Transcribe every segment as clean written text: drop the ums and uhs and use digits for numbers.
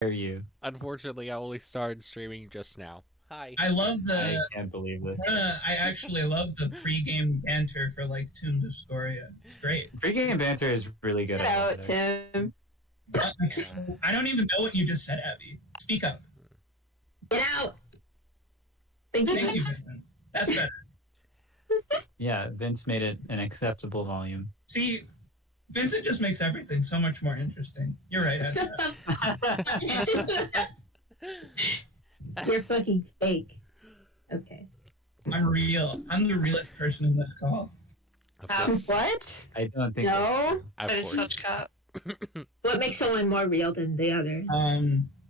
hear you. Unfortunately, I only started streaming just now. Hi. I love I can't believe this. I actually love the pre-game banter for like Tombs of Scoria. It's great. Pre-game banter is really good. Get out, Tim. I don't even know what you just said, Abby. Speak up. Get out. Thank you. Thank you, Vincent. That's better. Yeah, Vince made it an acceptable volume. See, Vincent just makes everything so much more interesting. You're right, Ezra. You're fucking fake. Okay. I'm real. I'm the realest person in this call. Of course. What? I don't think. No. Of That is course. such cat. What makes someone more real than the other?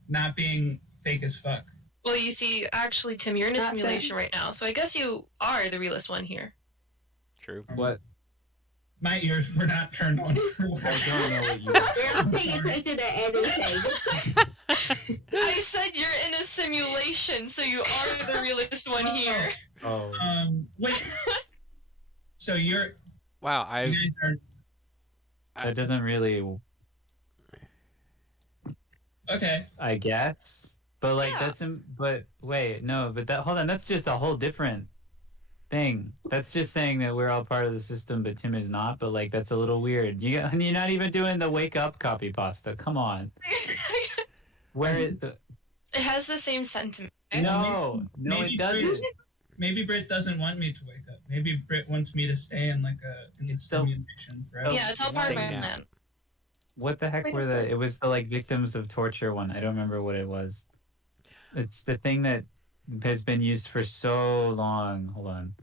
Not being fake as fuck. Well, you see, actually, Tim, you're in a Not simulation right now, so I guess you are the realest one here. True. What? My ears were not turned on. I don't know what you. We're not paying attention to anything. I said you're in a simulation, so you are the realest one here. Oh. Wait. So you Wow, guys are That doesn't really. okay. I guess, but like Yeah. But wait, no. But that. Hold on. That's just a whole different thing. That's just saying that we're all part of the system, but Tim is not. But like, that's a little weird. You're not even doing the wake up copy pasta. Come on. Where is the? It has the same sentiment. No, Maybe it doesn't. Maybe Britt doesn't want me to wake up. Maybe Britt wants me to stay in like a still- simulation forever. Yeah, it's all part of my Stay down. plan. What the heck Wait were a the? second. It was the like victims of torture one. I don't remember what it was. It's the thing that has been used for so long. Hold on.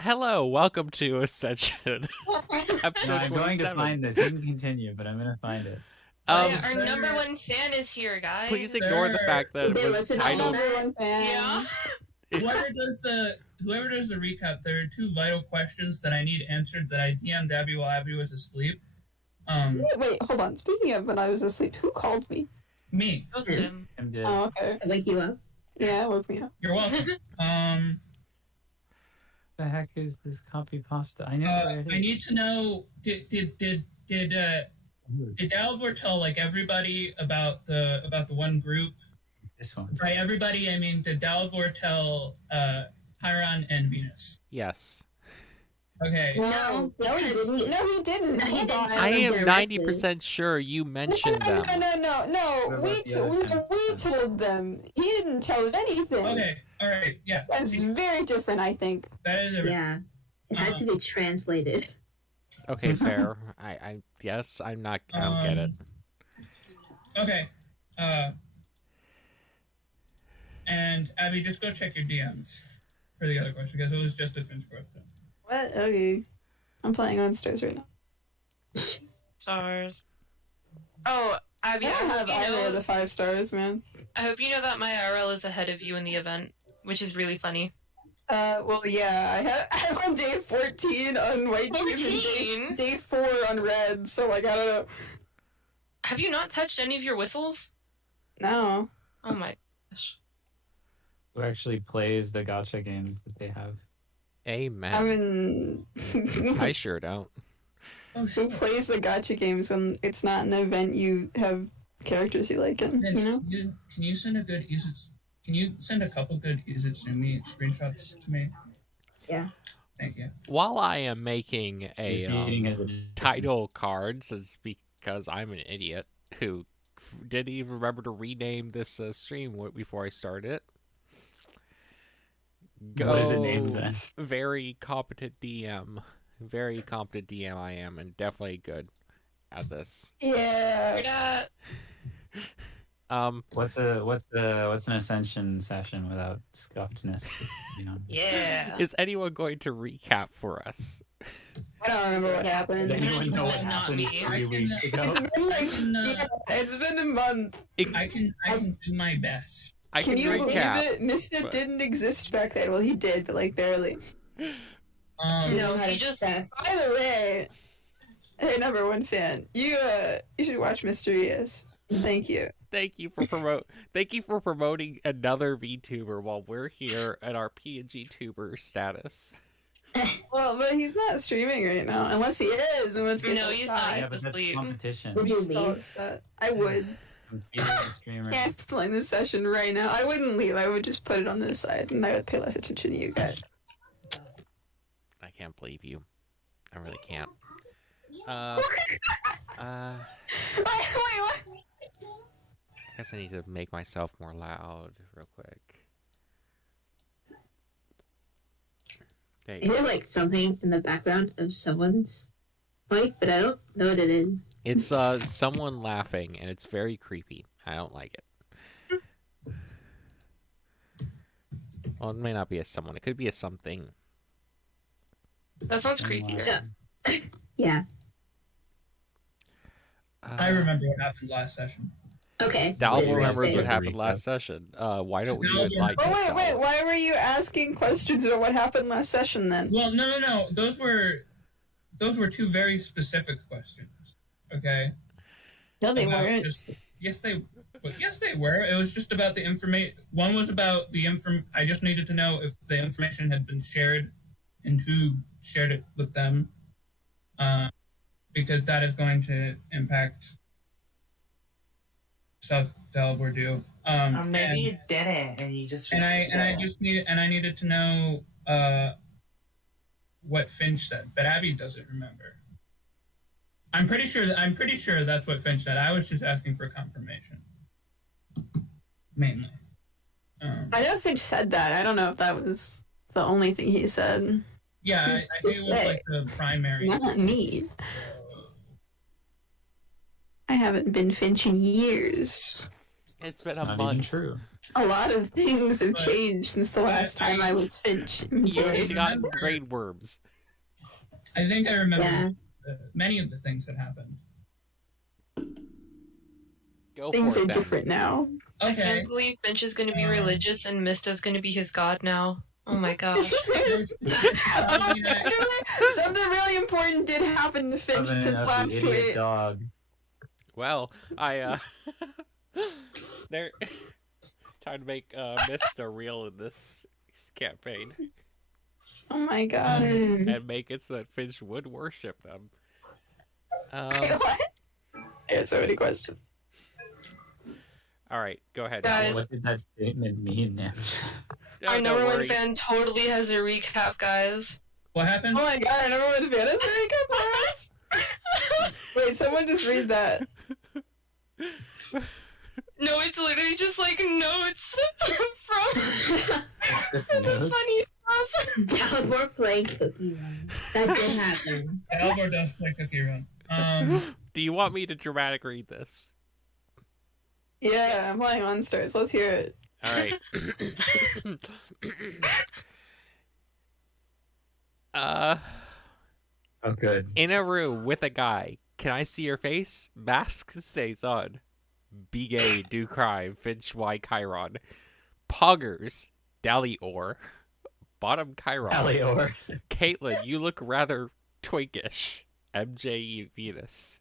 Hello, welcome to Ascension. No, Episode I'm going to 47. find this. You can continue, but I'm gonna find it. Yeah, our there- number one fan is here, guys. Please ignore the fact that They it was listen to titled. number one fan. Yeah. Whoever does the recap, there are two vital questions that I need answered that I DM'd Abby while Abby was asleep. Wait, hold on. Speaking of when I was asleep, who called me? Me. That was Tim. Tim did. Oh, okay. I wake you up. Yeah, it woke me up. You're welcome. The heck is this copy pasta? I know. where it I is. need to know did Dalibor tell like everybody about the one group? This one. By everybody, I mean did Dalibor tell Chiron and Venus? Yes. Okay. No, No, he because- didn't. No, he didn't. No, he Hold didn't on. tell I them am directly. 90% sure you mentioned them. No. What We, about the other 10%? we told them. He didn't tell them anything. Okay. All right. Yeah. That's very different, I think. That is a Yeah. It had to be translated. Okay, fair. I yes, I don't get it. Okay. And Abby, just go check your DMs for the other question because it was just a finished question. What? Okay. I'm playing on stairs right now. Stars. Oh, Abby, I I don't hope, have you either know, of the 5 stars, man. I hope you know that my IRL is ahead of you in the event, which is really funny. Well, yeah, I'm on day 14 on white team and 14? day 4 on red, so like, I don't know. Have you not touched any of your whistles? No. Oh my gosh. Who actually plays the gacha games that they have? Amen. I mean, I sure don't. Oh, who shit. plays the gacha games when it's not an event you have characters you like in, Vince, you know? can you send a good Can you send a couple good Izitsumi screenshots to me? Yeah. Thank you. While I am making He's eating a his- title cards, it's because I'm an idiot who didn't even remember to rename this stream before I started it. What is it named then? Very competent DM. Very competent DM I am, and definitely good at this. Yeah. Heard that? What's an Ascension session without scuffedness? You know. Yeah. Is anyone going to recap for us? I don't remember what happened. Does anyone know what Not happened me. 3 weeks ago? It's been like, can, yeah, it's been a month. I can do my best. I can you believe recap. it? Mista but- didn't exist back then. Well, he did, but like barely. You No, know how he to just- test. By the way, hey, number one fan, you should watch Mysterious. Thank you. Thank you for promoting another VTuber while we're here at our PNG tuber status. Well, but he's not streaming right now, unless he is. In which case No, I'll he's cry. not. Yeah, but that's Asleep. competition. Would you I'm so leave? upset. I would. I'm feeding the streamer. canceling this session right now. I wouldn't leave. I would just put it on this side, and I would pay less attention to you guys. I can't believe you. I really can't. Wait, what? I guess I need to make myself more loud real quick. There I you go. hear like something in the background of someone's mic, but I don't know what it is. It's someone laughing, and it's very creepy. I don't like it. Well, it may not be a someone. It could be a something. That sounds creepy. So, yeah. I remember what happened last session. Okay. Dalvin Wait, remembers say what it. happened last session. Why don't you Dalvin- enlighten Oh, us, wait. Dalvin? Why were you asking questions about what happened last session then? Well, no. Those were two very specific questions. Okay. No, they About weren't. yes, they were. It was just about the information. One was about the I just needed to know if the information had been shared and who shared it with them, because that is going to impact stuff Delaware do. Or maybe you didn't, and you just. I needed to know what Finch said, but Abby doesn't remember. I'm pretty sure that's what Finch said. I was just asking for confirmation, mainly. I know Finch said that. I don't know if that was the only thing he said. Yeah, I Who's think to it was say? like the primary. Not me. I haven't been Finch in years. It's been It's a not even month. true. A lot of things have But- changed since the last time I was Finch. You've I gotten remember- brain worms. I think I remember Yeah. many of the things that happened. Go Things for are it, then. different now. I Okay. can't believe Finch is going to be religious and Mista's going to be his god now. Oh my gosh. Something really important did happen to Finch Covenant since of the last idiot week. dog. Well, they're trying to make Mista real in this campaign Oh my god. and make it so that Finch would worship them. What? I had so many questions. All right, go ahead. Guys. What did that statement mean, Nim? No, Our don't number one worry. fan totally has a recap, guys. What happened? Oh my god, I never went to Venice for us. Wait, someone just read that. No, it's literally just like notes from Notes? funny stuff. Dalmore playing Cookie Run. That did happen. Albert does play Cookie Run. Do you want me to dramatic read this? Yeah, I'm playing on stars. Let's hear it. All right. Oh, good. In a room with a guy. Can I see your face? Mask stays on. Be gay, do crime. Finch Y Chiron. Poggers. Dally Or. Bottom Chiron. Alior. Caitlin, you look rather twinkish. MJ Venus.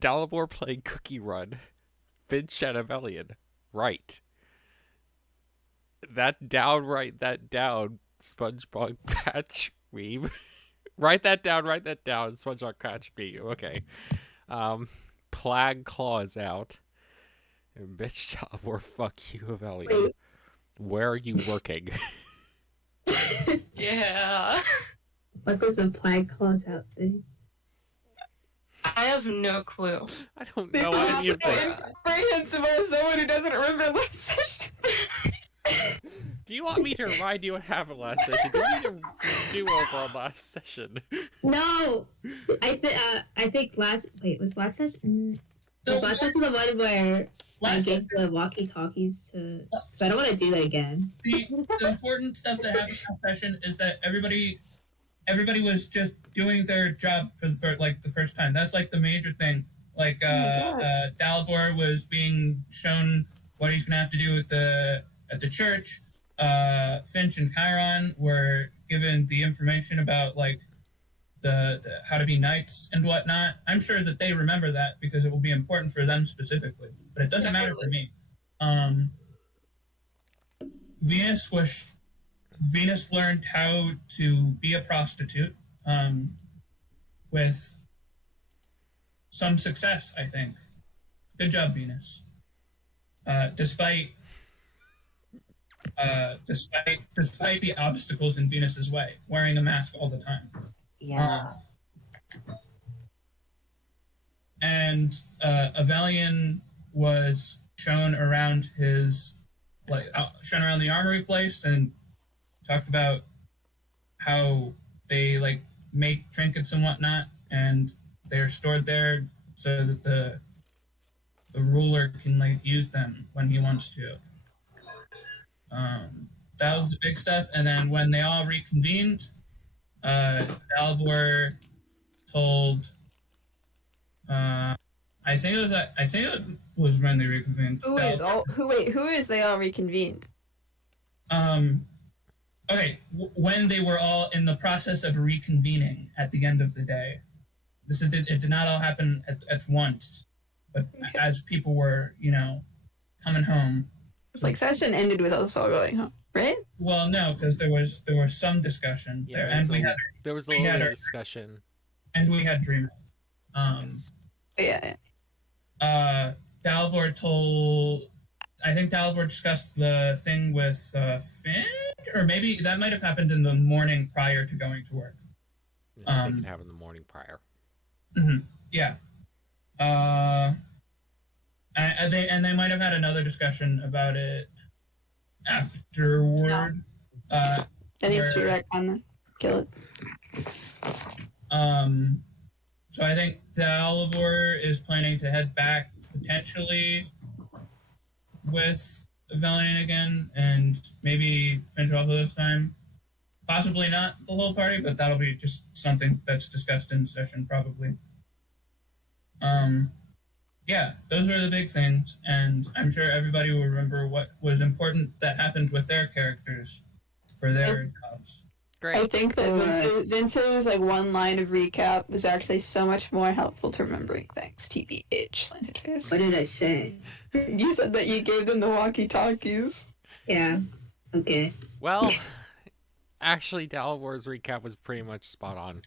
Dalibor playing Cookie Run. Finch Shadowvellion. Right. That down, write that down. SpongeBob Catch Meme. Write that down, SpongeBob Catch Meme. Okay. Plague Claws out. And bitch Dalibor, fuck you, Avellion. Wait. Where are you working? Yeah. What was the Plague Claws out thing? I have no clue. I don't know any of this. Comprehensible as someone who doesn't remember last session. Do you want me to remind you what happened last session? Do you need a do-over on last session? No! I think last session? Was last session the one where I gave the walkie-talkies to... So I don't want to do that again. The important stuff that happened last session is that everybody was just doing their job for the first time. That's like the major thing. Like Dalibor was being shown what he's gonna have to do at the church. Finch and Chiron were given the information about like the how to be knights and whatnot. I'm sure that they remember that because it will be important for them specifically. But it doesn't matter for me. Venus learned how to be a prostitute with some success, I think. Good job, Venus. Despite the obstacles in Venus's way, wearing a mask all the time. Yeah. And Avelian was shown around shown around the armory place and talked about how they make trinkets and whatnot, and they're stored there so that the ruler can use them when he wants to. That was the big stuff. And then when they all reconvened, Dalbor told. I think it was when they reconvened. Who is they all reconvened? Okay, when they were all in the process of reconvening at the end of the day. It did not all happen at once, but as people were, coming home. It's session ended with us all going home, right? Well, no, because there was some discussion there, and there was a little bit of discussion, and we had Dream. Yeah. Dalbor I think Dalbor discussed the thing with Finch, or maybe that might have happened in the morning prior to going to work. It can happen the morning prior. Mm-hmm. Yeah. And they might have had another discussion about it afterward. That needs to be right on the kill it. So I think Dalbor is planning to head back potentially with Valiant again, and maybe Finch also this time. Possibly not the whole party, but that'll be just something that's discussed in session probably. Yeah, those are the big things, and I'm sure everybody will remember what was important that happened with their characters for their jobs. Great. I think that Vince's one line of recap was actually so much more helpful to remembering things. TBH, slanted face. What did I say? You said that you gave them the walkie-talkies. Yeah. Okay. Well, actually, Dalbor's recap was pretty much spot on.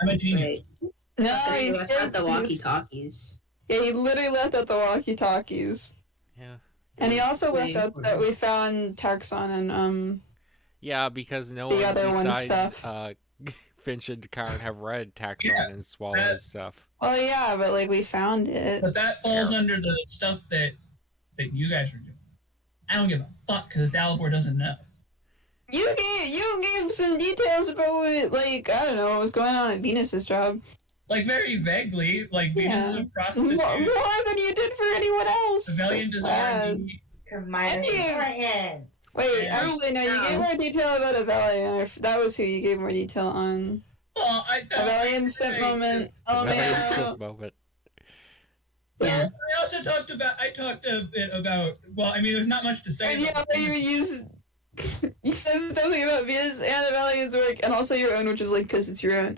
I'm a genius. Right. No, So he he's left out the walkie-talkies. Yeah, he literally left out the walkie-talkies. Yeah. And he also left Pretty out that we found Taxon and Yeah, because no the one other one besides stuff. Finch and Karen have read Taxon and Swallow's stuff. Well, yeah, but we found it. But that falls under the stuff that you guys were doing. I don't give a fuck because Dalbor doesn't know. You gave some details about what, I don't know, what was going on at Venus's job. Very vaguely, Venus is a prostitute. More than you did for anyone else. Civilian design. Because mine is important. Wait, actually, no, you gave more detail about Avelian. That was who you gave more detail on. Well, Avelian Sip moment. Oh, man. Moment. Yeah. I also talked a bit about. Well, I mean, there's not much to say. Yeah, but you said something about Venus and Avelian's work, and also your own, which is because it's your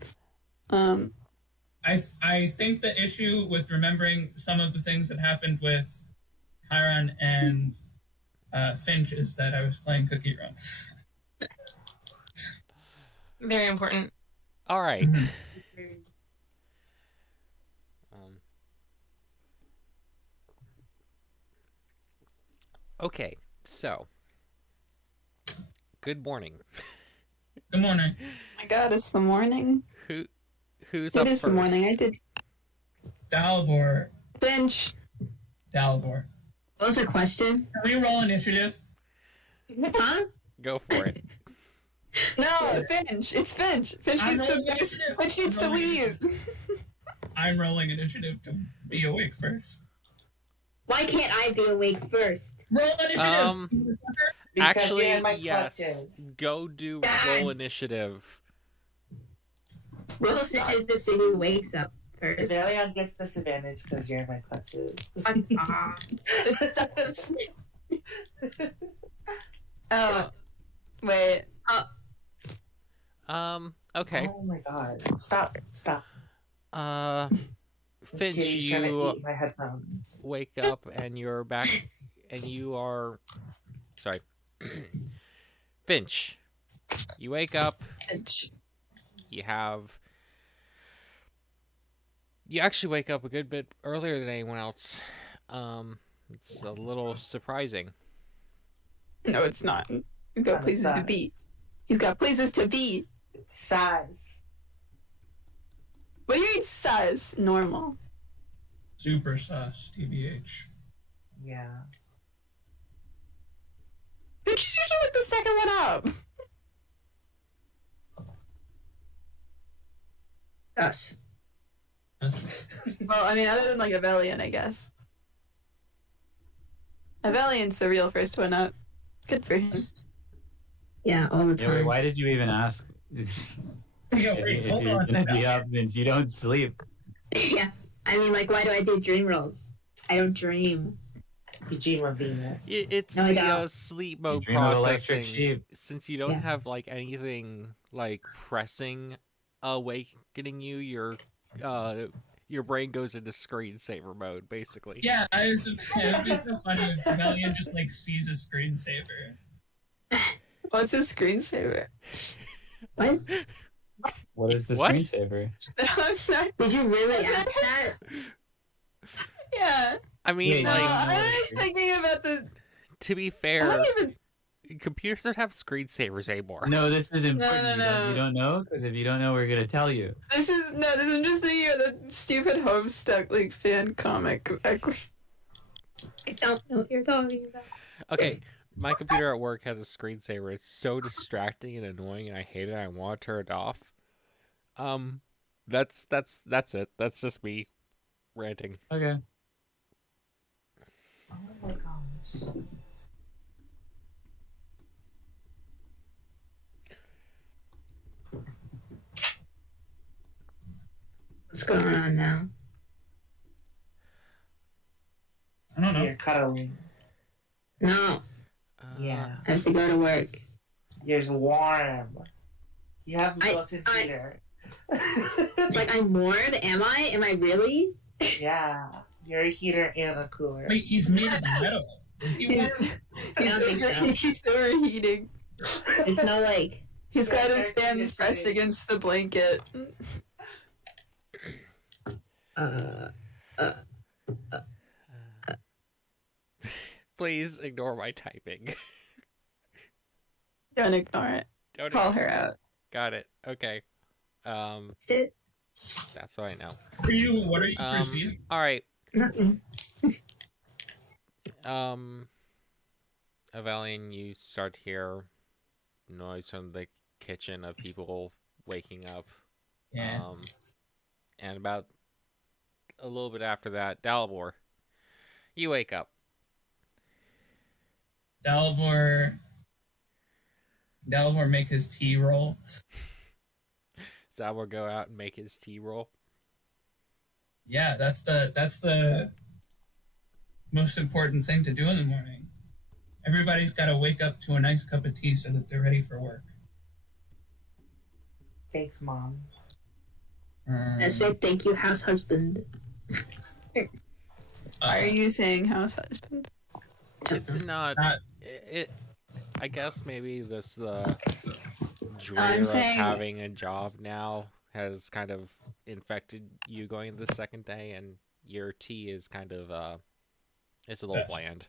own. I think the issue with remembering some of the things that happened with Chiron and Finch is that I was playing Cookie Run. Very important. All right. Okay, so good morning. Good morning. Oh my God, it's the morning. Who's It up is first? the morning. I did. Dalbor. Finch. Dalbor. What was the question? Can we roll initiative? Huh? Go for it. No, Finch. It's Finch. Finch I'm needs to. rolling initiative. Finch needs to I'm rolling leave. I'm rolling initiative to be awake first. Why can't I be awake first? Roll initiative. Because Actually, you're in my yes. clutches. Go do roll initiative. Roll initiative to see who wakes up first. Valiant gets disadvantage because you're in my clutches. Oh, wait. Okay. Oh my god. Stop. Finch, Katie's trying to you eat my headphones. wake up and you're back, and you are. Sorry. Finch, you wake up. Finch. You have You actually wake up a good bit earlier than anyone else. It's a little surprising. No, it's not. He's got Kinda places to sucks. be. He's got places to be. Size. What do you mean size? Normal. Super sus, TBH. Yeah. Bitch, she's usually like the second one up. Us. That's, Well, I mean, other than like Avelian, I guess. Avelian's the real first one up. Good for him. Yeah, all the Yeah, wait, time. why did you even ask? yo, if wait, hold you're on. gonna be up means you don't sleep. Yeah. I mean, like, why do I do dream rolls? I don't dream. You dream of Venus. It's No, I the don't. sleep You mode dream of electric processing. sheep. Since you don't Yeah. have like anything like pressing awakening you, your brain goes into screensaver mode, basically. Yeah, it would be so funny if Rebellion just like sees a screensaver. What's a screensaver? What? What is the What? screensaver? I'm sorry. Did you really ask that? Yeah. I mean, Wait, No, like, I was thinking about the. to be I fair, don't even. computers don't have screensavers anymore. No, this is important. no. You don't know? Because if you don't know, we're gonna tell you. This is I'm just thinking of the stupid Homestuck like fan comic. I don't know what you're talking about. Okay, my computer at work has a screensaver. It's so distracting and annoying, and I hate it. I want to turn it off. That's it. That's just me ranting. Okay. Oh my gosh. What's going on now? I don't know. You're cuddling. No, Yeah. I have to go to work. You're warm. You have a I- built-in I- heater. It's like I'm warm. Am I? Am I really? Yeah. You're a heater and a cooler. Wait, he's made of metal. Is he warm? I don't think so. He's overheating. There's no like. He's got Yeah, his air fans pressed conditioning. against the blanket. Please ignore my typing. Don't ignore it. Don't Call ignore- her out. Got it. Okay. It, That's what I know. What are you perceiving? All right. nothing. Avelian, you start to hear noise from the kitchen of people waking up. Yeah. And about a little bit after that, Dalibor, you wake up. Dalibor make his tea roll. Dalibor go out and make his tea roll. Yeah, that's the most important thing to do in the morning. Everybody's got to wake up to a nice cup of tea so that they're ready for work. Thanks, Mom. I say thank you, house husband. Are you saying house husband? It's not. Not- It. I guess maybe this the joy I'm of saying- having a job now has kind of infected you going the second day, and your tea is kind of it's a little Yes. bland.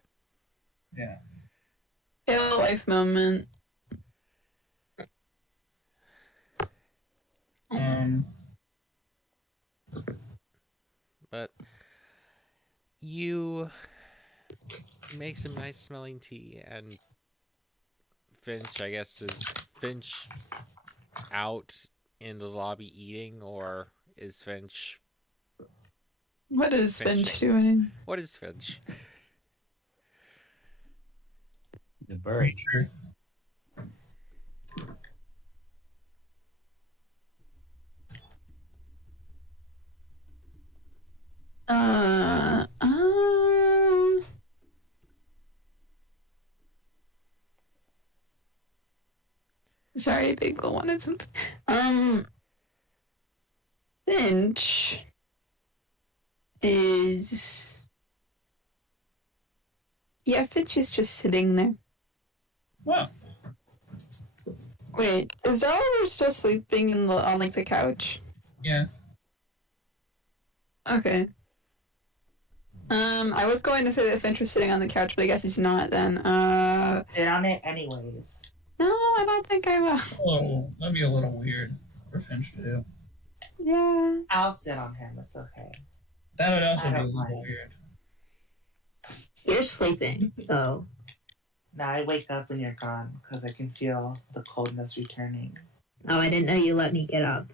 Yeah. Real life moment. But you make some nice smelling tea, and Finch, I guess, is Finch out in the lobby eating, or is Finch? What is Finch. Finch doing? What is Finch? The bird. Sure. Uh, um, sorry, Bagel wanted something. Finch is. Yeah, Finch is just sitting there. Well, Wait, is Dollar still sleeping on like the couch? yeah. Okay. I was going to say that Finch was sitting on the couch, but I guess he's not then. Sit on it anyways. No, I don't think I will. Oh, that'd be a little weird for Finch to do. Yeah. I'll sit on him. It's okay. That would also I be a don't little mind. weird. You're sleeping, so Now I wake up when you're gone because I can feel the coldness returning. oh, I didn't know you let me get up.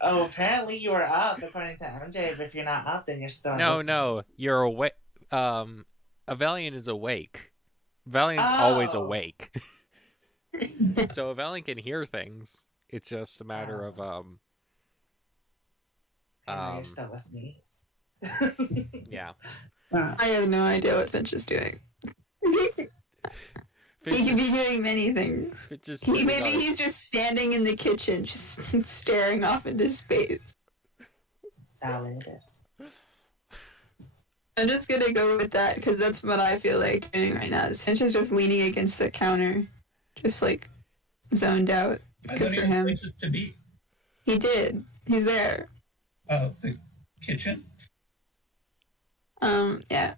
Oh, apparently you were up according to MJ. But if you're not up, then you're still. No, you're awake. Avelian is awake. Avelian's always Oh. awake. So Avelian can hear things. It's just a matter of You're still with me. yeah. Wow. I have no idea what Finch is doing. He could be doing many things. Maybe he's just standing in the kitchen, just staring off into space. Valid. I'm just gonna go with that because that's what I feel like doing right now. Finch is just leaning against the counter, just like zoned out. I Good thought he for had him. places to be. He did. He's there. Oh, the kitchen? Yeah.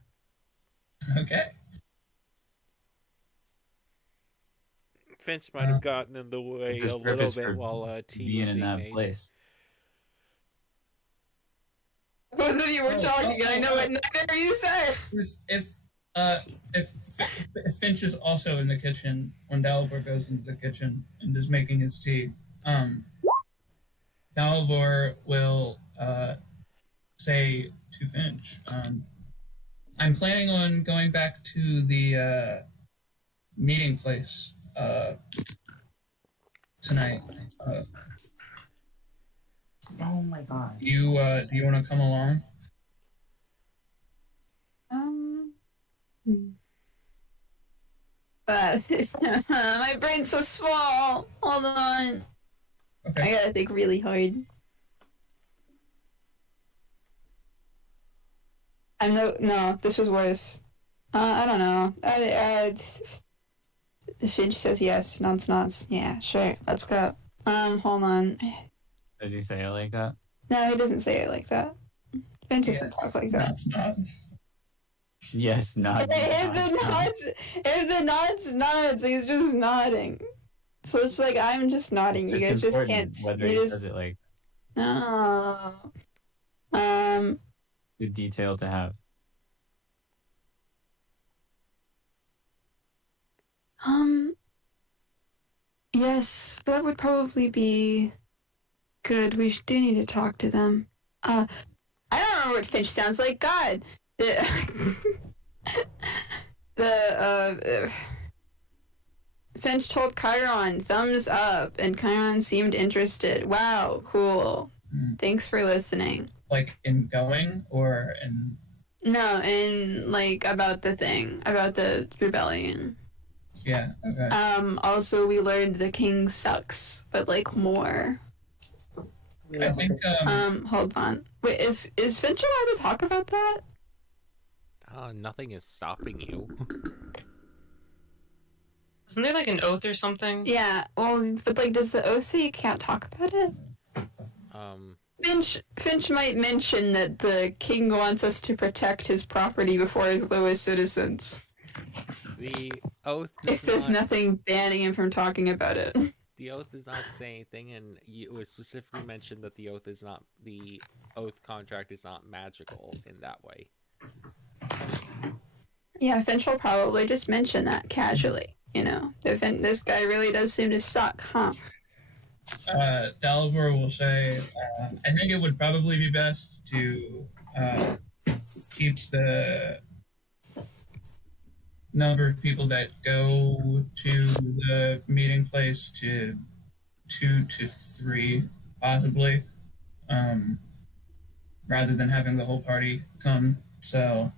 Okay. Finch might have gotten in the way It's his a little purpose bit for while tea being was in being that made. place. Both of you were talking, and I know what neither of you said. If Finch is also in the kitchen when Dalibor goes into the kitchen and is making his tea, Dalibor will say to Finch, I'm planning on going back to the meeting place tonight. Oh my god. Do you want to come along? My brain's so small. Hold on. Okay. I gotta think really hard. No, this was worse. I don't know. Finch says yes. Nods. Yeah, sure. Let's go. Hold on. Did he say it like that? No, he doesn't say it like that. Finch doesn't talk like that. Nods. Yes, not. If the nods. He's just nodding. So it's like I'm just nodding. You guys just can't. Whether he says it like No. good detail to have. Yes, that would probably be good. We do need to talk to them. I don't remember what Finch sounds like. God. Finch told Chiron, thumbs up, and Chiron seemed interested. Wow, cool. Thanks for listening. Like in going or in... No, and like about the thing, about the rebellion. Yeah, okay. Also we learned the king sucks, but like more. I think, hold on. Wait, is Finch allowed to talk about that? Nothing is stopping you. Isn't there like an oath or something? Yeah, well, but like, does the oath say you can't talk about it? Finch might mention that the king wants us to protect his property before his lowest citizens. The oath. If there's nothing banning him from talking about it. The oath does not say anything, and it was specifically mentioned that the oath contract is not magical in that way. Yeah, Finch will probably just mention that casually. You know, this guy really does seem to suck, huh? Dalibor will say, I think it would probably be best to keep the number of people that go to the meeting place to 2 to 3, possibly, rather than having the whole party come. So,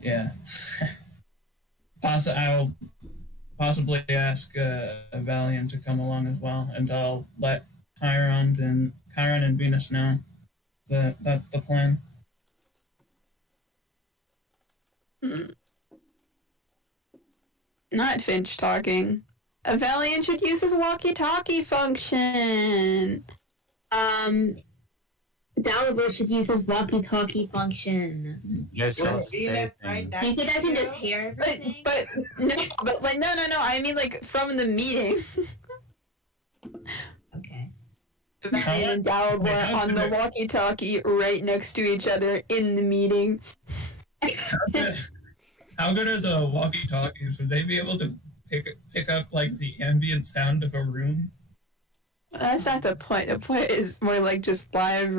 yeah. I'll possibly ask Valiant to come along as well, and I'll let Chiron and Venus know that's the plan. Not Finch talking. A Valiant should use his walkie-talkie function. Dalibor should use his walkie-talkie function. You guys Well, don't say Venus right things. next Do you think I can to just you. hear But everything? no. I mean, like, from the meeting. Okay. Valiant and Dalibor on the walkie-talkie right next to each other in the meeting. How good are the walkie-talkies? Would they be able to pick up like the ambient sound of a room? That's not the point. The point is more like just live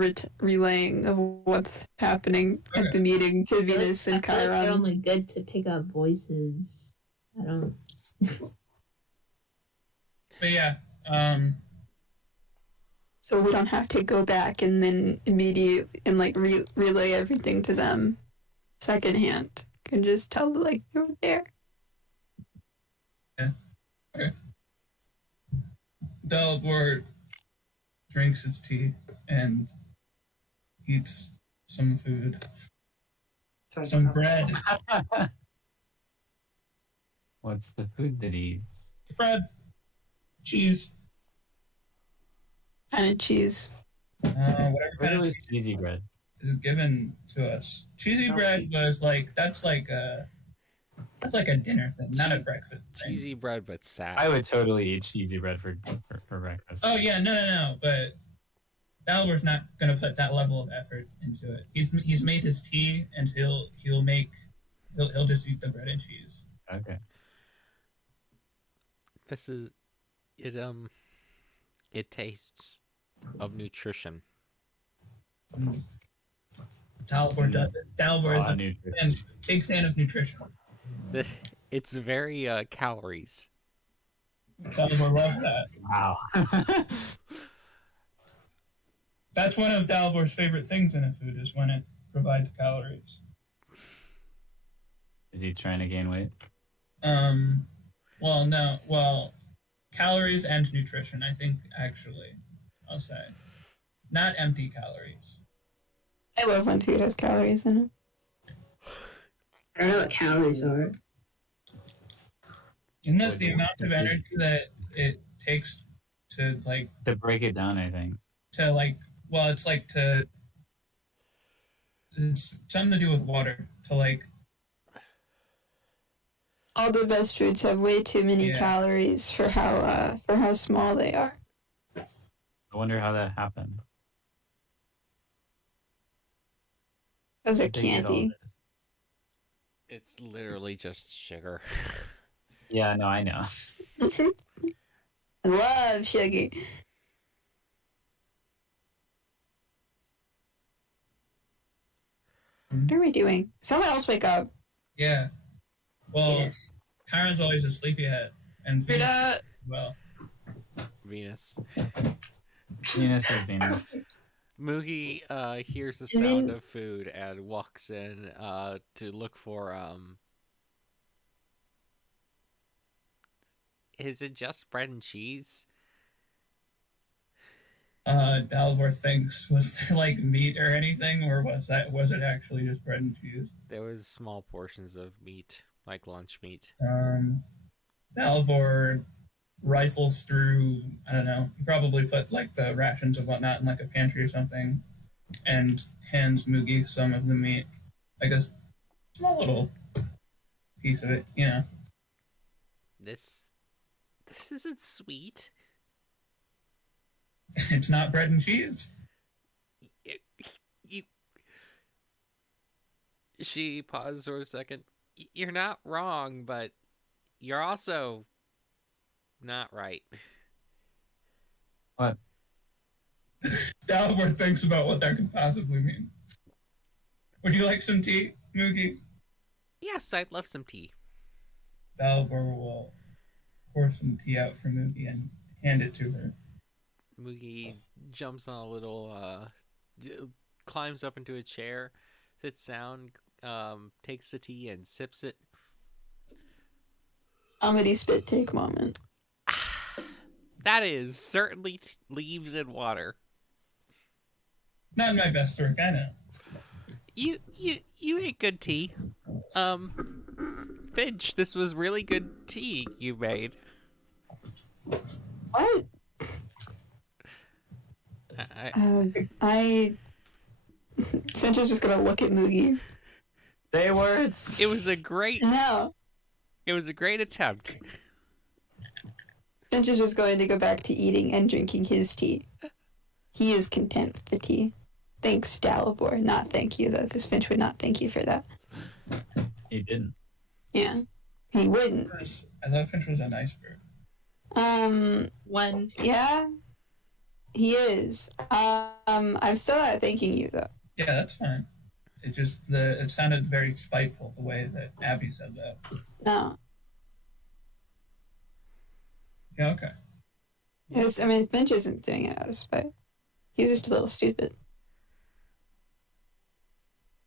relaying of what's happening at the meeting to Venus and I feel like they're Chiron. only good to pick up voices. I don't. But yeah, So we don't have to go back and then immediately and like relay everything to them secondhand. Can just tell like they were there. Dalibor drinks his tea and eats some food, some bread. What's the food that he eats? Bread, cheese, Kind of cheese. whatever What kind of was cheesy bread? is given to us. Cheesy bread was like that's like a dinner thing, not a breakfast thing. Cheesy bread, but sad. I would totally eat cheesy bread for breakfast. Oh yeah, no. But Dalibor's not gonna put that level of effort into it. He's made his tea, and he'll just eat the bread and cheese. Okay. This is it. It tastes of nutrition. Dalibor does it. Dalibor is Raw a nutrition. big fan of nutrition. It's very calories. Dalibor loves that. Wow. That's one of Dalibor's favorite things in a food is when it provides calories. Is he trying to gain weight? Well, no. Well, calories and nutrition, I think, actually, I'll say. Not empty calories. I love when food has calories in it. I don't know what calories are. Isn't that the amount of energy that it takes to, like, To break it down, I think. well, it's like to, it's something to do with water, to, like, All the best foods have way too many Yeah. calories for how small they are. I wonder how that happened. Because How'd they're they get all candy. this? It's literally just sugar. Yeah, no, I know. I love sugar. What are we doing? Someone else wake up. yeah. Well, Yes. Chiron's always a sleepyhead, and Venus Frida. well. Venus. Venus is Venus. Moogie hears the I mean- sound of food and walks in to look for Is it just bread and cheese? Dalibor thinks, was there like meat or anything, or was it actually just bread and cheese? There was small portions of meat, like lunch meat. Dalibor rifles through, I don't know, he probably put like the rations and whatnot in like a pantry or something, and hands Moogie some of the meat, like a small little piece of it, you know. This isn't sweet. It's not bread and cheese. She pauses for a second. You're not wrong, but you're also not right. What? Dalibor thinks about what that could possibly mean. Would you like some tea, Moogie? Yes, I'd love some tea. Dalibor will pour some tea out for Moogie and hand it to her. Moogie jumps on a little, climbs up into a chair, sits down, takes the tea and sips it. Comedy spit take moment. That is certainly leaves and water. Not my best work, I know. You ate good tea. Finch, this was really good tea you made. What? Finch is just gonna look at Moogie. Say words. It was a great attempt. Finch is just going to go back to eating and drinking his tea. He is content with the tea. Thanks, Dalibor. Not thank you, though, because Finch would not thank you for that. He didn't. Yeah, he wouldn't. I thought Finch was a nice bird. Once. Yeah, he is. I'm still not thanking you, though. Yeah, that's fine. It sounded very spiteful the way that Abby said that. No. Yeah, okay. Finch isn't doing it out of spite. He's just a little stupid.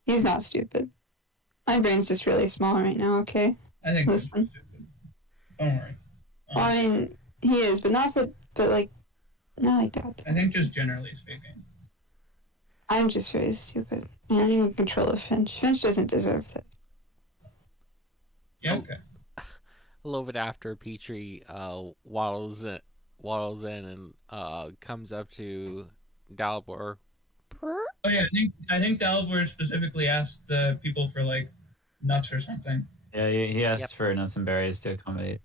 He's not stupid. My brain's just really small right now, okay? I think Listen. Don't worry. Well, I mean, he is, but not like that. I think just generally speaking. I'm just very stupid. I don't even control of Finch. Finch doesn't deserve that. Yeah, okay. A little bit after, Petrie waddles in and comes up to Dalibor. Oh yeah, I think Dalibor specifically asked the people for like nuts or something. Yeah, he asked for nuts and berries to accommodate.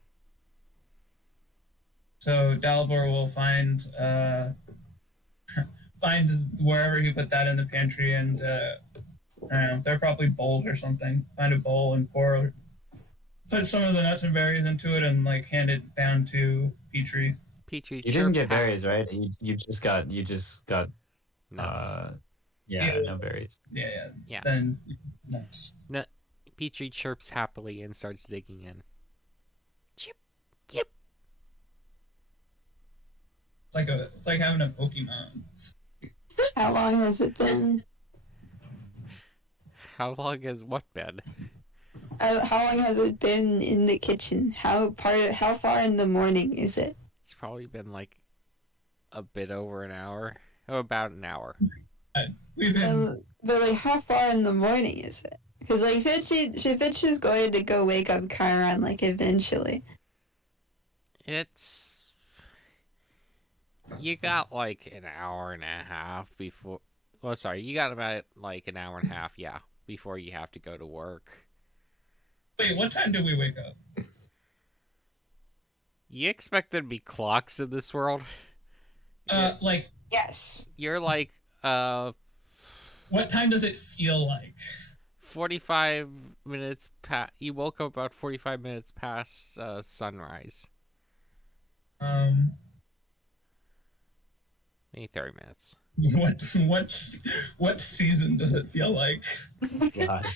So Dalibor will find wherever he put that in the pantry, and I don't know, they're probably bowls or something. Find a bowl and put some of the nuts and berries into it, and like hand it down to Petrie. Petrie, You didn't get berries, right? You just got nuts. Yeah. No berries. Yeah. Then nuts. Petrie chirps happily and starts digging in. Chip. It's like having a Pokemon. How long has it been? How long has what been? How long has it been in the kitchen? How far in the morning is it? It's probably been like a bit over an hour. Oh, about an hour. We've been. But like, how far in the morning is it? Because like, Finch is going to go wake up Chiron like eventually. You got like an hour and a half before. Well, sorry, you got about like an hour and a half, yeah, before you have to go to work. Wait, what time do we wake up? You expect there to be clocks in this world? Like. Yes. You're like, What time does it feel like? 45 minutes past. You woke up about 45 minutes past sunrise. Maybe 30 minutes. What season does it feel like? God.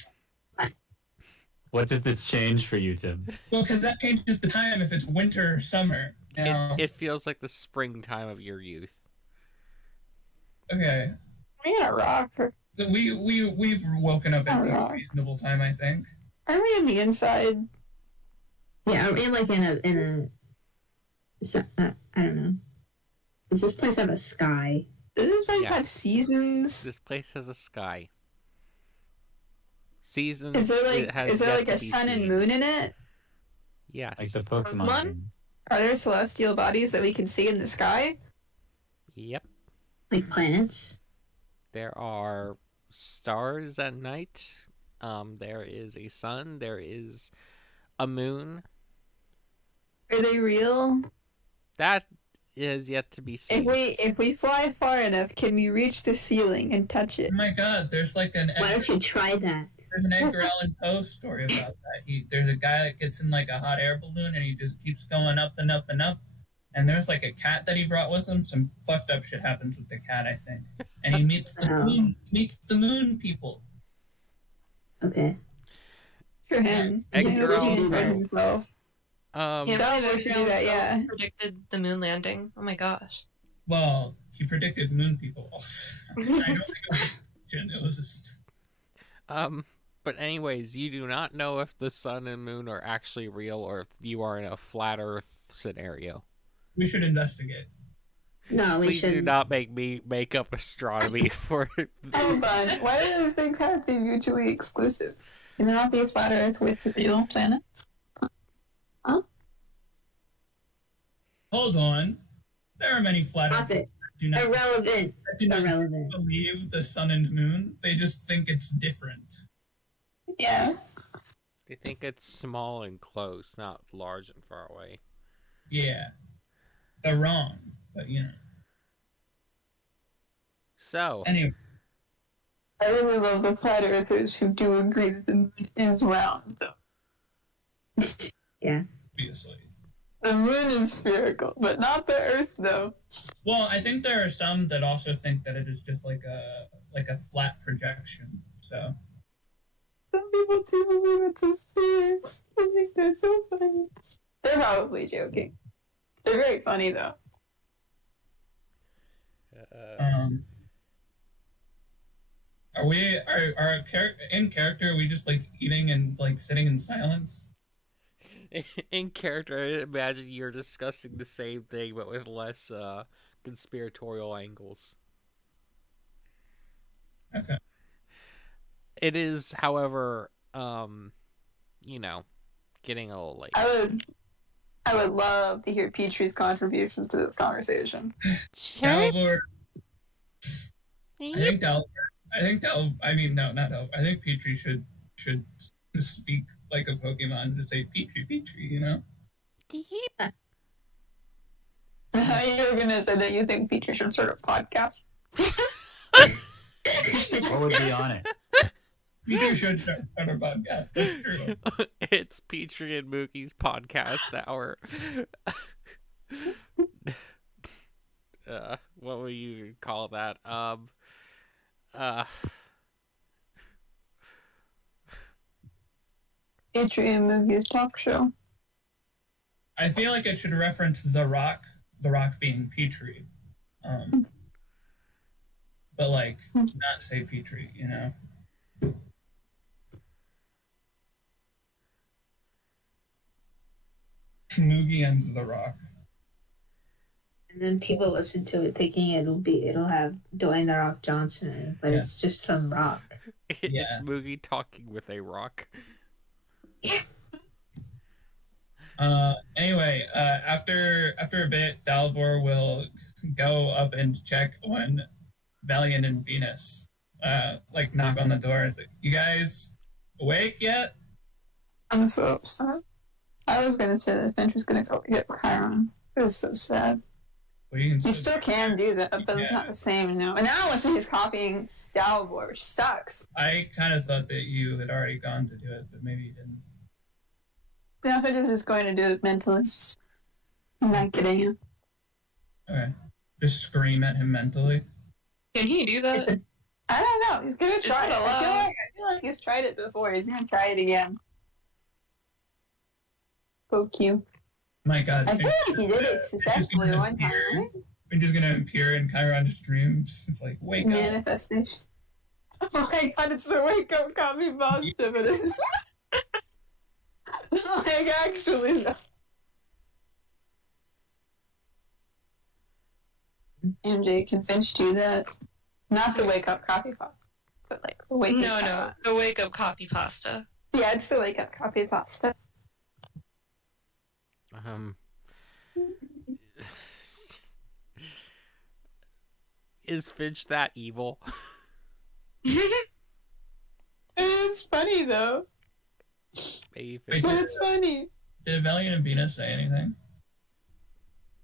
What does this change for you, Tim? Well, because that changes the time if it's winter or summer. You know? It feels like the springtime of your youth. Okay. Are we in a rock? Or... We've woken up at a reasonable time, I think. Are we in the inside? Yeah, are we like in a I don't know. Does this place have a sky? Does this place have seasons? This place has a sky. Seasons. Is there like a sun and moon in it? Yes. Like the Pokemon game. Are there celestial bodies that we can see in the sky? Yep. Like planets? There are stars at night. There is a sun. There is a moon. Are they real? That is yet to be seen. If we fly far enough, can we reach the ceiling and touch it? Oh my god, there's like an... Why don't you try that? There's an Edgar Allan Poe story about that. There's a guy that gets in like a hot air balloon and he just keeps going up and up and up. And there's like a cat that he brought with him. Some fucked up shit happens with the cat, I think. And he meets the moon people. Okay. For him. Edgar Allan Poe. Himself. Can't should do that, yeah. Predicted the moon landing. Oh my gosh. Well, he predicted moon people. I don't think it was just... But anyways, you do not know if the sun and moon are actually real or if you are in a flat Earth scenario. We should investigate. No, we should. Please do not make me make up astronomy for it. Hold on. Why do those things have to be mutually exclusive? Can there not be a flat Earth with real planets? Huh? Hold on. There are many flat Stop earthers it. that do not Irrelevant. Irrelevant. Believe the sun and moon. They just think it's different. Yeah. They think it's small and close, not large and far away. Yeah. They're wrong, but you know. So. Anyway. I really love the flat earthers who do agree that the moon is round, though. Yeah. Obviously. The moon is spherical, but not the Earth, though. Well, I think there are some that also think that it is just like a flat projection. So. Some people do believe it's a sphere. I think they're so funny. They're probably joking. They're very funny, though. In character? Are we just like eating and like sitting in silence? In character, I imagine you're discussing the same thing, but with less conspiratorial angles. Okay. It is, however, you know, getting a little late. I would love to hear Petrie's contributions to this conversation. Dalibor. I think Petrie should speak like a Pokemon to say Petrie, you know? I thought you were gonna say that you think Petrie should start a podcast. What would be on it? Petrie should start a podcast. That's true. It's Petrie and Mookie's podcast hour. What would you call that? Petrie and Mookie's talk show. I feel like it should reference The Rock being Petrie. But like, not say Petrie, you know? Moogie and The Rock. And then people listen to it thinking it'll have Dwayne The Rock Johnson in it, but it's just some rock. It's Moogie talking with a rock. Anyway, after a bit, Dalibor will go up and check on Valiant and Venus. Like knock on the door. Like, you guys awake yet? I'm so upset. I was gonna say that Finch was gonna go get Chiron. It was so sad. Well, you still can do that, but it's not the same now. And now he's copying Dalibor, which sucks. I kind of thought that you had already gone to do it, but maybe you didn't. Yeah, Finch is just going to do it mentally. I'm not kidding you. Okay. Just scream at him mentally. Can he do that? I don't know. He's gonna try it. I feel like he's tried it before. He's gonna try it again. Poke you. My God. I feel like he did it successfully one time, right? Finch is gonna appear in Chiron's dreams. It's like, wake up. Manifestation. Oh my God, it's the wake up copy pasta, but it's like actually no. MJ, can Finch do that? Not the wake up copy pasta, but like the wake up. No, the wake up copy pasta. Yeah, it's the wake up copy pasta. Is Finch that evil? It's funny though. Maybe Wait, but it's funny. Did Valiant and Venus say anything?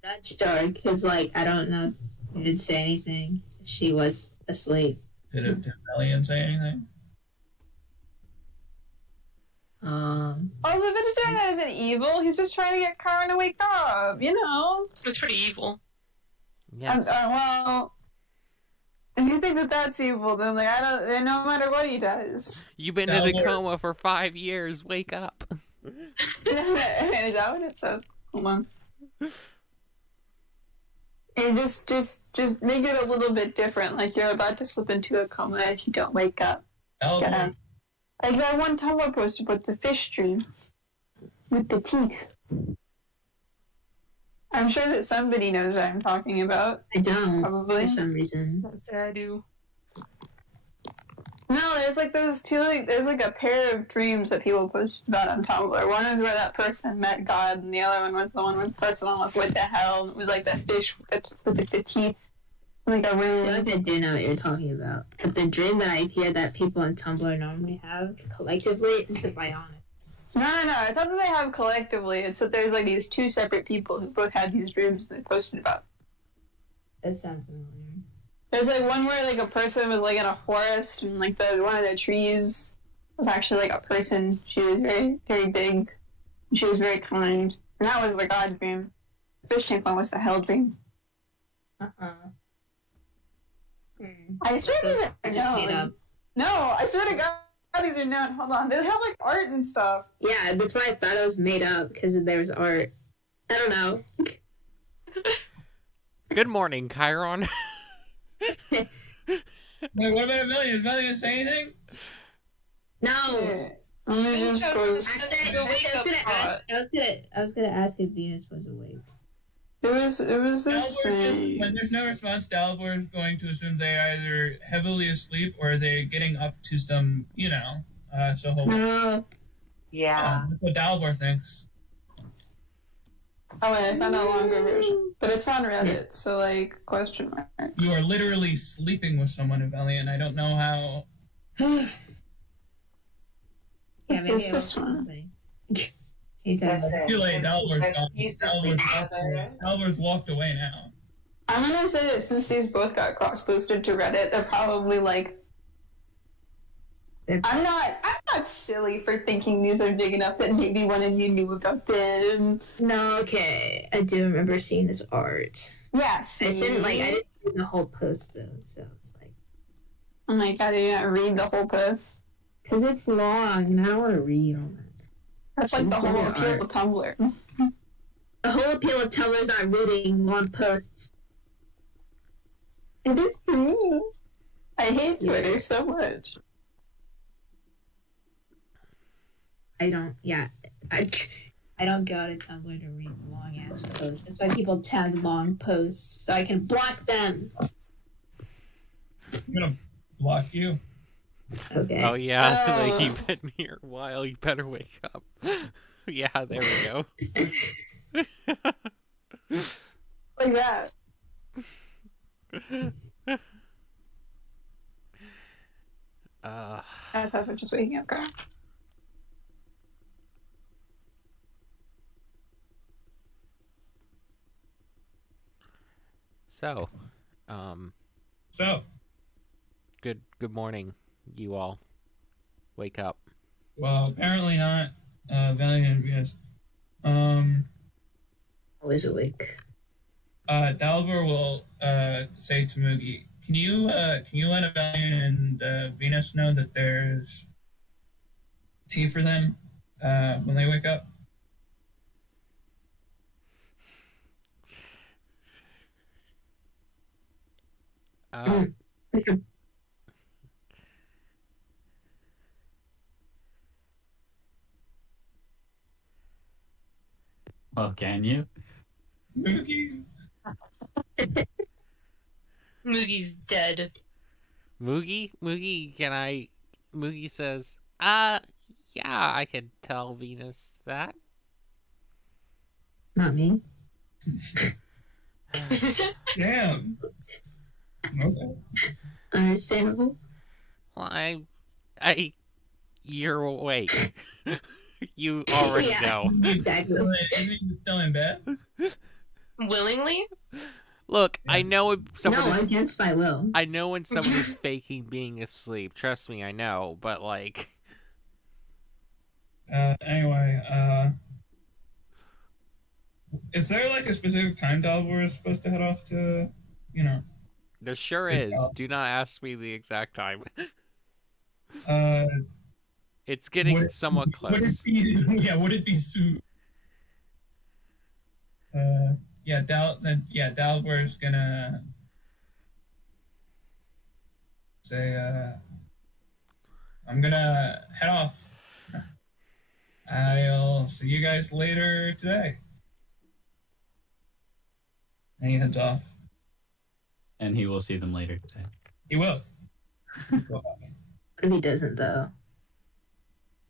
Not sure, because like I don't know if he did say anything. She was asleep. Did Valiant say anything? Also, Vegetarian isn't evil. He's just trying to get Chiron to wake up. You know. It's pretty evil. Yes. Well, if you think that that's evil, then like I don't. Then no matter what he does. You've been in a coma for 5 years. Wake up. Is that what it says? Hold on. And just make it a little bit different. Like you're about to slip into a coma if you don't wake up. Like that one Tumblr poster with the fish dream with the teeth. I'm sure that somebody knows what I'm talking about. I don't. Probably. For some reason. Let's say I do. No, there's like those two, like there's like a pair of dreams that people post about on Tumblr. One is where that person met God, and the other one was the one where the person almost went to hell, and it was like that fish with the teeth, like a I feel room. like I do know what you're talking about. But the dream that I hear that people on Tumblr normally have collectively is the bionic. No, I thought that they have collectively. It's that there's like these two separate people who both had these dreams that they posted about. That sounds familiar. There's like one where like a person was like in a forest and like one of the trees was actually like a person. She was very, very big. She was very kind. And that was the God dream. The fish tank one was the hell dream. I swear these are just made up. No, I swear to God these are known. Hold on. They have like art and stuff. Yeah, that's why I thought it was made up, because there was art. I don't know. Good morning, Chiron. Wait, what about Amelia? Is Amelia say anything? No. Yeah. Let me just go. Actually, I was gonna ask if Venus was awake. It was this Dalibor thing. when there's no response, Dalibor is going to assume they're either heavily asleep or they're getting up to some, so hold on. No. Yeah. That's what Dalibor thinks. Oh wait, I found a longer version, but it's on Reddit. So like question mark. You are literally sleeping with someone, Amelia, and I don't know how. Yeah, maybe It's I this was one. something. Too late, He's asleep together. Dalibor's walked away now. I'm gonna say that since these both got cross-posted to Reddit, they're probably like. I'm not silly for thinking these are big enough that maybe one of you knew about them. No, okay. I do remember seeing this art. Yes. I didn't read the whole post though, so it's like. Oh my God, I didn't read the whole post. Because it's long, and I don't want to read all that. That's like the whole appeal of Tumblr. The whole appeal of Tumblr is not reading long posts. It is for me. I hate Twitter so much. I don't go to Tumblr to read long ass posts. That's why people tag long posts, so I can block them. I'm gonna block you. Okay. Oh yeah, like you've been here a while. You better wake up. Yeah, there we go. Like that. That's how I'm just waking up, girl. So, good morning, you all. Wake up. Well, apparently not. Valiant and Venus. Always awake. Dalibor will say to Mugi, can you let Valiant and Venus know that there's tea for them when they wake up? Well, can you? Mugi? Moogie's dead. Moogie, Moogie says, yeah, I could tell Venus that. Not me. Damn. Okay. Understandable. Well, you're awake. You already know. Exactly. Isn't he still in bed? Willingly? Look, I know someone No, is. against my will. I know when someone is faking being asleep. Trust me, I know. But like, Anyway, is there like a specific time Dalibor is supposed to head off to, there sure is. Do not ask me the exact time. It's getting somewhat close. Would it be soon? Dalibor is gonna say, I'm gonna head off. I'll see you guys later today. And he heads off. And he will see them later today. He will. What if he doesn't, though?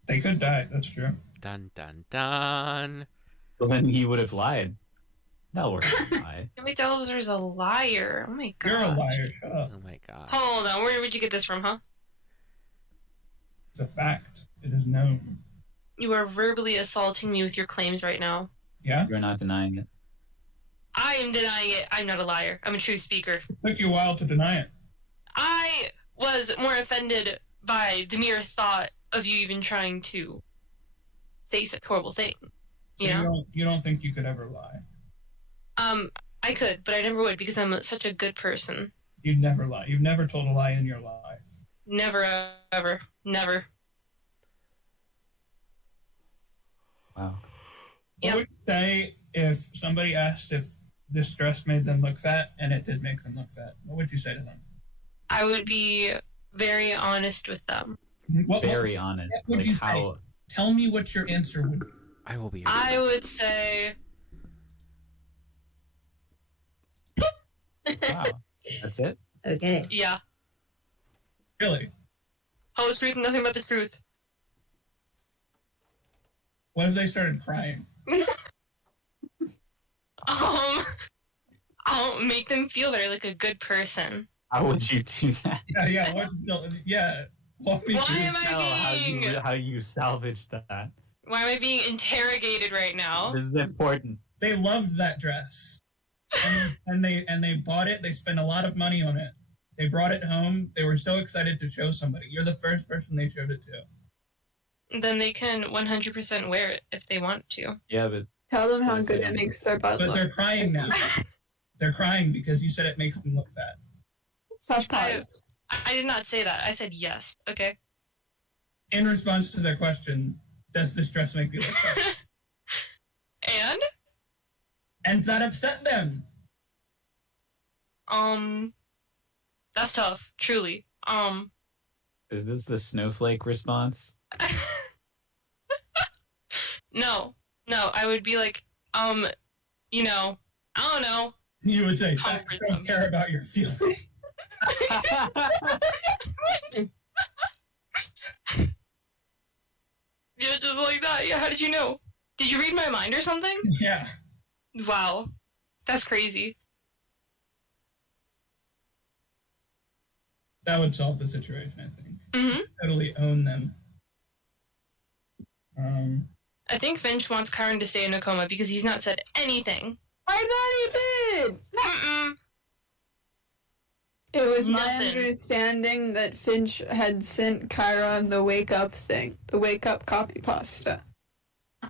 They could die. That's true. Dun dun dun. Well, then he would have lied. No, we're gonna lie. Wait, Delver's a liar. Oh my god. You're a liar. Shut up. Oh my god. Hold on, where would you get this from, huh? It's a fact. It is known. You are verbally assaulting me with your claims right now. Yeah? You're not denying it. I am denying it. I'm not a liar. I'm a true speaker. It took you a while to deny it. I was more offended by the mere thought of you even trying to say such horrible thing. So you don't think you could ever lie? I could, but I never would because I'm such a good person. You'd never lie. You've never told a lie in your life. Never, ever, never. Wow. What would you say if somebody asked if this dress made them look fat and it did make them look fat? What would you say to them? I would be very honest with them. Very honest. What would Like you say? how? Tell me what your answer would be. I will be. I would say, Wow. That's it. Okay. yeah. Really? Whole truth, nothing but the truth. What if they started crying? I'll make them feel they're like a good person. How would you do that? Yeah. Walk me Why through. am I being? How you salvaged that? Why am I being interrogated right now? This is important. They loved that dress, and they bought it. They spent a lot of money on it. They brought it home. They were so excited to show somebody. You're the first person they showed it to. Then they can 100% wear it if they want to. Yeah, but Tell them how good it makes their butt But look. they're crying now. They're crying because you said it makes them look fat. Such pause. I did not say that. I said yes. Okay. In response to their question, does this dress make you look fat? And And that upset them. that's tough. Truly. is this the snowflake response? No. I would be like, I don't know. You would say, Comfort facts don't them. care about your feelings. Yeah, just like that. Yeah, how did you know? Did you read my mind or something? Yeah. Wow. That's crazy. That would solve the situation, I think. Mm-hmm. Totally own them. I think Finch wants Karen to stay in a coma because he's not said anything. I thought he did! Mm-mm. It was my Nothing. understanding that Finch had sent Chiron the wake up thing, the wake up copy pasta.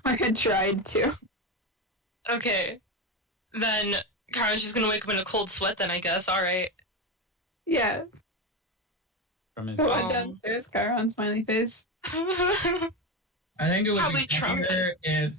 I had tried to. Okay. Then Karen's just gonna wake up in a cold sweat then, I guess. Alright. Yeah. From his Go Oh. on downstairs, Chiron, smiley face. I think it would Probably be funnier trumpet. if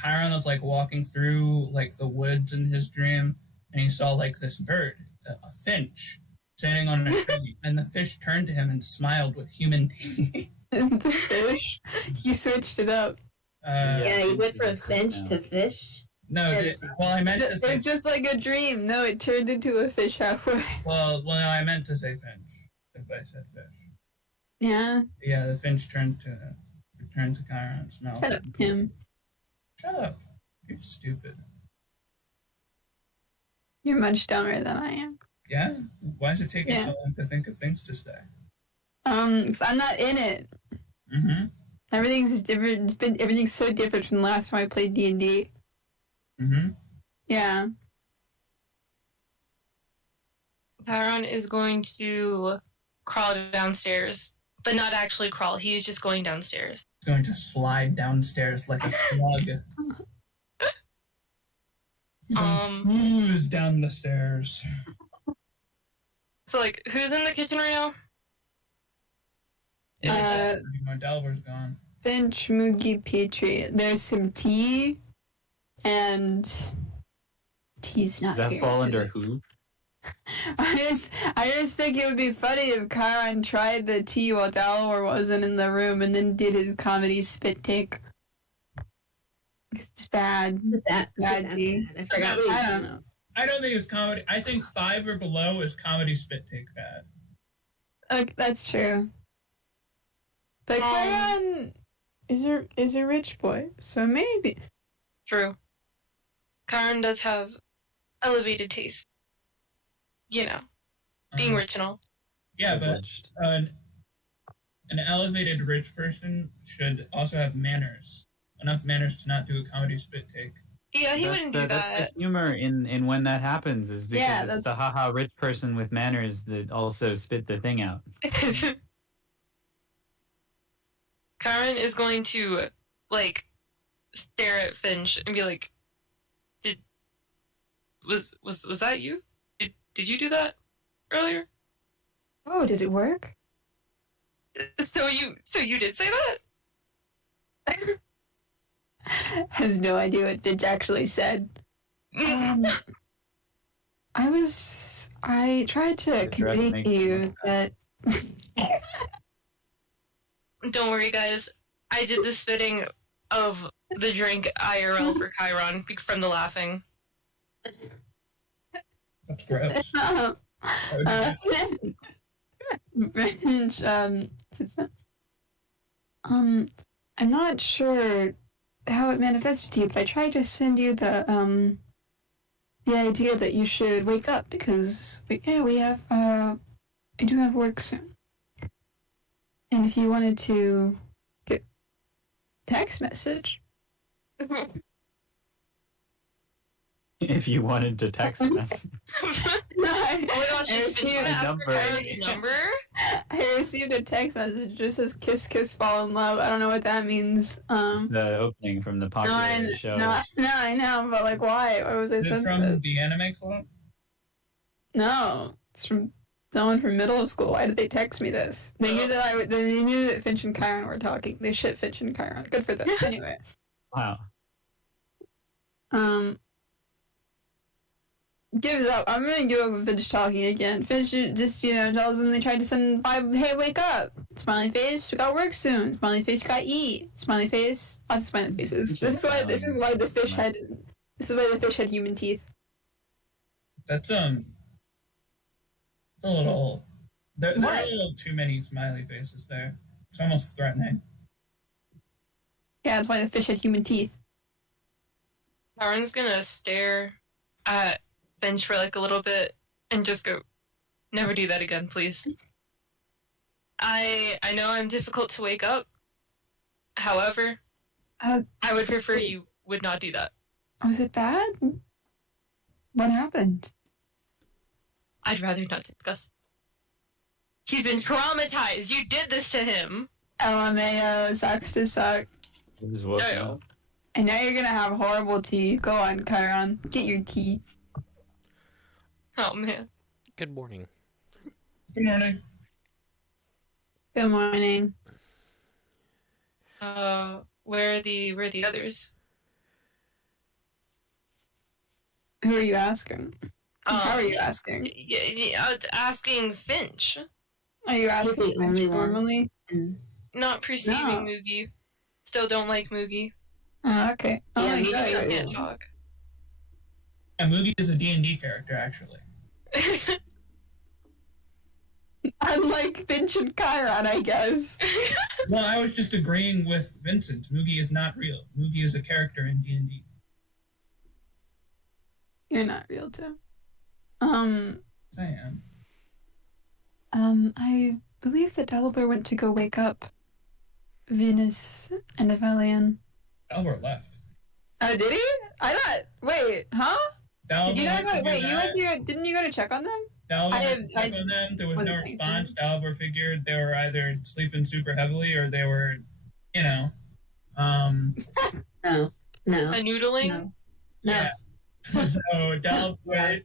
Chiron was like walking through like the woods in his dream and he saw like this bird, a finch, standing on a tree, and the fish turned to him and smiled with human teeth. The fish. You switched it up. Yeah, you went from Jesus, finch now. to fish. No, Yes. well, I meant to It say. was just like a dream. No, it turned into a fish halfway. Well, no, I meant to say finch. If I said fish. Yeah. Yeah, the finch turned to Chiron. Smell. Shut up, Tim. Shut up. You're stupid. You're much dumber than I am. Yeah? Why does it take you Yeah. so long to think of things to say? 'Cause I'm not in it. Mm-hmm. Everything's different. Everything's so different from the last time I played D&D. Mm-hmm. Yeah. Chiron is going to crawl downstairs. But not actually crawl. He's just going downstairs. Going to slide downstairs like a slug. He's going to ooze down the stairs. So, like, who's in the kitchen right now? Delver's gone. Finch, Moogie, Petrie. There's some tea, and tea's not Does that here. fall under who? I just think it would be funny if Chiron tried the tea while Dalor wasn't in the room and then did his comedy spit take. It's bad. That Bad tea. I forgot what I don't know. I don't think it's comedy. I think 5 or below is comedy spit take bad. That's true. But Chiron is a rich boy, so maybe. True. Chiron does have elevated taste. You know, being rich and all. Yeah, but Privileged. an elevated rich person should also have manners. Enough manners to not do a comedy spit take. Yeah, he wouldn't do That's that. the humor in when that happens is because Yeah, it's the that's- haha rich person with manners that also spit the thing out. Chiron is going to, like, stare at Finch and be like, was that you? Did you do that earlier? Oh, did it work? So you did say that? Has no idea what Finch actually said. I tried to The dress convey makes to you you look that. Don't worry, guys. I did the spitting of the drink IRL for Chiron from the laughing. That's gross. Finch, I'm not sure how it manifested to you, but I tried to send you the idea that you should wake up because I do have work soon. And if you wanted to get text message, If you wanted to text us. Oh my gosh, I is Finch received gonna ask for number. Chiron's number? I received a text message that just says "kiss, kiss, fall in love." I don't know what that means. The opening from the popular show. No, I know, but like, why? Why was I Is it sent from this? the anime club? No, it's from someone from middle school. Why did they text me this? They knew that they knew that Finch and Chiron were talking. They shit Finch and Chiron. Good for them. Anyway. Wow. Gives up. I'm gonna give up with Finch talking again. Finch just, tells them they tried to send 5, hey, wake up. Smiley face, we got work soon. Smiley face, we got eat. Smiley face, lots of smiley faces. This is why the fish had human teeth. That's a little. There are What? a little too many smiley faces there. It's almost threatening. Yeah, that's why the fish had human teeth. Chiron's gonna stare at Finch for like a little bit and just go, never do that again, please. I know I'm difficult to wake up. However, I would prefer you would not do that. Was it bad? What happened? I'd rather not discuss. He's been traumatized. You did this to him. LMAO, sucks to suck. It was woken Yeah. up. And now you're gonna have horrible tea. Go on, Chiron. Get your tea. Oh man. Good morning. Good morning. Good morning. Where are the others? Who are you asking? How are you asking? Asking Finch. Are you asking You're the only Finch one. normally? Not perceiving No. Moogie. Still don't like Moogie. Oh, okay. Oh Yeah, my me god. too. Can't talk. Yeah, Moogie is a D&D character, actually. Unlike Finch and Chiron, I guess. Well, I was just agreeing with Vincent. Moogie is not real. Moogie is a character in D&D. You're not real too. Yes, I am. I believe that Dalibor went to go wake up Venus and Evelian. Albert left. Oh, did he? I thought. Wait, huh? Dalibor Did you not went to go? do Wait, you that. went to? Didn't you go to check on them? Dalibor I went to check on them. There was no wasn't paying response. Dalibor figured they were either sleeping super heavily or they were, No. No. A noodling? No. Yeah. So Dalibor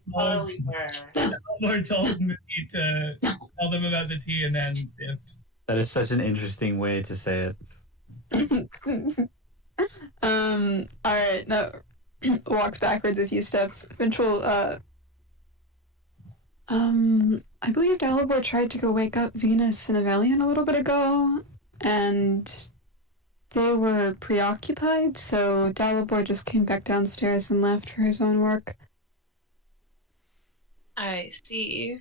told me to tell them about the tea and then dipped. That is such an interesting way to say it. Alright, no. Walks backwards a few steps. Finch will, I believe Dalibor tried to go wake up Venus and Evelian a little bit ago, and they were preoccupied, so Dalibor just came back downstairs and left for his own work. I see.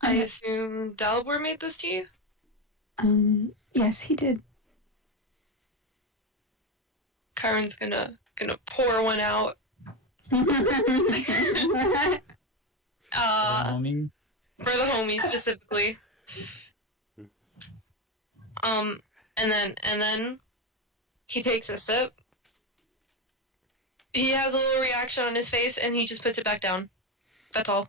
I assume Dalibor made this tea? Yes, he did. Kyron's gonna pour one out. Homie. For the homies specifically. And then he takes a sip. He has a little reaction on his face, and he just puts it back down. That's all.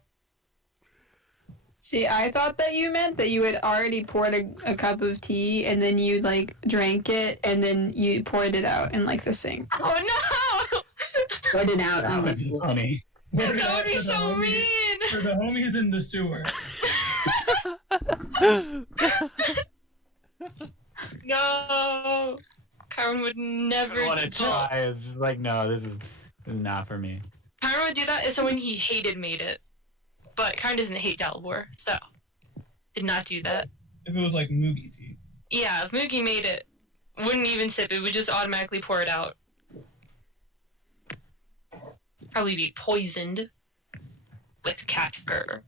See, I thought that you meant that you had already poured a cup of tea, and then you, like, drank it, and then you poured it out in, like, the sink. Oh no! Poured it out. That would be funny. That would be so mean! For the homies in the sewer. No! Kyron would never I want to try. It's just like, no, this is not for me. Kyron would do that if someone he hated made it. But Kyron doesn't hate Dalibor, so did not do that. If it was like Moogie tea. Yeah, if Moogie made it, wouldn't even sip it, would just automatically pour it out. Probably be poisoned with cat fur.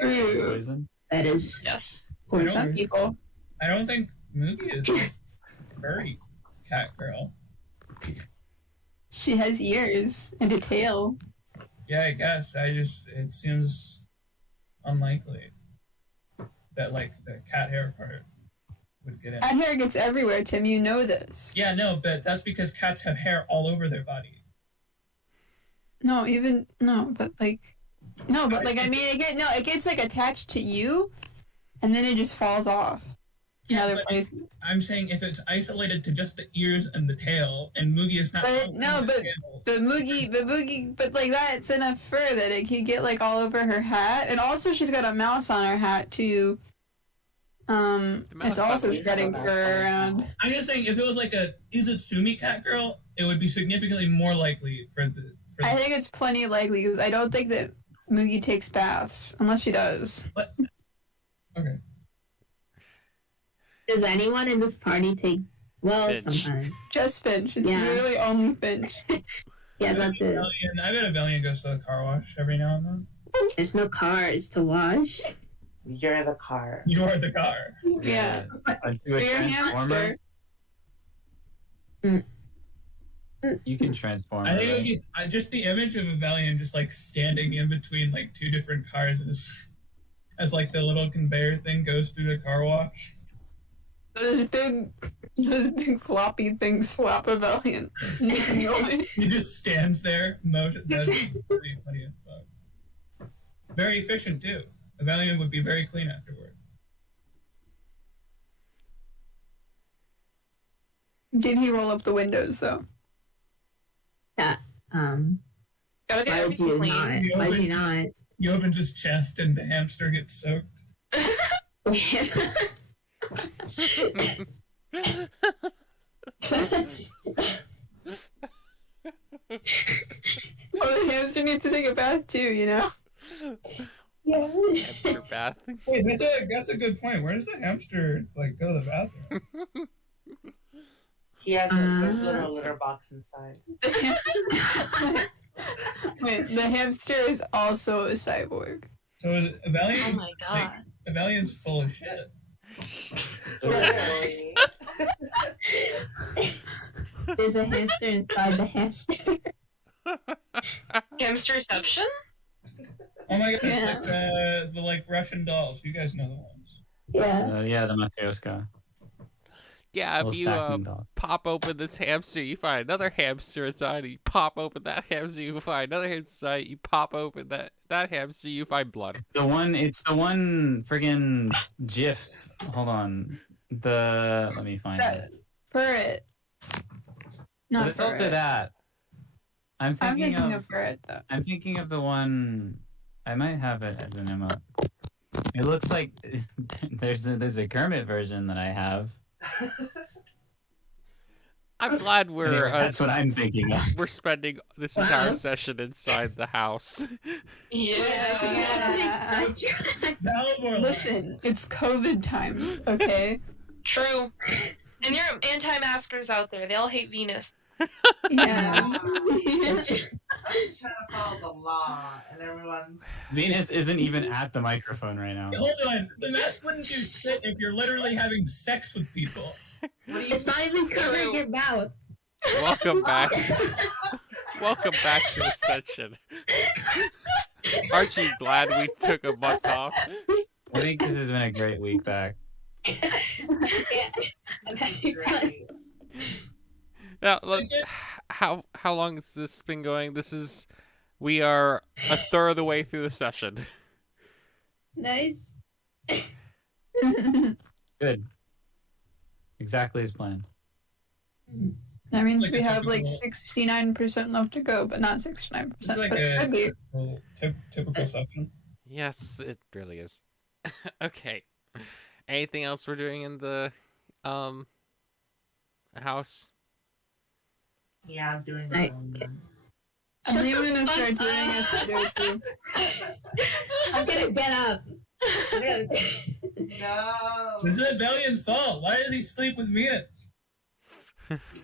Poison? That is Yes. For some people. I don't think Moogie is a furry cat girl. She has ears and a tail. Yeah, I guess. It seems unlikely that, like, the cat hair part would get in. Cat hair gets everywhere, Tim. You know this. Yeah, no, but that's because cats have hair all over their body. No, I mean, it gets like attached to you, and then it just falls off in other but places. I'm saying if it's isolated to just the ears and the tail, and Moogie is not. But Moogie, like that's enough fur that it can get like all over her hat, and also she's got a mouse on her hat too. It's also spreading fur around. I'm just saying, if it was like a Izutsumi cat girl, it would be significantly more likely for the. I think it's plenty likely because I don't think that Moogie takes baths unless she does. What? Okay. Does anyone in this party take? Well, Finch. sometimes. Just Finch. It's Yeah. literally only Finch. Yeah, that's it. I bet a Valiant goes to the car wash every now and then. There's no cars to wash. You're the car. You are the car. Yeah. Are you For a your transformer? hamster. You can transform. I think it would right? be just the image of a Valiant just like standing in between like two different cars as like the little conveyor thing goes through the car wash. Those big floppy things slap a Valiant. He just stands there. Motion. That's pretty funny as fuck. Very efficient too. A Valiant would be very clean afterward. Did he roll up the windows though? Yeah. Gotta get Why would you everything not? clean. Why would you not? He opens his chest and the hamster gets soaked. Oh, the hamster needs to take a bath too, you know? Yeah. Hamster bath. Wait, that's a good point. Where does the hamster like go to the bathroom? He has a little litter box inside. Wait, the hamster is also a cyborg. So a Valiant Oh is my god. like, a Valiant's full of shit. Literally. There's a hamster inside the hamster. Hamsterception? Oh my god, Yeah. it's like the like Russian dolls. You guys know the ones. Yeah. Yeah, the Matryoshka. Yeah, Little if you stacking dog. pop open this hamster, you find another hamster inside. You pop open that hamster, you find another hamster inside. You pop open that hamster, you find blood. It's the one friggin' GIF. Hold on. Let me find this. Furret. Not But after Furret. that, I'm I'm thinking thinking of of Furret though. I'm thinking of the one. I might have it as an emote. It looks like there's a Kermit version that I have. I'm glad we're Anyway, that's what I'm thinking of. we're spending this entire session inside the house. Yeah. Dalibor, Listen, it's COVID times, okay? True. And your anti-maskers out there, they all hate Venus. Yeah. I'm just trying to follow the law, and everyone's. Venus isn't even at the microphone right now. Hold on. The mask wouldn't do shit if you're literally having sex with people. What do you It's not even covering your mouth. Welcome back. Welcome back to Ascension. Aren't you glad we took a month off? I think this has been a great week back. Yeah. I'm having fun. Now, look, how long has this been going? We are a third of the way through the session. Nice. Good. Exactly as planned. That means Like we a have like typical- 69% left to go, but not 69%. It's like but a that'd be- typical session. Yes, it really is. Okay. Anything else we're doing in the house? Yeah, I'm doing I- that. I'm even gonna start doing a Sudoku. I'm gonna get up. I'm gonna... No. This is Valiant's fault. Why does he sleep with Venus?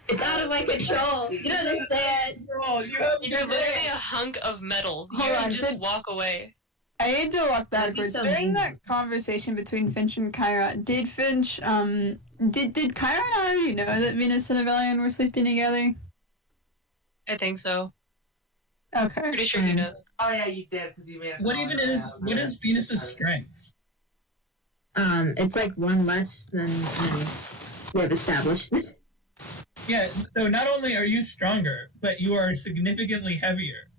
It's out of my control. You don't understand. Oh, you have You're literally a hunk of metal. You Hold on, just did- walk away. I need to walk That'd be backwards. so During mean. that conversation between Finch and Kyra, did Finch, did Kyra not already know that Venus and Avelion were sleeping together? I think so. Okay. Pretty sure he knows. Oh yeah, you did because you made a What comment even is about what that. is Venus's strength? It's like one less than we have established. Yeah, so not only are you stronger, but you are significantly heavier.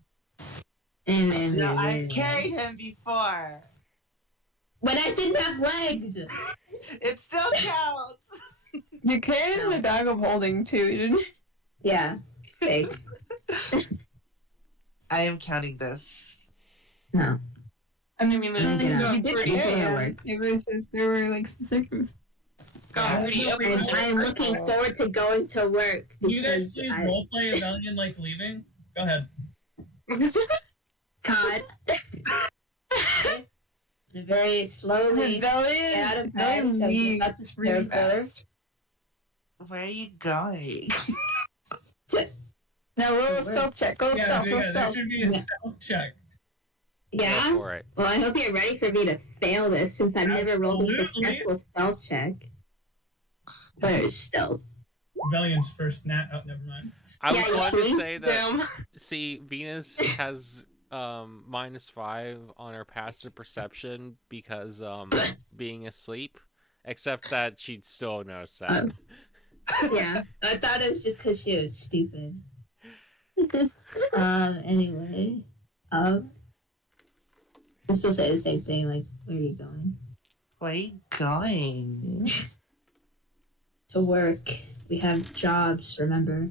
No, I carried him before. When I didn't have legs. It still counts. You carried in the bag of holding too, didn't you? Yeah. Thanks. I am counting this. No. I mean, mean, there's you no did pretty carry good. him. It was just there were like specifics. Got pretty up And I am looking forward to going to work. Can you guys because please I roleplay a Valiant like leaving? Go ahead. God. Very slowly get out of bed so I'm not disturbed her. Where are you going? Now roll a stealth check. Go stealth. Go there stealth. should be a stealth check. Go Yeah? for it. Well, I hope you're ready for me to fail this since I've never rolled a Absolutely. successful stealth check. Where's stealth? Valiant's first nat. Oh, never mind. I was Yeah, you going to see? say that. Damn. See, Venus has -5 on her passive perception because being asleep, except that she'd still notice that. Yeah, I thought it was just because she was stupid. Anyway, I still say the same thing. Like, where are you going? Where are you going? To work. We have jobs. Remember?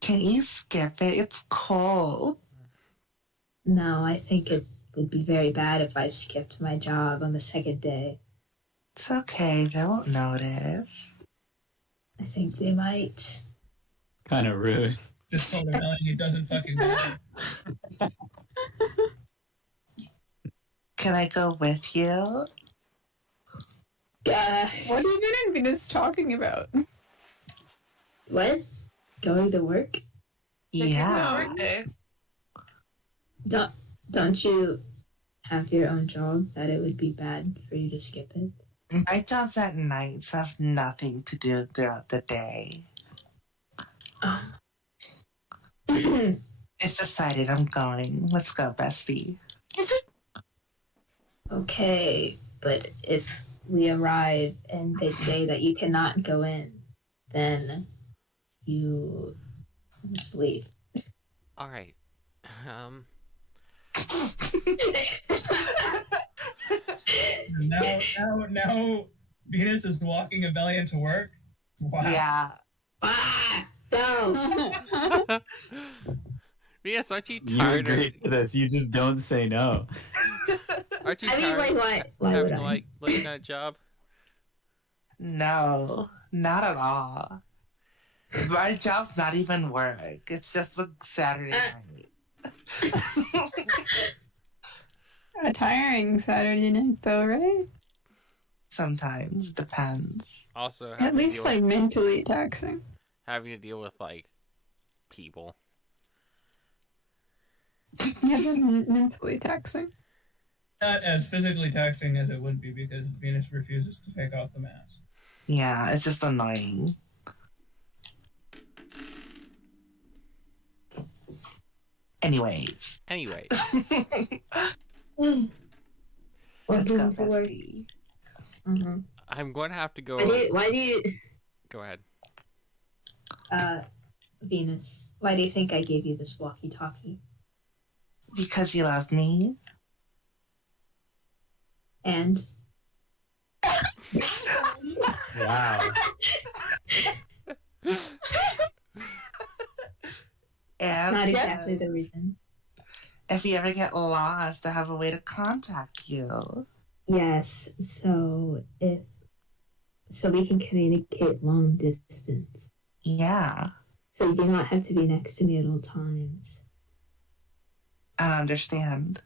Can you skip it? It's cold. No, I think it would be very bad if I skipped my job on the second day. It's okay. They won't notice. I think they might. Kind of rude. Just told Valiant he doesn't fucking matter. Can I go with you? What are you and Venus talking about? What? Going to work? Yeah. Birthday. Don't you have your own job that it would be bad for you to skip it? My job's at night, so I have nothing to do throughout the day. Oh. It's decided I'm going. Let's go, bestie. Okay, but if we arrive and they say that you cannot go in, then you must leave. All right. Now Venus is walking a Valiant to work. Wow. Yeah. Ah, no. Venus, aren't you You tired agree of? to this. You just don't say no. Aren't you I mean, tired like, of what? Why would having I? like late night job? No, not at all. My job's not even work. It's just like Saturday night. A tiring Saturday night, though, right? Sometimes depends. Also, At having to least deal like mentally taxing. having to deal with like people. Yeah, they're mentally taxing. Not as physically taxing as it would be because Venus refuses to take off the mask. Yeah, it's just annoying. Anyways. What's Let's go, moving forward? bestie. Mm-hmm. I'm going to have to go. Why do you, Go ahead. Venus? Why do you think I gave you this walkie-talkie? Because you love me. And Wow. And not exactly the reason. if you ever get lost, I have a way to contact you. Yes, so we can communicate long distance. Yeah, So you do not have to be next to me at all times. I understand.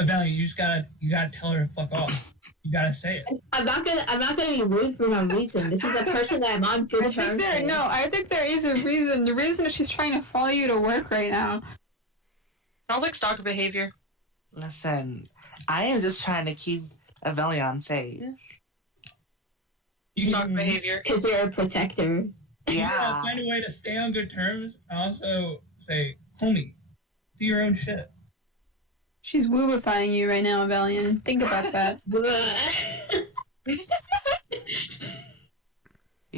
Valiant, you gotta tell her to fuck off. You gotta say it. I'm not gonna be rude for no reason. This is a person that I'm on good terms with. I think there is a reason. The reason is she's trying to follow you to work right now. Sounds like stalker behavior. Listen, I am just trying to keep Avelion safe. Stalker behavior. Because you're a protector. You Yeah. gotta find a way to stay on good terms. And also say, homie, do your own shit. She's woofifying you right now, Valiant. Think about that. You're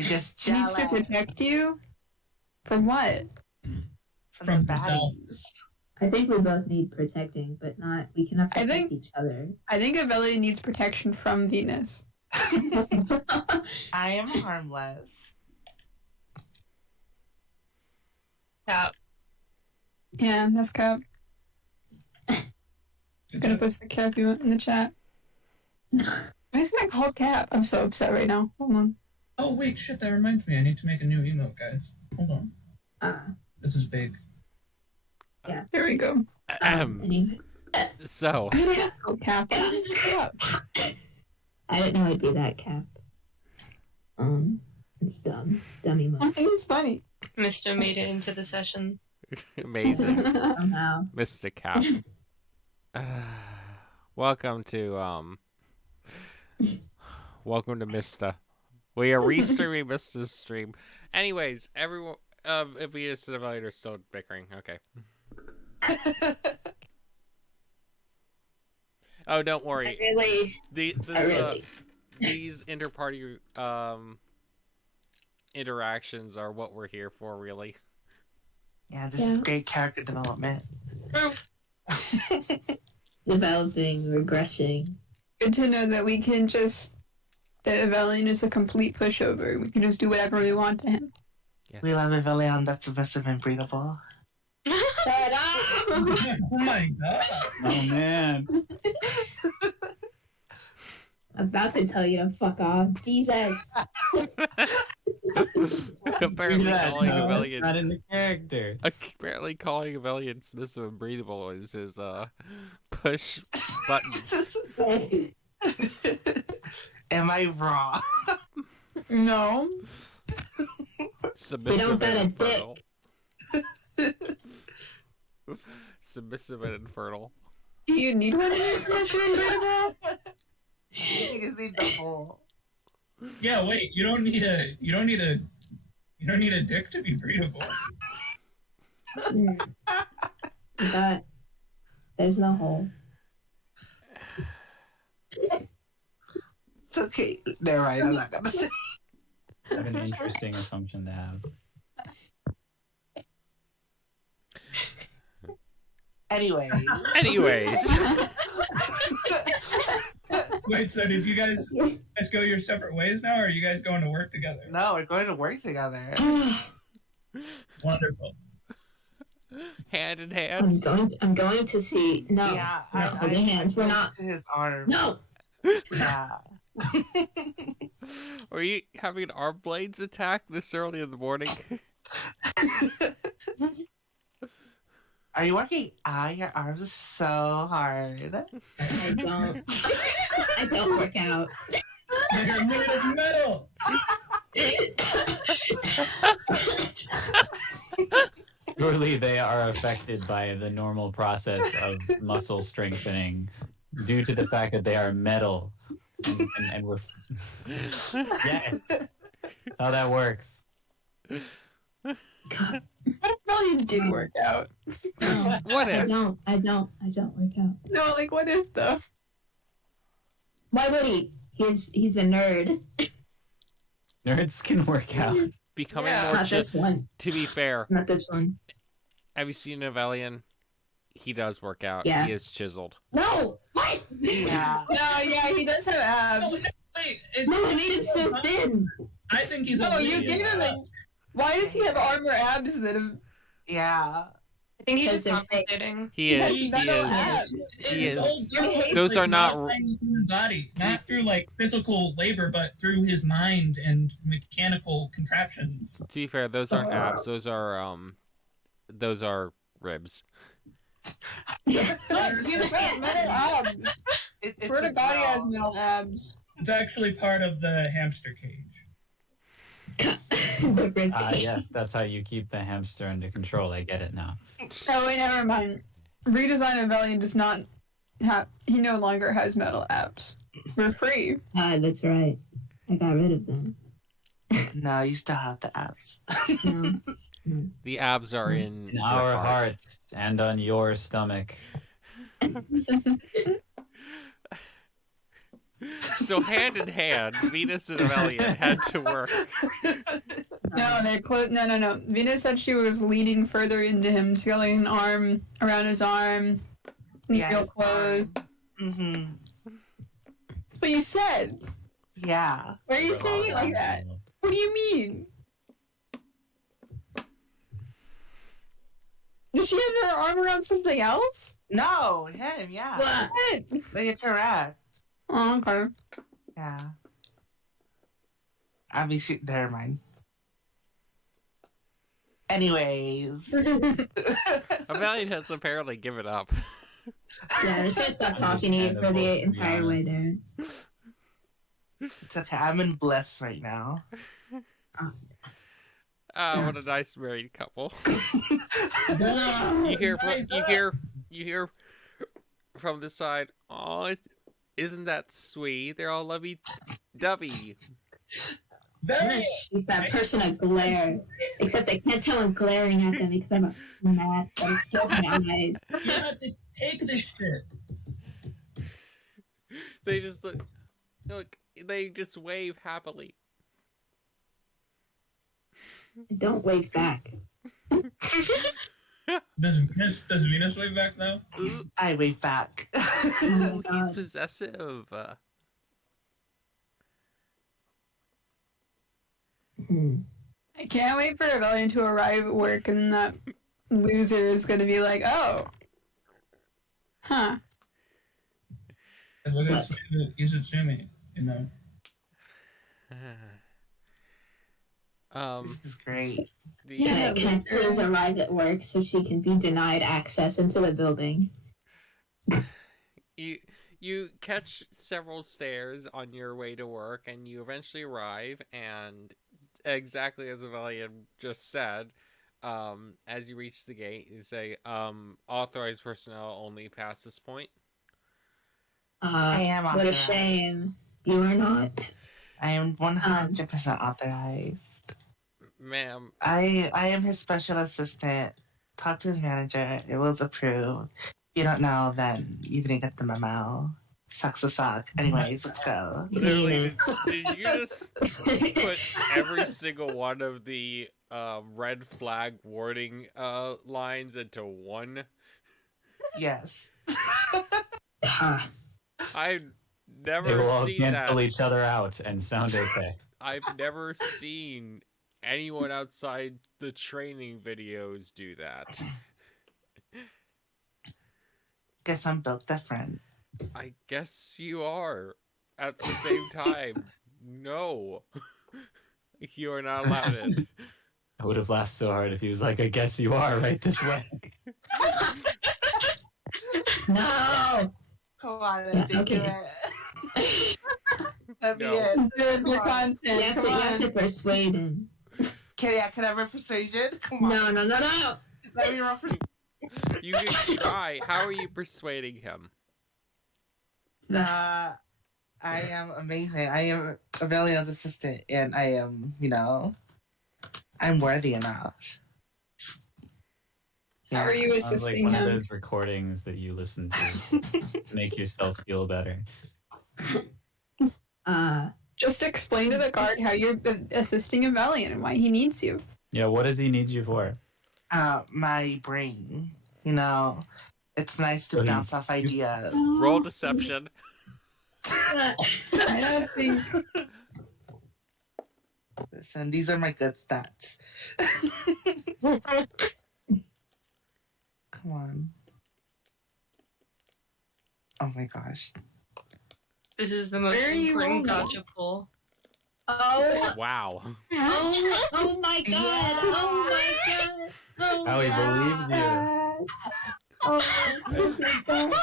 just She needs jealous to protect you? For what? From the yourself. baddies. I think we both need protecting, but we cannot I protect think- each other. I think Avelia needs protection from Venus. I am harmless. Cap. Yeah, that's Cap. I'm gonna post the Cap you want in the chat. Why is it called Cap? I'm so upset right now. Hold on. Oh wait, shit, that reminds me. I need to make a new emote, guys. Hold on. This is big. There we go. Anyway, So, I think it's called Cap. Cap. I didn't know it'd be that Cap. It's dumb. Dummy I much. think it's funny. Mr. made it into the session. amazing. Somehow. Mr. Cap. Welcome to Mr. We are restreaming Mr. Stream. Anyways, everyone if we just are still bickering, okay. Oh, don't worry. These inter-party interactions are what we're here for, really. Yeah, this is great character development. Developing, regressing. Good to know that we can just... That Avelion is a complete pushover. We can just do whatever we want to him. Yes. We love Avelion, that's submissive and breedable. Shut up! Oh my god. Oh man. I'm about to tell you to fuck off. Jesus. Apparently calling No, Avelion... it's not in the character. Apparently calling Avelion submissive and breathable is his push button. Am I wrong? No. Submissive got and a infertile. Submissive and infertile. Do you need one of these mushrooms, Annabelle? You just need the whole. Yeah, wait, you don't need a dick to be breathable. But there's no hole. It's okay. They're right. I'm not gonna say. What an interesting assumption to have. Anyway. Anyways. Wait, so did you guys go your separate ways now, or are you guys going to work together? No, we're going to work together. Wonderful. Hand in hand. I'm going to see. No. Yeah, No, holding hands. We're not. To his arm. No. Yeah. Are you having an arm blades attack this early in the morning? Are you working out? Your arms are so hard. I don't. I don't work out. You're made of metal. Surely they are affected by the normal process of muscle strengthening due to the fact that they are metal. And we're... Yeah, how that works. God. What if Rebellion did work out? No, What I if? don't work out. No, like what if though? Why would he? He's a nerd. Nerds can work out. Becoming Yeah. more Not this chiseled. one. To be fair, Not this one. have you seen Nevelian? He does work out. Yeah. He is chiseled. No! What? Yeah. No, yeah, he does have No, abs. wait, No, I made him so thin. I think he's a No, you medium. gave him a. Why does he have armor abs that have? Yeah. I think he's Because just they're fake. compensating. He He is. has He metal is. abs. He His is. whole growth is, Those are not- modified his human body, not through like physical labor, but through his mind and mechanical contraptions. To be fair, those aren't abs. Those are ribs. Yeah. He's got metal abs. It's Swear a to God, he has girl. metal abs. It's actually part of the hamster cage. The rib cage. Yes, that's how you keep the hamster under control. I get it now. Oh wait, never mind. Redesign of Valiant does not have. He no longer has metal abs. For free. That's right. I got rid of them. No, you still have the abs. No. The abs are in In your our heart. hearts and on your stomach. So hand in hand, Venus and Valiant had to work. No, they're close. No. Venus said she was leaning further into him, feeling an arm around his arm. And Yes. feel close. Mm-hmm. That's what you said. Yeah. Why are you saying it like that? What do you mean? Does she have her arm around something else? No, him, yeah. What? You're correct. Oh, okay. Yeah. I mean, never mind. Anyways. Valiant has apparently given up. Yeah, I should stop talking to you for the entire way there. It's okay. I'm in bliss right now. What a nice married couple. You hear from the side, oh, isn't that sweet? They're all lovey-dovey. I'm gonna shoot that person a glare. Except I can't tell I'm glaring at them because I'm a mask that is still my eyes. You have to take this shit. They just look, they just wave happily. Don't wave back. Does Venus wave back now? I wave back. Oh my He's God. possessive. I can't wait for Rebellion to arrive at work and that loser is going to be like, oh. Huh. Look at Izumi, you know. This is great. Yeah, can please arrive at work so she can be denied access into the building? You catch several stairs on your way to work, and you eventually arrive, and exactly as Valiant just said, as you reach the gate, you say, authorized personnel only past this point. I am What a authorized. shame. You are not. I am 100% authorized. Ma'am, I am his special assistant. Talk to his manager. It was approved. If you don't know, then you didn't get the memo. Sucks to suck. Anyways, let's go. literally, did you just put every single one of the red flag warning lines into one? Yes. Ah, I've They never will all seen cancel that. each other out and sound okay. I've never seen anyone outside the training videos do that. Guess I'm built different. I guess you are. At the same time, no. You are not allowed in. I would have laughed so hard if he was like, I guess you are right this way. no! Come on, Yeah, do okay. it. Let me No. in. Good Come on. content. You have Come to on. persuade him. Can I have persuasion? Come on. No. Let me roll for. You can try. How are you persuading him? I am amazing. I am Avelia's assistant, and I am, I'm worthy enough. How are you Sounds like assisting one of him? those recordings that you listen to to make yourself feel better. Just explain to the guard how you're assisting Avelian and why he needs you. Yeah, what does he need you for? My brain. It's nice to So bounce he's off ideas. Roll deception. I don't think. Listen, these are my good stats. Come on. Oh my gosh. This is the most Where are you important rolling? gotcha pull. Oh, Wow. oh my god! Yeah. Oh my god! Oh How he believes you. you. Oh my god!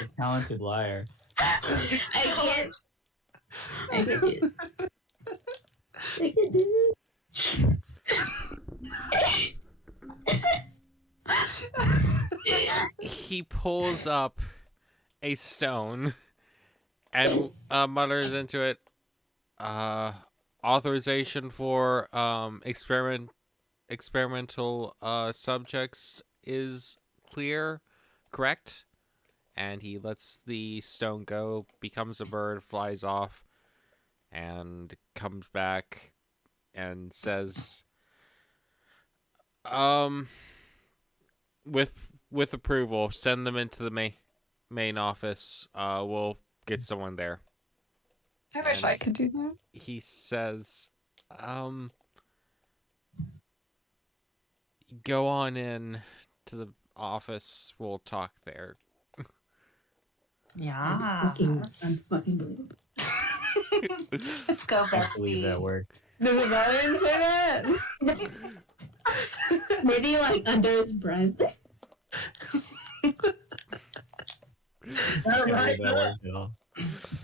A talented liar. I can't. I can't do it. I can't do He pulls up a stone and mutters into it, authorization for experimental subjects is clear, correct? And he lets the stone go, becomes a bird, flies off, and comes back and says, with approval, send them into the main office. We'll get someone there. I wish And I could do that. he says, go on in to the office. We'll talk there. Yeah. I'm fucking believable. Let's go, I can't believe that bestie. worked. Does Avelian say that? Maybe like under his breath. Gotta Can't rise believe that up. worked at all.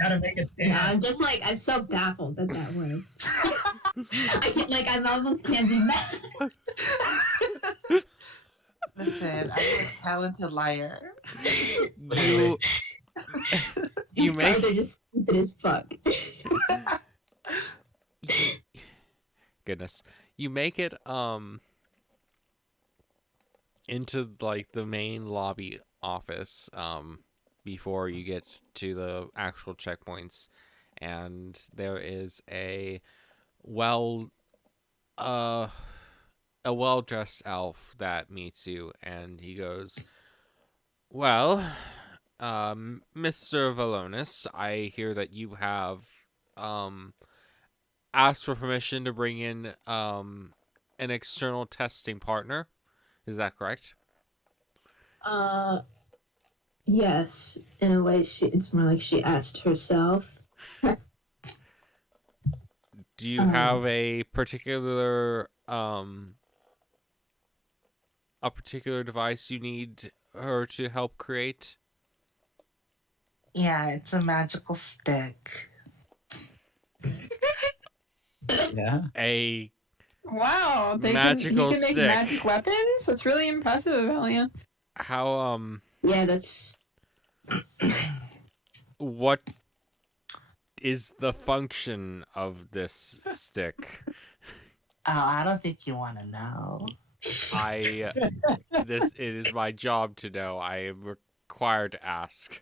Gotta make a stand. Yeah, I'm just like I'm so baffled that that worked. I can't, like I almost can't be mad. Listen, I'm a talented liar. You These make guys are just stupid as fuck. goodness. You make it into like the main lobby office before you get to the actual checkpoints, and there is a well-dressed elf that meets you, and he goes, "Well, Mr. Valonis, I hear that you have asked for permission to bring in an external testing partner. Is that correct?" Yes. In a way, it's more like she asked herself. Do you have a particular device you need her to help create? Yeah, it's a magical stick. Yeah. A Wow, he Magical can make stick. magic weapons? That's really impressive, Avelian. how Yeah, that's. what is the function of this stick? Oh, I don't think you want to know. It is my job to know. I am required to ask.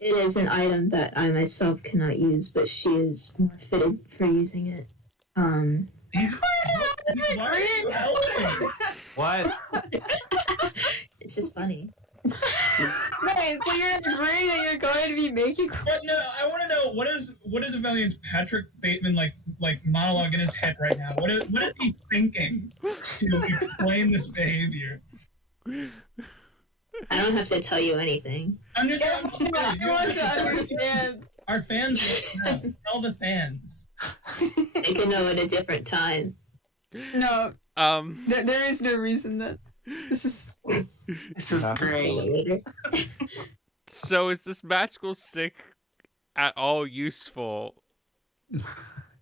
It is an item that I myself cannot use, but she is more fitted for using it. He's why are you helping? What? It's just funny. Wait, so you're agreeing that you're going to be making... But no, I want to know what is Avelian's Patrick Bateman like monologue in his head right now? What is he thinking to explain this behavior? I don't have to tell you anything. I'm just I want to understand. Our fans want to know. Tell the fans. They can know at a different time. No, Um, there is no reason that... This is... This is great. Later. So is this magical stick at all useful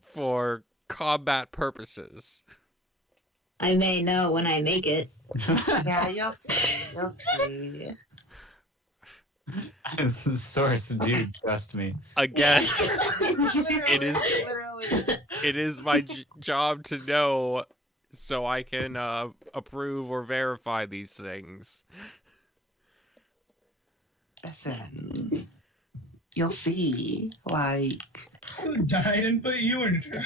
for combat purposes? I may know when I make it. Yeah, you'll see. You'll see. Source, dude, trust me. Again, Literally. it is my job to know so I can approve or verify these things. Listen, you'll see. Like, Who died and put you in charge?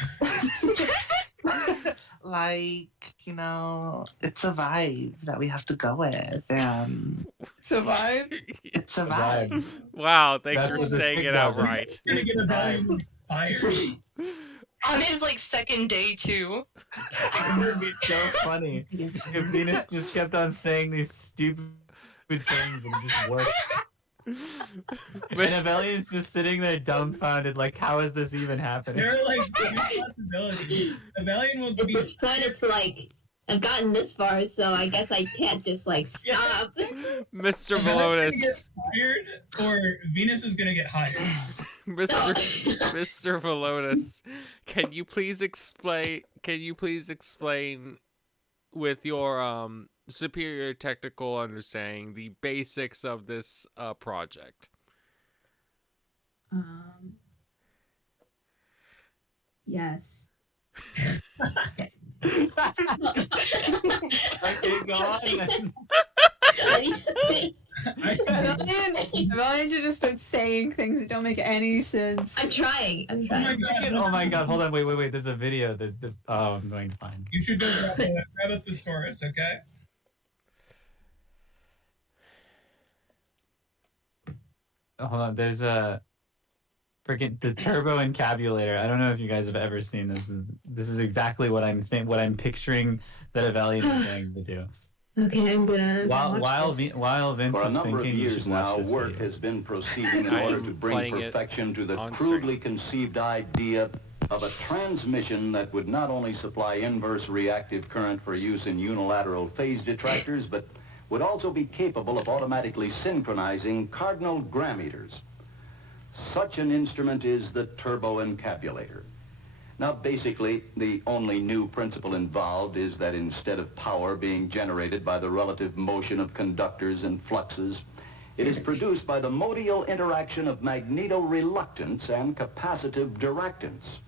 like, you know, it's a vibe that we have to go with. Survive. It's a vibe. Wow, thanks That's for what the saying stick it does. outright. You're gonna get a value fired. On his like second day too. It would be so funny if Venus just kept on saying these stupid things and it just worked. And Avelian's just sitting there dumbfounded, like, how is this even happening? There are like two possibilities. Avelian will At be this point, it's like I've gotten this far, so I guess I can't just like stop. Mr. Avelian's gonna get Velonis. fired, or Venus is gonna get hired. Mr. Velonis, can you please explain with your superior technical understanding the basics of this project? Yes. Okay, go on then. I need to think. Valiant should just start saying things that don't make any sense. I'm trying. Oh my god! Oh my god, hold on, wait, there's a video that I'm going to find. You should go grab a thesaurus, okay? Hold on, there's a freaking the turbo encabulator. I don't know if you guys have ever seen this. This is exactly what I'm picturing that Avelian is going to do. Okay, I'm gonna. While Vince For a is number of thinking, you years should watch now, this work video. has been proceeding in I order am to bring playing it perfection to the on crudely stream. conceived idea of a transmission that would not only supply inverse reactive current for use in unilateral phase detractors, but would also be capable of automatically synchronizing cardinal grammeters. Such an instrument is the turbo encabulator. Now, basically, the only new principle involved is that instead of power being generated by the relative motion of conductors and fluxes, it is produced by the modial interaction of magneto-reluctance and capacitive directance.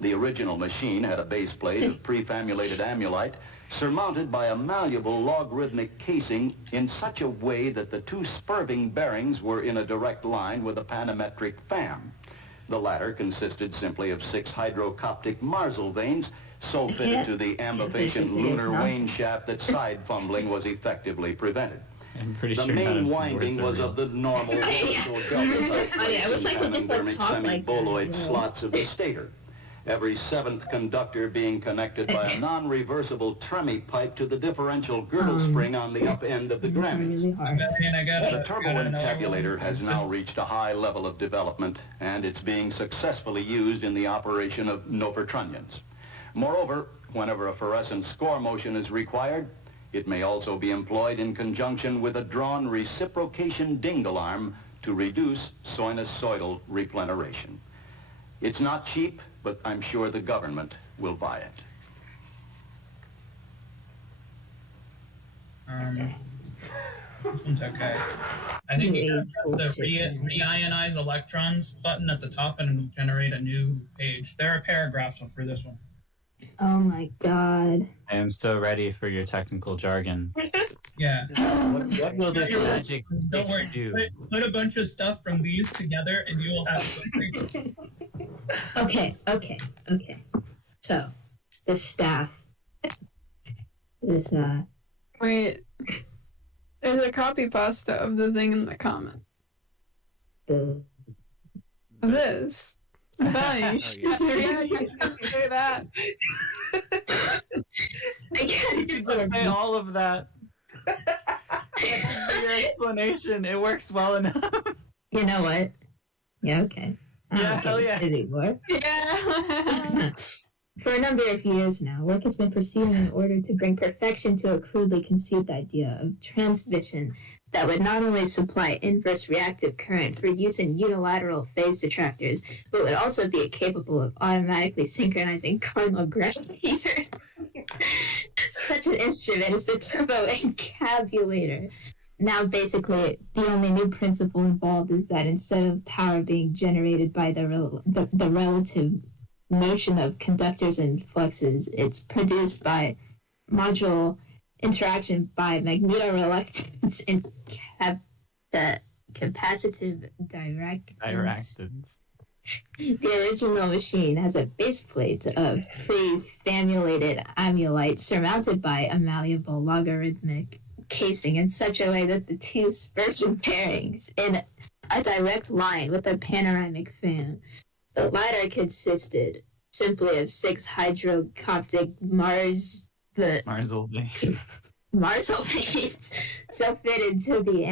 The original machine had a base plate of prefamulated amulite surmounted by a malleable logarithmic casing in such a way that the two spurving bearings were in a direct line with a panametric fam. The latter consisted simply of 6 hydrocoptic Marsal vanes so fitted to the ambivacient lunar wane shaft that side fumbling was effectively prevented. I'm pretty The sure none main of the winding words are was real. of the normal I wish I could just, like, talk like that. semiboloid slots of the stator. Every 7th conductor being connected by a non-reversible tremie pipe to the differential girdle spring on the up end of the Grammys. Really hard. And I got The turbo encabulator has now reached a high level of development, and it's being successfully used in the operation of Nopertrunnions. Moreover, whenever a fluorescent score motion is required, it may also be employed in conjunction with a drawn reciprocation dingle arm to reduce sinusoidal repleneration. It's not cheap, but I'm sure the government will buy it. This one's okay. I think you got the reionize electrons button at the top and it'll generate a new page. There are paragraphs for this one. Oh my god. I am so ready for your technical jargon. Yeah. What will this magic Don't worry. do? Put a bunch of stuff from these together and you will have something. Okay. So, this staff. This Wait. There's a copy pasta of the thing in the comment. the Of this. Valiant, you should say that. I can't You just just say all of that. Your explanation, it works well enough. You know what? Yeah, okay. I don't Yeah, give hell a yeah. shit anymore. Yeah. For a number of years now, work has been proceeding in order to bring perfection to a crudely conceived idea of transmission that would not only supply inverse reactive current for use in unilateral phase detractors, but would also be capable of automatically synchronizing cardinal gravitator. Such an instrument is the turbo encabulator. Now, basically, the only new principle involved is that instead of power being generated by the relative motion of conductors and fluxes, it's produced by module interaction by magnetoreluctance and capacitive directance. The original machine has a base plate of pre-famulated amulite surmounted by a malleable logarithmic casing in such a way that the two spurs and pairings in a direct line with a panoramic fan. The latter consisted simply of 6 hydrocoptic Marsal veins, so fitted to the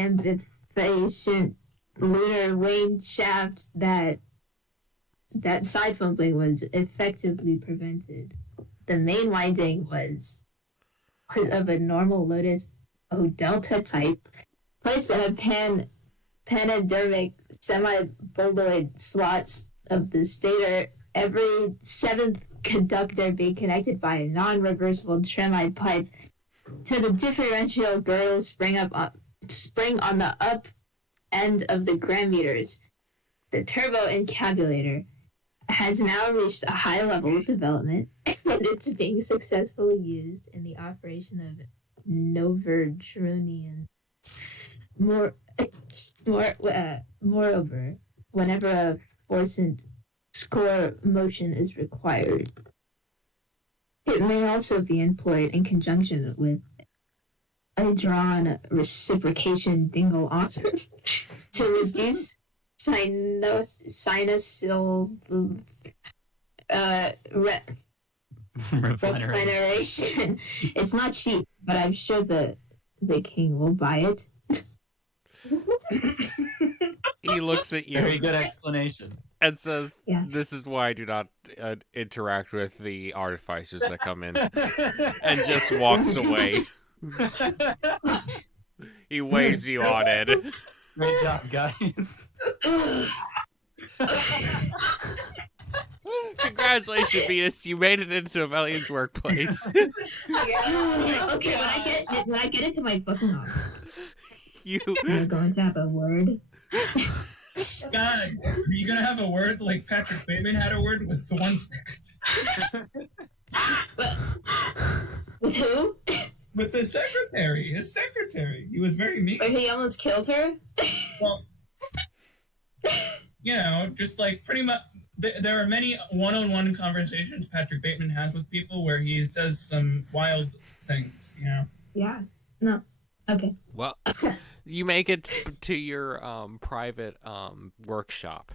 ambifacient lunar wane shaft that side fumbling was effectively prevented. The main winding was of a normal Lotus O delta type, placed in a panodermic semi-boloid slots of the stator, every 7th conductor being connected by a non-reversible tremide pipe to the differential girdle spring on the up end of the gram meters. The turbo encabulator has now reached a high level of development, and it's being successfully used in the operation of Novertronian. Moreover, whenever a forcent score motion is required, it may also be employed in conjunction with a drawn reciprocation dingle on to reduce sinusoidal repleneration. It's not cheap, but I'm sure the king will buy it. He looks at you. Very good explanation. And says, Yeah. "This is why I do not interact with the artificers that come in," and just walks away. He waves you on it. Great job, guys. Congratulations, Venus! You made it into Amelian's workplace. Okay, when I get into my booking log, we're going to have a word. God, are you gonna have a word like Patrick Bateman had a word with Thorn secretary? With who? With the secretary, his secretary. He was very mean. Or he almost killed her? Well, you know, just like pretty much. There are many one-on-one conversations Patrick Bateman has with people where he says some wild things, you know? Yeah. No. Okay. Well, you make it to your private workshop.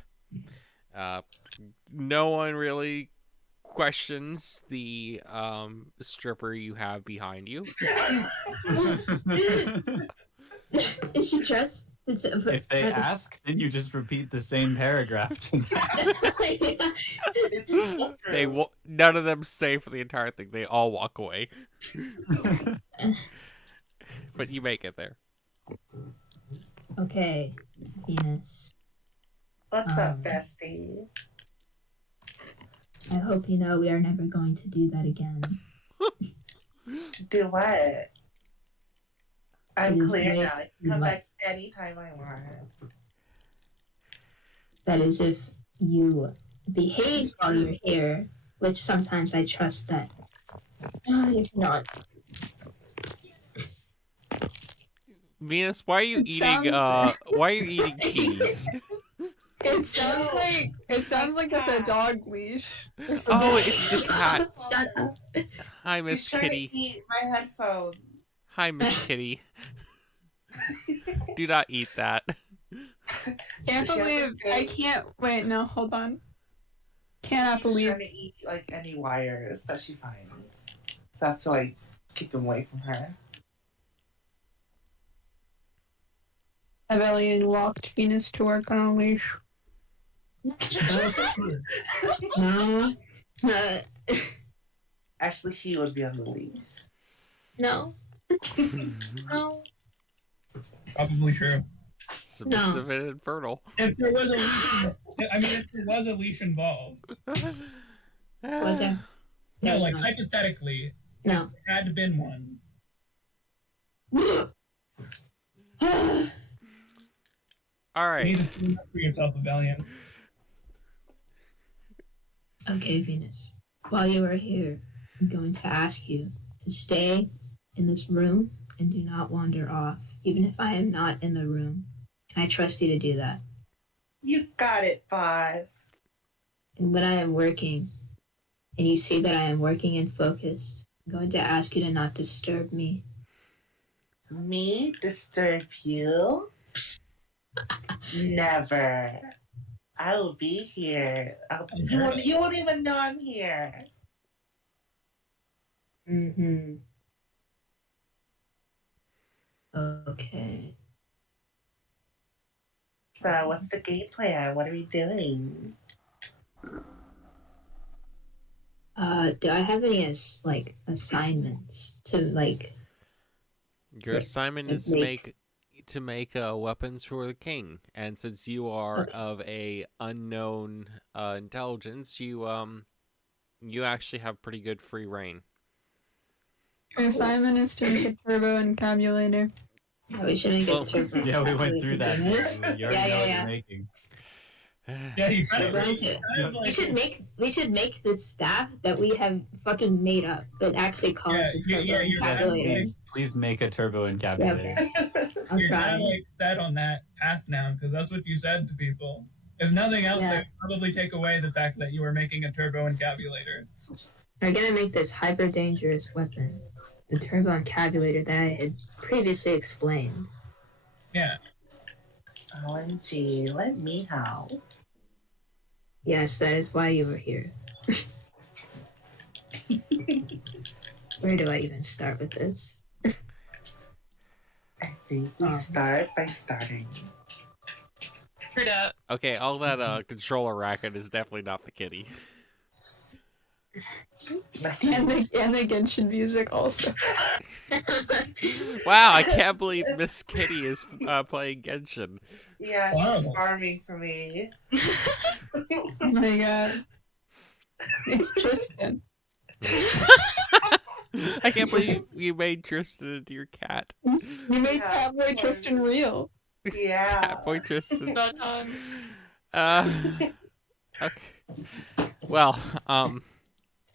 No one really questions the stripper you have behind you. Is she dressed? If they ask, then you just repeat the same paragraph to them. None of them stay for the entire thing. They all walk away. But you make it there. Okay, Venus. What's up, bestie? I hope you know we are never going to do that again. Do what? I'm clear great. now. I can come back anytime I want. That is if you behave while you're here, which sometimes I trust that. If not. Venus, why are you eating why are you eating keys? It sounds like it's a dog leash or something. Oh, it's the cat. Shut up. Hi, Miss She's trying Kitty. to eat my headphone. Hi, Miss Kitty. Do not eat that. Can't believe I can't wait. No, hold on. Cannot She's believe trying to eat like any wires that she finds, so I have to like keep them away from her. Avelian walked Venus to work on a leash. No. Actually, he would be on the leash. No. No. Probably true. Submissive and infertile. If there was a leash, if there was a leash involved. Was there? No, There's like not. hypothetically, No. if there had been one. All You need right. to stand up for yourself, Valiant. Okay, Venus. While you are here, I'm going to ask you to stay in this room and do not wander off, even if I am not in the room. And I trust you to do that. You got it, boss. And when I am working, and you see that I am working and focused, I'm going to ask you to not disturb me. Me disturb you? Never. I will be here. You won't even know I'm here. Mm-hmm. Okay. So what's the game plan? What are we doing? Do I have any assignments to Your Right. assignment And is to make weapons for the king, and since you are Okay. of a unknown intelligence, you actually have pretty good free reign. Your assignment is to make a turbo encabulator. Yeah, we should make Well, a turbo. Yeah, we went through that. Yes. You already know what Yeah. you're making. Yeah, you kind We're of, going to. We should make the staff that we have fucking made up, but actually call it the turbo you're kind of encapsulator. Please make a turbo encapsulator. I'll You're try. kind of set on that path now because that's what you said to people. If nothing else, Yeah. they probably take away the fact that you were making a turbo encabulator. We're gonna make this hyper dangerous weapon, the turbo encabulator that I had previously explained. Yeah. OMG, let me help. Yes, that is why you were here. Where do I even start with this? I think we start by starting. Screwed up. Okay, all that controller racket is definitely not the kitty. And the Genshin music also. Wow, I can't believe Miss Kitty is playing Genshin. Yeah, she's farming for me. Oh my god. It's Tristan. I can't believe you made Tristan into your cat. You made Yeah, Catboy Tristan real. Yeah. Catboy Tristan. About time. Okay. Well,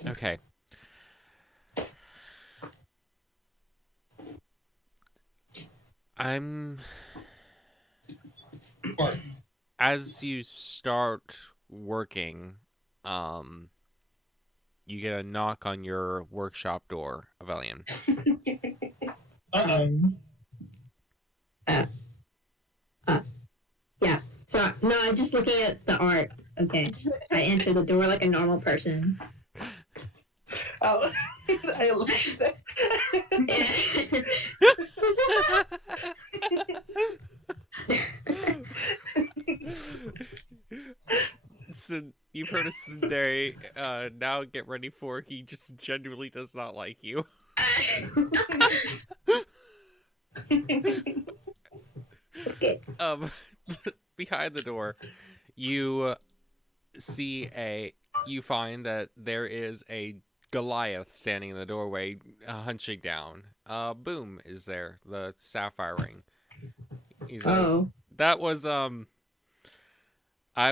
okay. As you start working, you get a knock on your workshop door, Avelian. Yeah. So no, I'm just looking at the art. Okay. I enter the door like a normal person. Oh, I love that. So you've heard of Sundari. Now get ready for he just genuinely does not like you. Okay. Behind the door, you find that there is a Goliath standing in the doorway, hunching down. Boom is there, the sapphire ring. He says, that was, I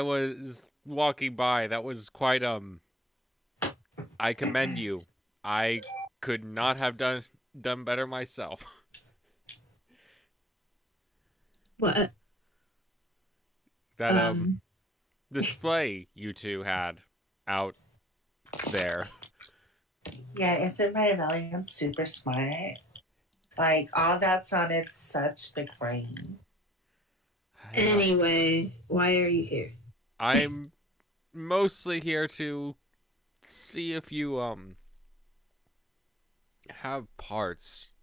was walking by. That was quite, I commend you. I could not have done better myself. What? That, display you two had out there. Yeah, isn't my rebellion super smart? Like, all that sounded such big brain. Anyway, why are you here? I'm mostly here to see if you have parts.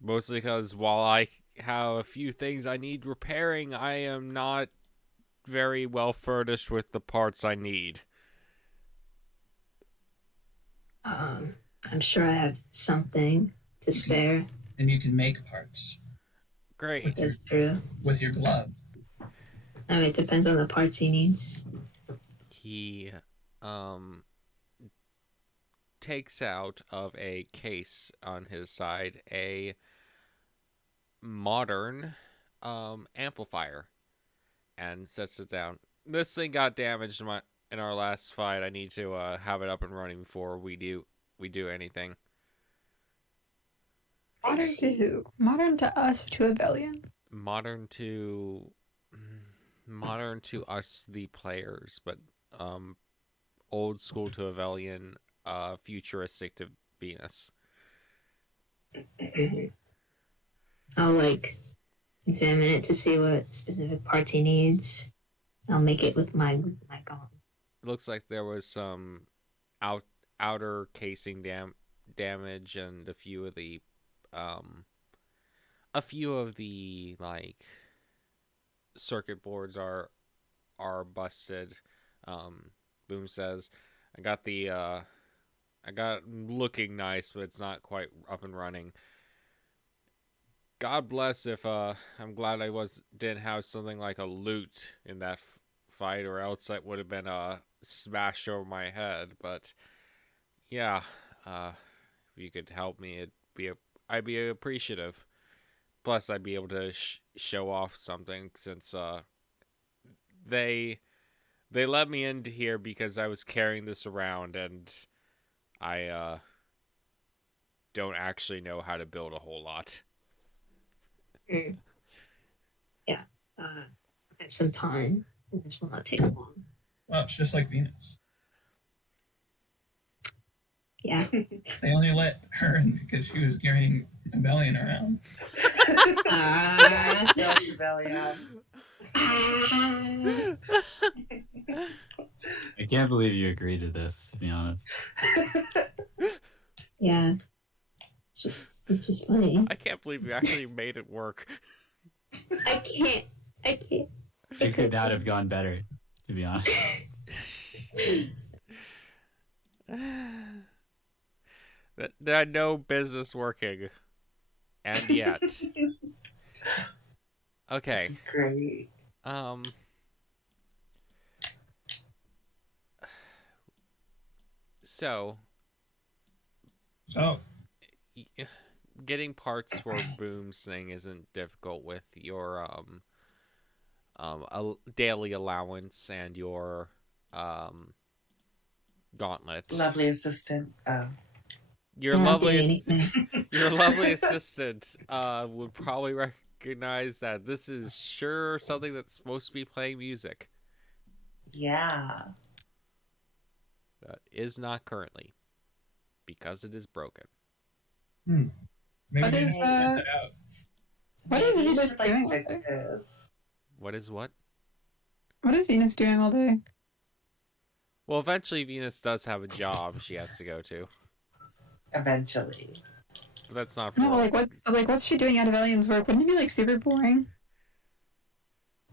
Mostly because while I have a few things I need repairing, I am not very well furnished with the parts I need. I'm sure I have something to spare. And you can make parts. Great. That's true. With your glove. I mean, it depends on the parts he needs. He takes out of a case on his side a modern amplifier and sets it down. This thing got damaged in our last fight. I need to have it up and running before we do anything. Modern to who? Modern to us, to Avelian? Modern to us, the players, but old school to Avelian, futuristic to Venus. I'll examine it to see what specific parts he needs. I'll make it with my gauntlet. Looks like there was some outer casing damage, and a few of the like circuit boards are busted. Boom says, I got it looking nice, but it's not quite up and running. God bless if I'm glad I didn't have something like a loot in that fight, or else it would have been smashed over my head. But yeah, if you could help me, I'd be appreciative. Plus, I'd be able to show off something, since they let me into here because I was carrying this around, and I don't actually know how to build a whole lot. Yeah, I have some time. This will not take long. Well, it's just like Venus. Yeah. They only let her in because she was carrying Rebellion around. I can't believe you agreed to this, to be honest. Yeah. It's just funny. I can't believe you actually made it work. I can't. It could not have gone better, to be honest. There had no business working, and yet. Okay. This is great. So, getting parts for Boom's thing isn't difficult with your daily allowance and your gauntlet. Lovely assistant. Your lovely assistant would probably recognize that this is sure something that's supposed to be playing music. Yeah. That is not currently, because it is broken. Maybe What we is should check that out. What is Maybe you Venus should, like, doing all fix day? this. What is what? What is Venus doing all day? Well, eventually Venus does have a job she has to go to. Eventually. But that's not for No, what's she doing out of Avelian's work? Wouldn't it be super boring?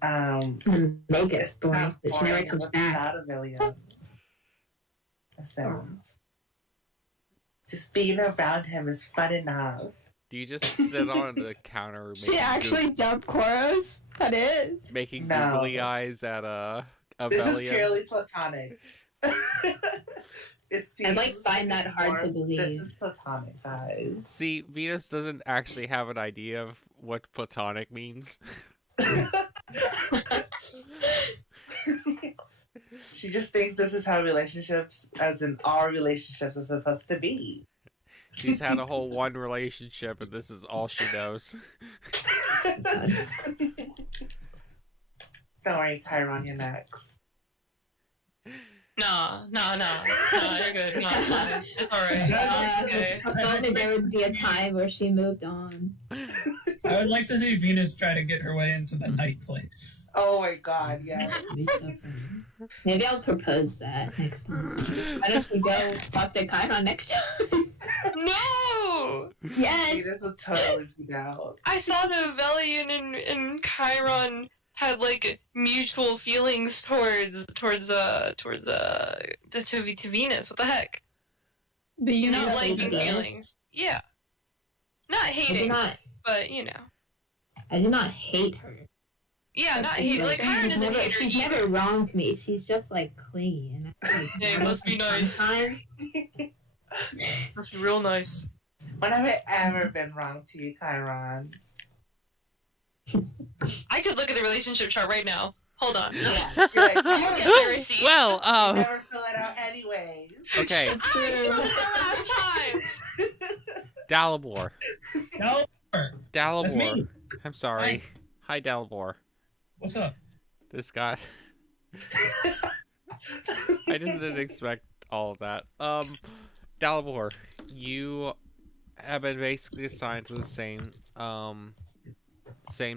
Make it It's boring, not but she never boring, comes it's back. not a million. So, just being around him is fun enough. Do you just sit on the counter She actually dumped Koros? That is? making No. googly eyes at a This is Velian? purely platonic. It seems find that hard to believe. This is platonic, guys. See, Venus doesn't actually have an idea of what platonic means. She just thinks this is how relationships, as in our relationships, are supposed to be. She's had a whole one relationship, and this is all she knows. Don't worry, Chiron, you're next. No, you're good. No, it's alright. I Okay. thought that there would be a time where she moved on. I would like to see Venus try to get her way into the night place. Oh my god, yeah. Maybe I'll propose that next time. Why don't you go talk to Chiron next time? No! Yes! Venus will totally be out. I thought Avelian and Chiron had like mutual feelings towards to Venus. What the heck? But you Not know, liking Venus. feelings. Yeah. Not Maybe hating, not. but you know. I do not hate her. Yeah, not She's hate. Like, Kyron she's doesn't never, hate her she's either. never wronged me. She's just like clingy, and I like, Yeah, it must be nice. sometimes. Must be real nice. When have I ever been wrong to you, Chiron? I could look at the relationship chart right now. Hold on. Yeah. You're like, I'll get the receipt. Well, you never fill it out anyways. okay, I filled it the last time. Dalibor. No. That's Dalibor. me. I'm sorry. Hi, Dalibor. What's up? This guy. I just didn't expect all of that. Dalibor, you have been basically assigned to the same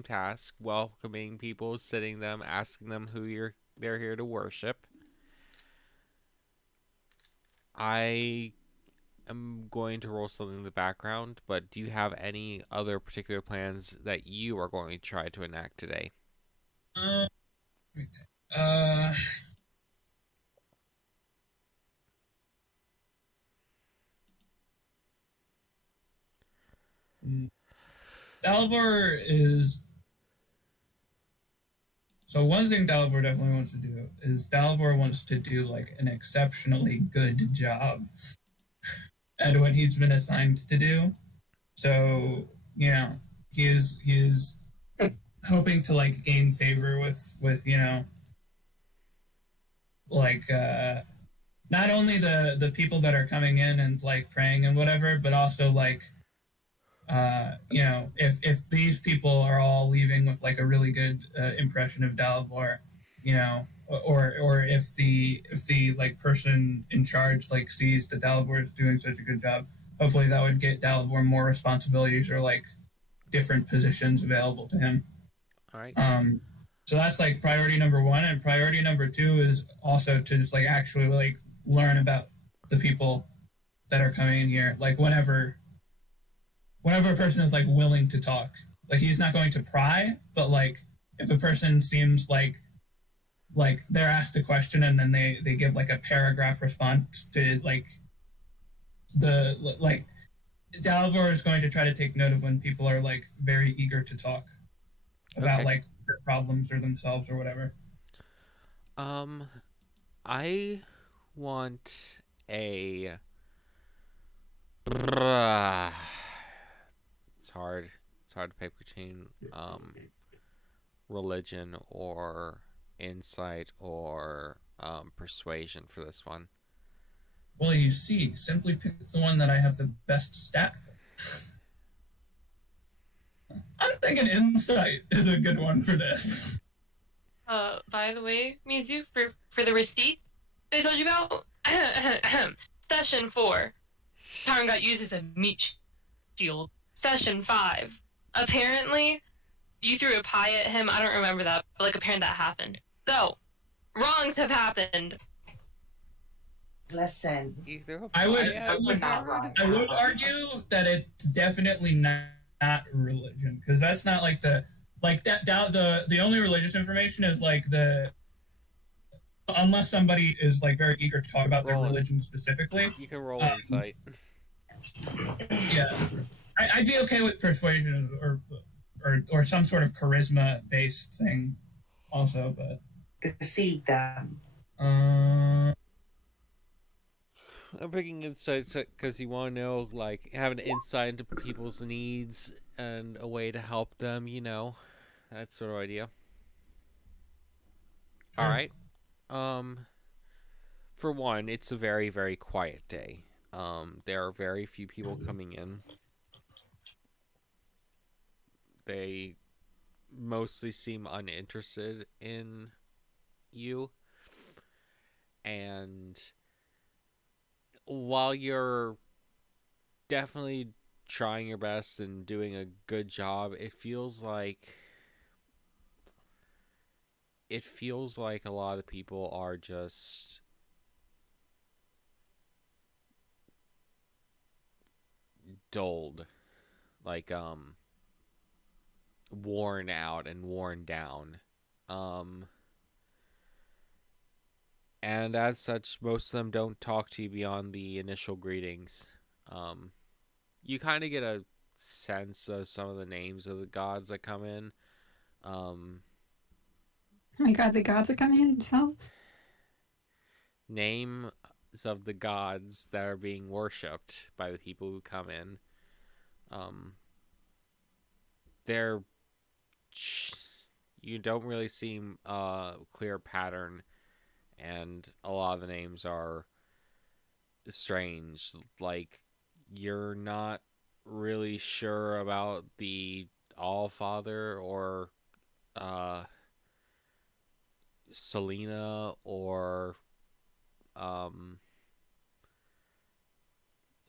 task, welcoming people, sitting them, asking them who they're here to worship. I am going to roll something in the background, but do you have any other particular plans that you are going to try to enact today? Dalibor is. So one thing Dalibor definitely wants to do is Dalibor wants to do like an exceptionally good job at what he's been assigned to do. So, you know, he is hoping to like gain favor with you know, like not only the people that are coming in and like praying and whatever, but also like you know, if these people are all leaving with like a really good impression of Dalibor, you know, or if the like person in charge like sees that Dalibor is doing such a good job, hopefully that would get Dalibor more responsibilities or like different positions available to him. All right. So that's like priority number one, and priority number two is also to just like actually like learn about the people that are coming in here, like whenever a person is like willing to talk. Like he's not going to pry, but like if a person seems like they're asked a question and then they give like a paragraph response to like Dalibor is going to try to take note of when people are like very eager to talk about like their problems or themselves or whatever. I want a. It's hard to paper chain religion or insight or persuasion for this one. Well, you see, simply pick the one that I have the best stat for. I'm thinking insight is a good one for this. By the way, Mizu, for the receipt they told you about, Session 4, Tarn got used as a meat shield. Session 5, apparently, you threw a pie at him. I don't remember that, but like apparently that happened. So, wrongs have happened. Listen, I would argue that it's definitely not religion, because that's not like the only religious information is like unless somebody is like very eager to talk about their religion specifically. You can roll insight. Yeah, I'd be okay with persuasion or some sort of charisma based thing, also, but deceive them. I'm picking insights because you want to know, like, have an insight into people's needs and a way to help them, you know, that sort of idea. All right. For one, it's a very, very quiet day. There are very few people coming in. They mostly seem uninterested in you. And while you're definitely trying your best and doing a good job, it feels like a lot of people are just dulled, like worn out and worn down. And as such, most of them don't talk to you beyond the initial greetings. You kind of get a sense of some of the names of the gods that come in. Oh my god, the gods are coming in themselves? Names of the gods that are being worshipped by the people who come in. They're... You don't really see a clear pattern, and a lot of the names are strange. Like, you're not really sure about the Allfather or Selena or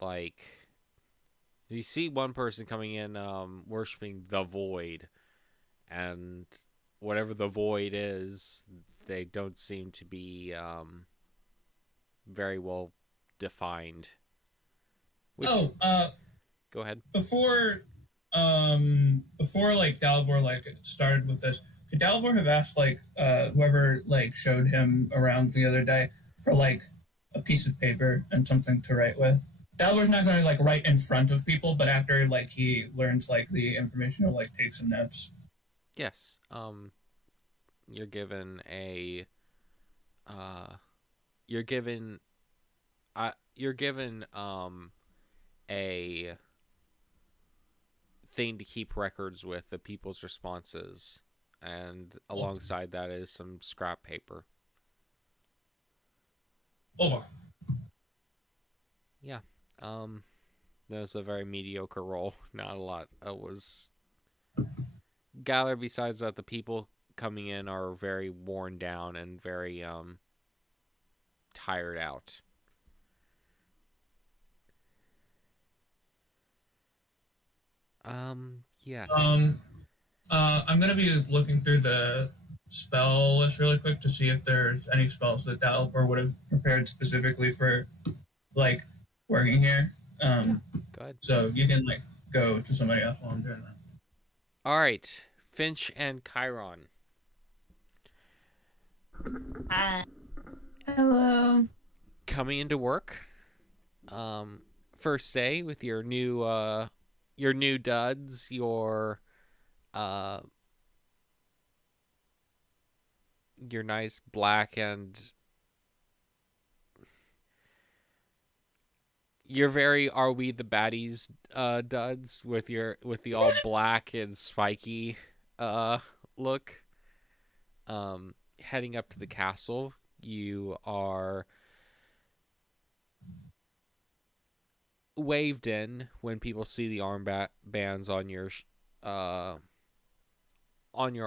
like, you see one person coming in worshiping the Void, and whatever the Void is, they don't seem to be very well defined. Go ahead. Before like Dalibor like started with this, could Dalibor have asked like whoever like showed him around the other day for like a piece of paper and something to write with? Dalibor's not going to like write in front of people, but after like he learns like the information, he'll like take some notes. Yes. You're given a a thing to keep records with the people's responses, and alongside that is some scrap paper. Over. Yeah. That was a very mediocre roll. Not a lot. It was gathered. Besides that, the people coming in are very worn down and very tired out. Yes. I'm gonna be looking through the spell list really quick to see if there's any spells that Dalibor would have prepared specifically for like working here. Good. So you can like go to somebody else while I'm doing that. All right, Finch and Chiron. Hello. Coming into work. First day with your new duds, your nice black and you're very Are We the Baddies duds with the all black and spiky look. Heading up to the castle, you are waved in when people see the armbands on your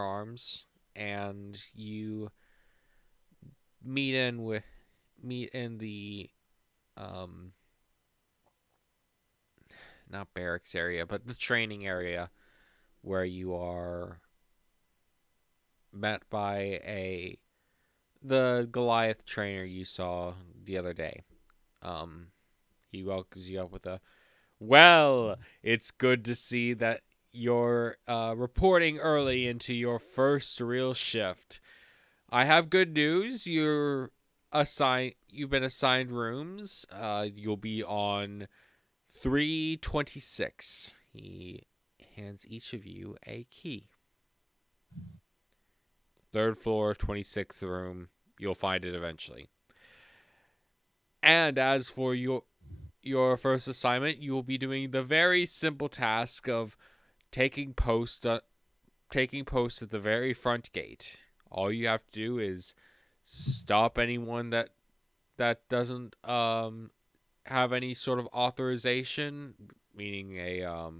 arms, and you meet in the not barracks area, but the training area, where you are met by the Goliath trainer you saw the other day. He welcomes you up with a, "Well, it's good to see that you're reporting early into your first real shift. I have good news. You've been assigned rooms. You'll be on 326. He hands each of you a key. 3rd floor, 26th room. You'll find it eventually. And as for your first assignment, you will be doing the very simple task of taking post at the very front gate. All you have to do is stop anyone that doesn't have any sort of authorization, meaning a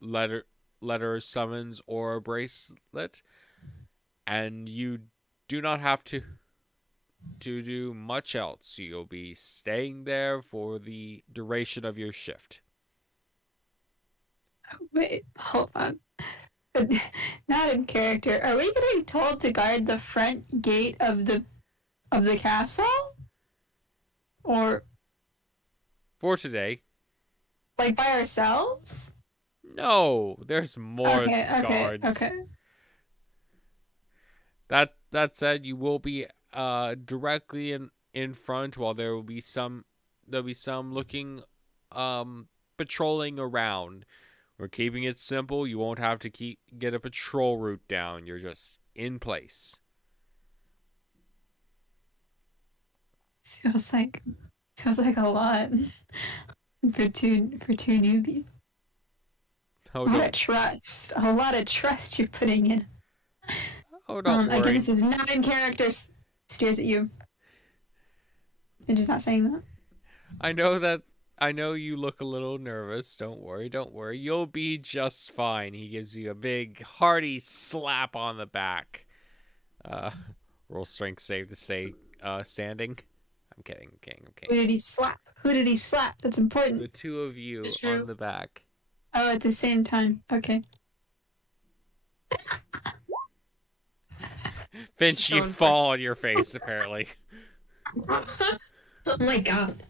letter of summons or a bracelet, and you do not have to do much else. You'll be staying there for the duration of your shift. Wait, hold on. Not in character. Are we getting told to guard the front gate of the castle? Or For today. like by ourselves? No, there's more guards. Okay. That said, you will be directly in front, while there'll be some looking patrolling around We're keeping it simple. You won't have to get a patrol route down. You're just in place. Feels like a lot for two newbies. Oh, A lot of trust you're putting in. Don't worry. Again, this is not in character. Stares at you. And just not saying that. I know you look a little nervous. Don't worry. You'll be just fine. He gives you a big, hearty slap on the back. Roll strength save to stay standing. I'm kidding. Who did he slap? That's important. The two of you on the back. Oh, at the same time. Okay. Finch, you fall on your face, apparently. Oh my god.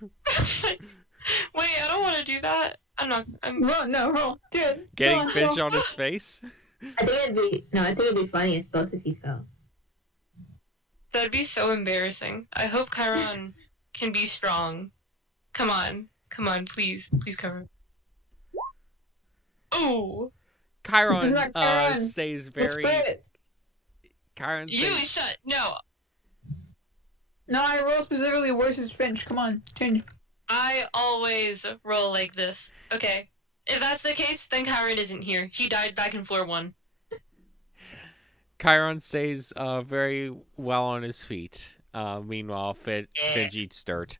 Wait, I don't want to do that. Roll. Do it. Getting Finch on his face? I think it'd be funny if both of you fell. That'd be so embarrassing. I hope Chiron can be strong. Come on, please, Chiron. Ooh. Chiron stays very. Chiron You shut. No. No, I roll specifically versus Finch. Come on, change. I always roll like this. Okay. If that's the case, then Chiron isn't here. He died back in floor 1. Chiron stays very well on his feet. Meanwhile, Finch eats dirt.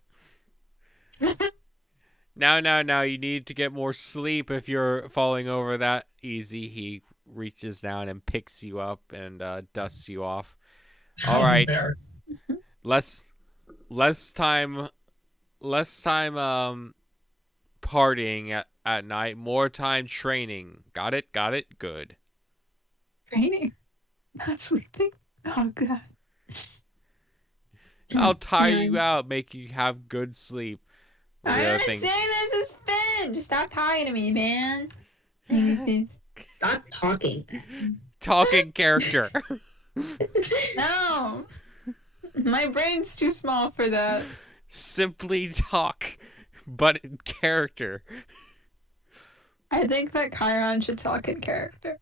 Now, you need to get more sleep if you're falling over that easy. He reaches down and picks you up and dusts you off. All right. Less time partying at night, more time training. Got it? Good. Training? Not sleeping? Oh, God. I'll tire you out, make you have good sleep. I'm not saying this is Finch. Stop talking to me, man. Stop talking. Talking character. No. My brain's too small for that. Simply talk, but in character. I think that Chiron should talk in character.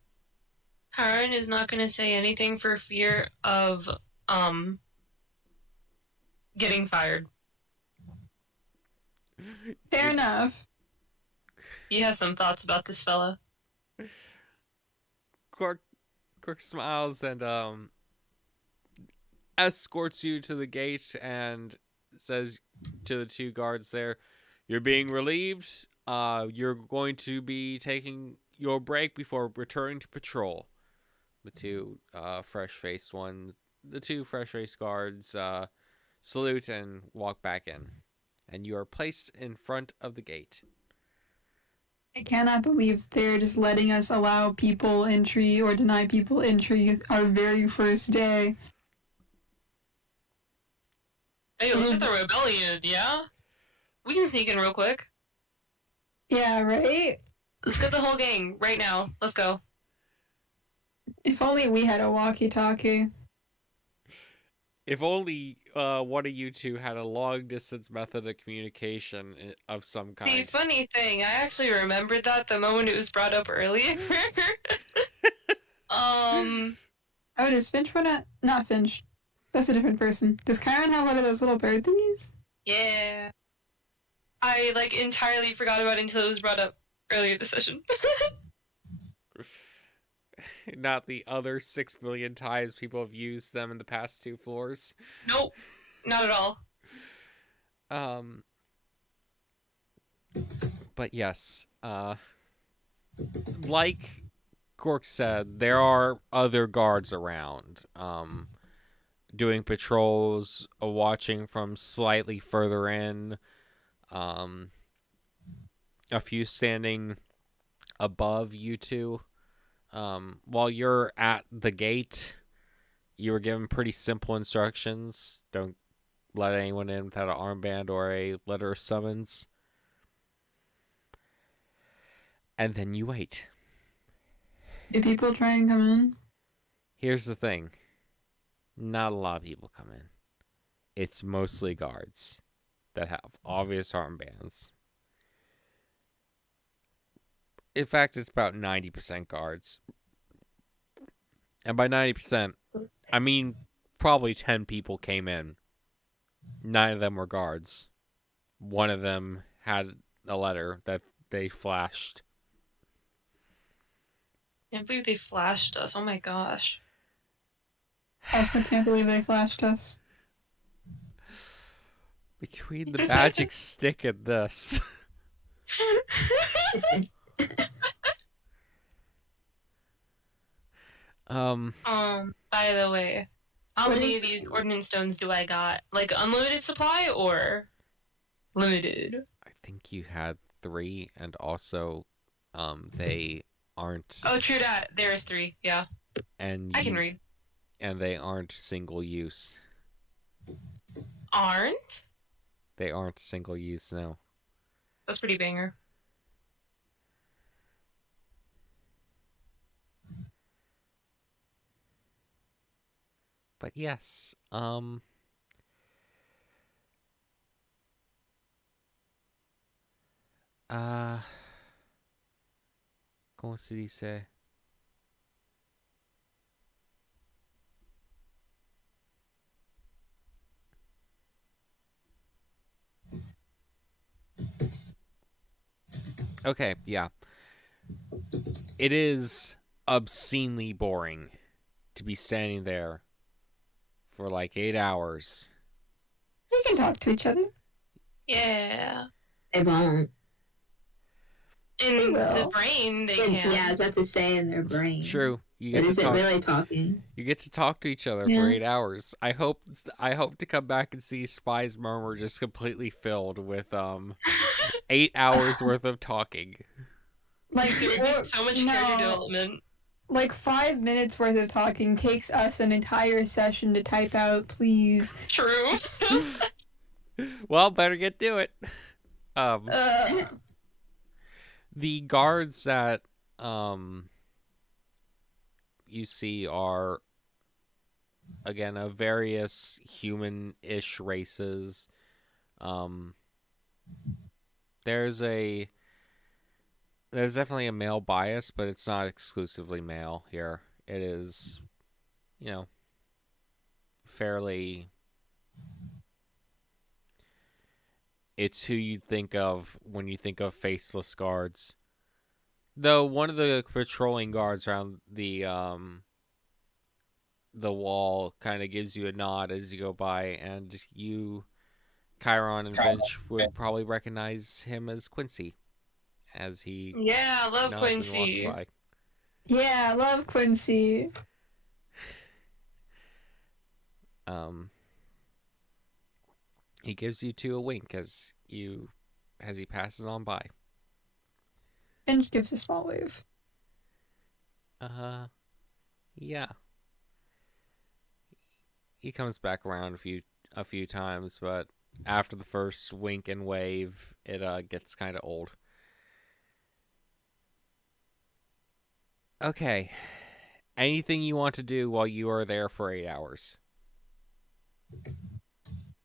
Chiron is not going to say anything for fear of getting fired. Fair enough. He has some thoughts about this fella. Quark smiles and escorts you to the gate and says to the two guards there, "You're being relieved. You're going to be taking your break before returning to patrol." The two fresh-faced guards salute and walk back in, and you are placed in front of the gate. I cannot believe they're just letting us allow people entry or deny people entry our very first day. Hey, let's just a rebellion, yeah? We can sneak in real quick. Yeah, right? Let's get the whole gang right now. Let's go. If only we had a walkie-talkie. If only one of you two had a long-distance method of communication of some kind. The funny thing, I actually remembered that the moment it was brought up earlier. Oh, does Finch wanna... Not Finch. That's a different person. Does Chiron have one of those little bird thingies? Yeah. I, entirely forgot about it until it was brought up earlier this session. Not the other 6 million times people have used them in the past 2 floors. Nope. Not at all. But yes, like Gork said, there are other guards around, doing patrols, watching from slightly further in, a few standing above you two. While you're at the gate, you were given pretty simple instructions. Don't let anyone in without an armband or a letter of summons. And then you wait. Do people try and come in? Here's the thing. Not a lot of people come in. It's mostly guards that have obvious armbands. In fact, it's about 90% guards. And by 90%, I mean probably 10 people came in. 9 of them were guards. One of them had a letter that they flashed. I can't believe they flashed us. Oh my gosh. Also can't believe they flashed us. Between the magic stick and this. By the way, how many of these ordnance stones do I got? Like unlimited supply or limited? I think you had 3, and also, they aren't. Oh, true that. There's 3. Yeah, And I can read. And they aren't single use. Aren't? They aren't single use, no. That's pretty banger. But yes, ¿cómo se dice? Okay, yeah. It is obscenely boring to be standing there for like 8 hours. We can talk to each other. Yeah. They won't. In will. the brain, they can. Yeah, I was about to say in their brain. True. You But get is to it talk. really talking? You get to talk to each other for Yeah. 8 hours. I hope to come back and see Spy's Murmur just completely filled with 8 hours worth of talking. Like There would be so much character development. Like 5 minutes worth of talking takes us an entire session to type out, please. True. Well, better get to it. The guards that you see are, again, of various human-ish races. There's definitely a male bias, but it's not exclusively male here. It is, fairly. It's who you think of when you think of faceless guards. Though one of the patrolling guards around the wall kind of gives you a nod as you go by, and you, Chiron and Finch, would probably recognize him as Quincy, as he Yeah, I love nods and Quincy. walks by. Yeah, I love Quincy. He gives you 2 a wink as he passes on by. And gives a small wave. Yeah. He comes back around a few times, but after the first wink and wave, it gets kind of old. Okay. Anything you want to do while you are there for 8 hours?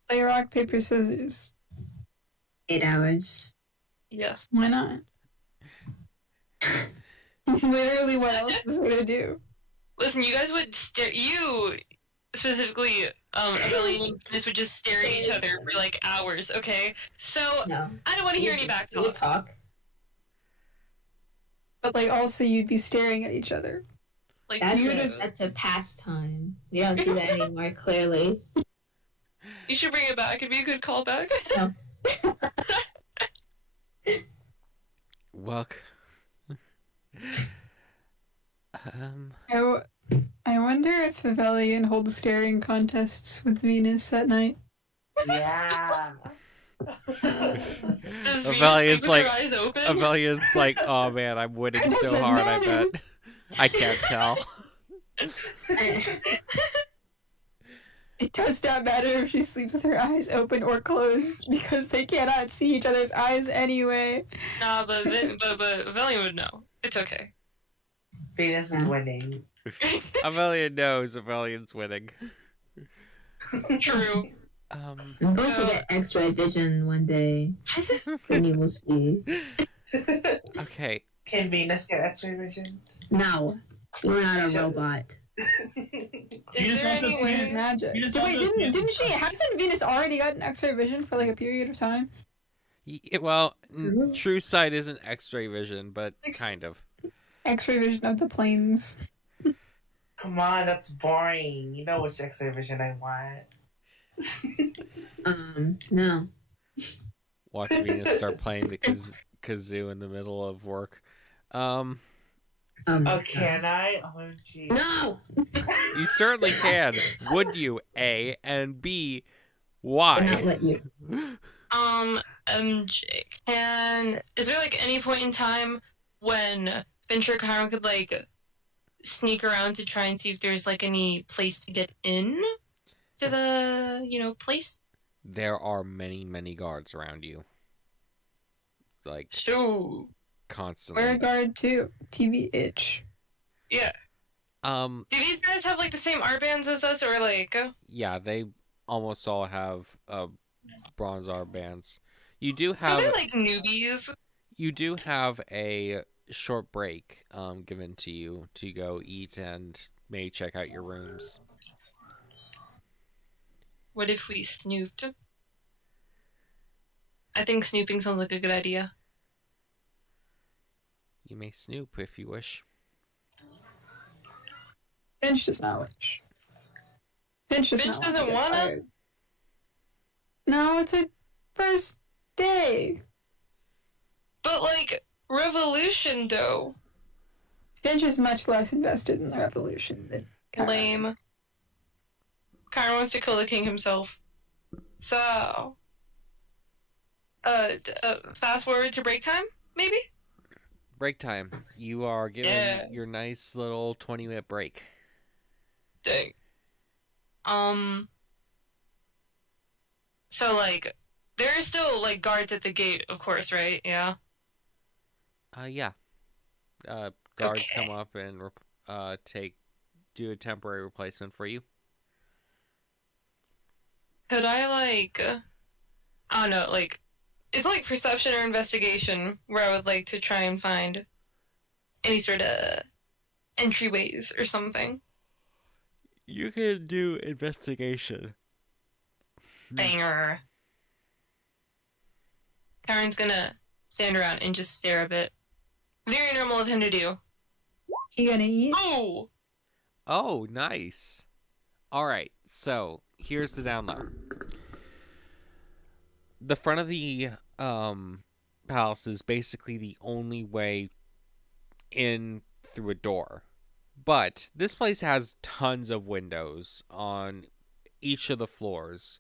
Play rock, paper, scissors. 8 hours. Yes. Why not? Literally, what else is there to do? Listen, you guys would stare. You specifically, Amelie, this would just stare at each other for like hours. Okay, so No. I don't want to hear any back You talk. talk. But like, also, you'd be staring at each other. Like That's a pastime. You don't do that anymore, clearly. you should bring it back. It'd be a good callback. No. Well, I wonder if Vivelian holds staring contests with Venus at night. Yeah. Does Venus Avelian's sleep with her eyes open? Avelian's like, oh man, I'm winning so doesn't hard, I matter. bet. I can't tell. It does not matter if she sleeps with her eyes open or closed because they cannot see each other's eyes anyway. Nah, but Avelian would know. It's okay. Venus is winning. Avelian knows Avelian's winning. True. I'm going to get X-ray vision one day, and you will see. Okay. Can Venus get X-ray vision? No, we're not a robot. Is there any way? Magic. Venus Wait, also can't- didn't she? Hasn't Venus already gotten X-ray vision for like a period of time? Well, true sight isn't X-ray vision, but kind of. X-ray vision of the planes. Come on, that's boring. You know which X-ray vision I want. No. Watch Venus start playing the kazoo in the middle of work. Oh, can I? OMG. No. You certainly can. Would you? A, and B, I'll why? not let you. MJ, is there like any point in time when Venture Chiron could like sneak around to try and see if there's like any place to get in to the, place? There are many, many guards around you. It's like Shoo. constantly. Wear a guard too. TV itch. Yeah. Do these guys have like the same armbands as us, or like? Yeah, they almost all have bronze armbands. You do So have they're like newbies. You do have a short break given to you to go eat and maybe check out your rooms. What if we snooped? I think snooping sounds like a good idea. You may snoop if you wish. Finch does not wish. Finch Finch doesn't wanna? No, it's her first day. But like revolution, though. Finch is much less invested in the revolution than Chiron. Lame. Chiron wants to kill the king himself. So, fast forward to break time, maybe? Break time. You are given your nice little 20-minute break. Dang. So like, there are still like guards at the gate, of course, right? Yeah. Yeah. Guards Okay. come up and do a temporary replacement for you. Could I like, I don't know, like, it's like perception or investigation where I would like to try and find any sort of entryways or something. You can do investigation. Banger. Karen's gonna stand around and just stare a bit. Very normal of him to do. You gonna eat? Oh! Oh, nice. All right, so here's the down low. The front of the palace is basically the only way in through a door. But this place has tons of windows on each of the floors,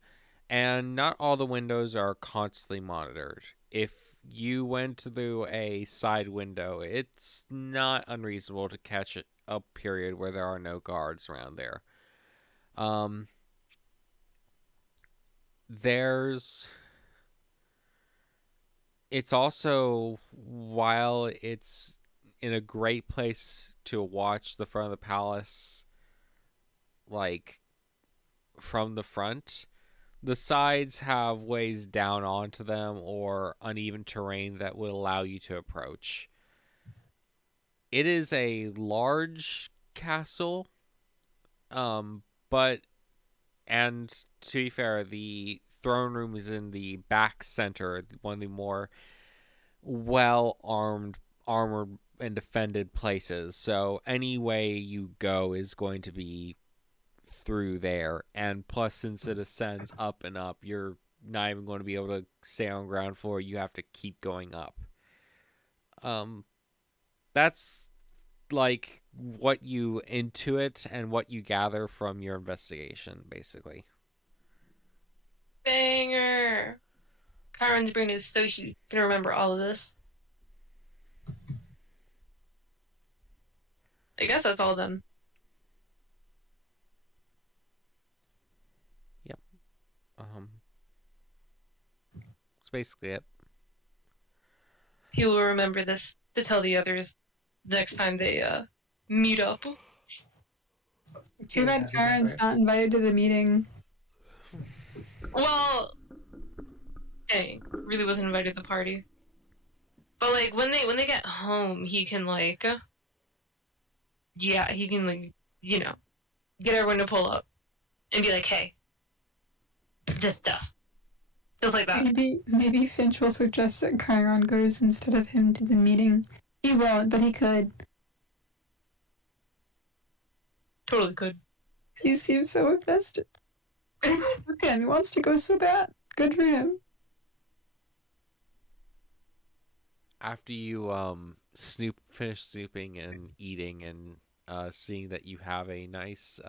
and not all the windows are constantly monitored. If you went through a side window, it's not unreasonable to catch a period where there are no guards around there. It's also, while it's in a great place to watch the front of the palace, like, from the front, the sides have ways down onto them or uneven terrain that would allow you to approach. It is a large castle, and to be fair, the throne room is in the back center, one of the more well-armored and defended places. So any way you go is going to be through there. And plus, since it ascends up and up, you're not even going to be able to stay on ground floor. You have to keep going up. That's like what you intuit and what you gather from your investigation, basically. Banger! Chiron's brain is so huge. He can remember all of this. I guess that's all of them. Yep. That's basically it. He will remember this to tell the others next time they meet up. Too bad Karen's not invited to the meeting. Well, dang, really wasn't invited to the party. But like when they get home, he can like, yeah, he can like, you know, get everyone to pull up and be like, hey, this stuff. Feels like that. Maybe Finch will suggest that Chiron goes instead of him to the meeting. He won't, but he could. Totally could. He seems so invested. Okay, he wants to go so bad. Good for him. After you finish snooping and eating and seeing that you have a nice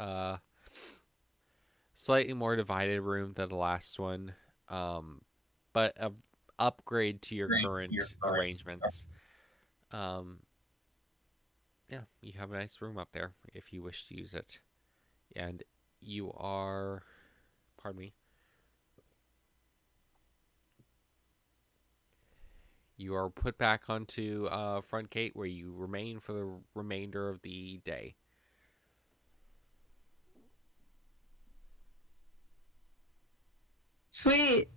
slightly more divided room than the last one, but a upgrade to your current arrangements. Yeah, you have a nice room up there if you wish to use it. And you are, pardon me, you are put back onto front gate where you remain for the remainder of the day. Sweet.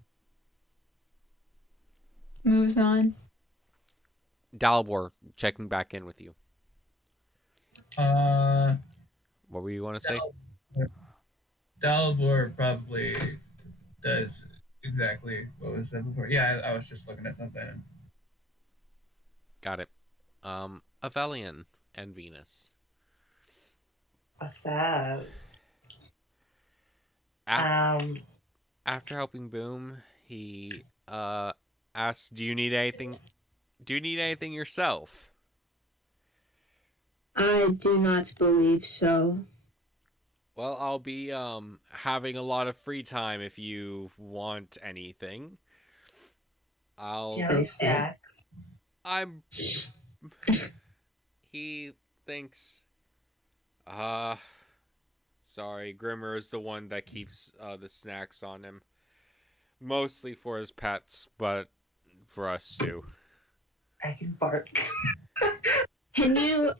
Moves on. Dalibor checking back in with you. What were you going to say? Dalibor probably does exactly what was said before. Yeah, I was just looking at something. Got it. Avelian and Venus. What's up? After helping Boom, he asked, "Do you need anything? Do you need anything yourself?" I do not believe so. Well, I'll be having a lot of free time if you want anything. Snacks. He thinks, sorry, Grimmer is the one that keeps the snacks on him. Mostly for his pets, but for us too. I can bark. Can you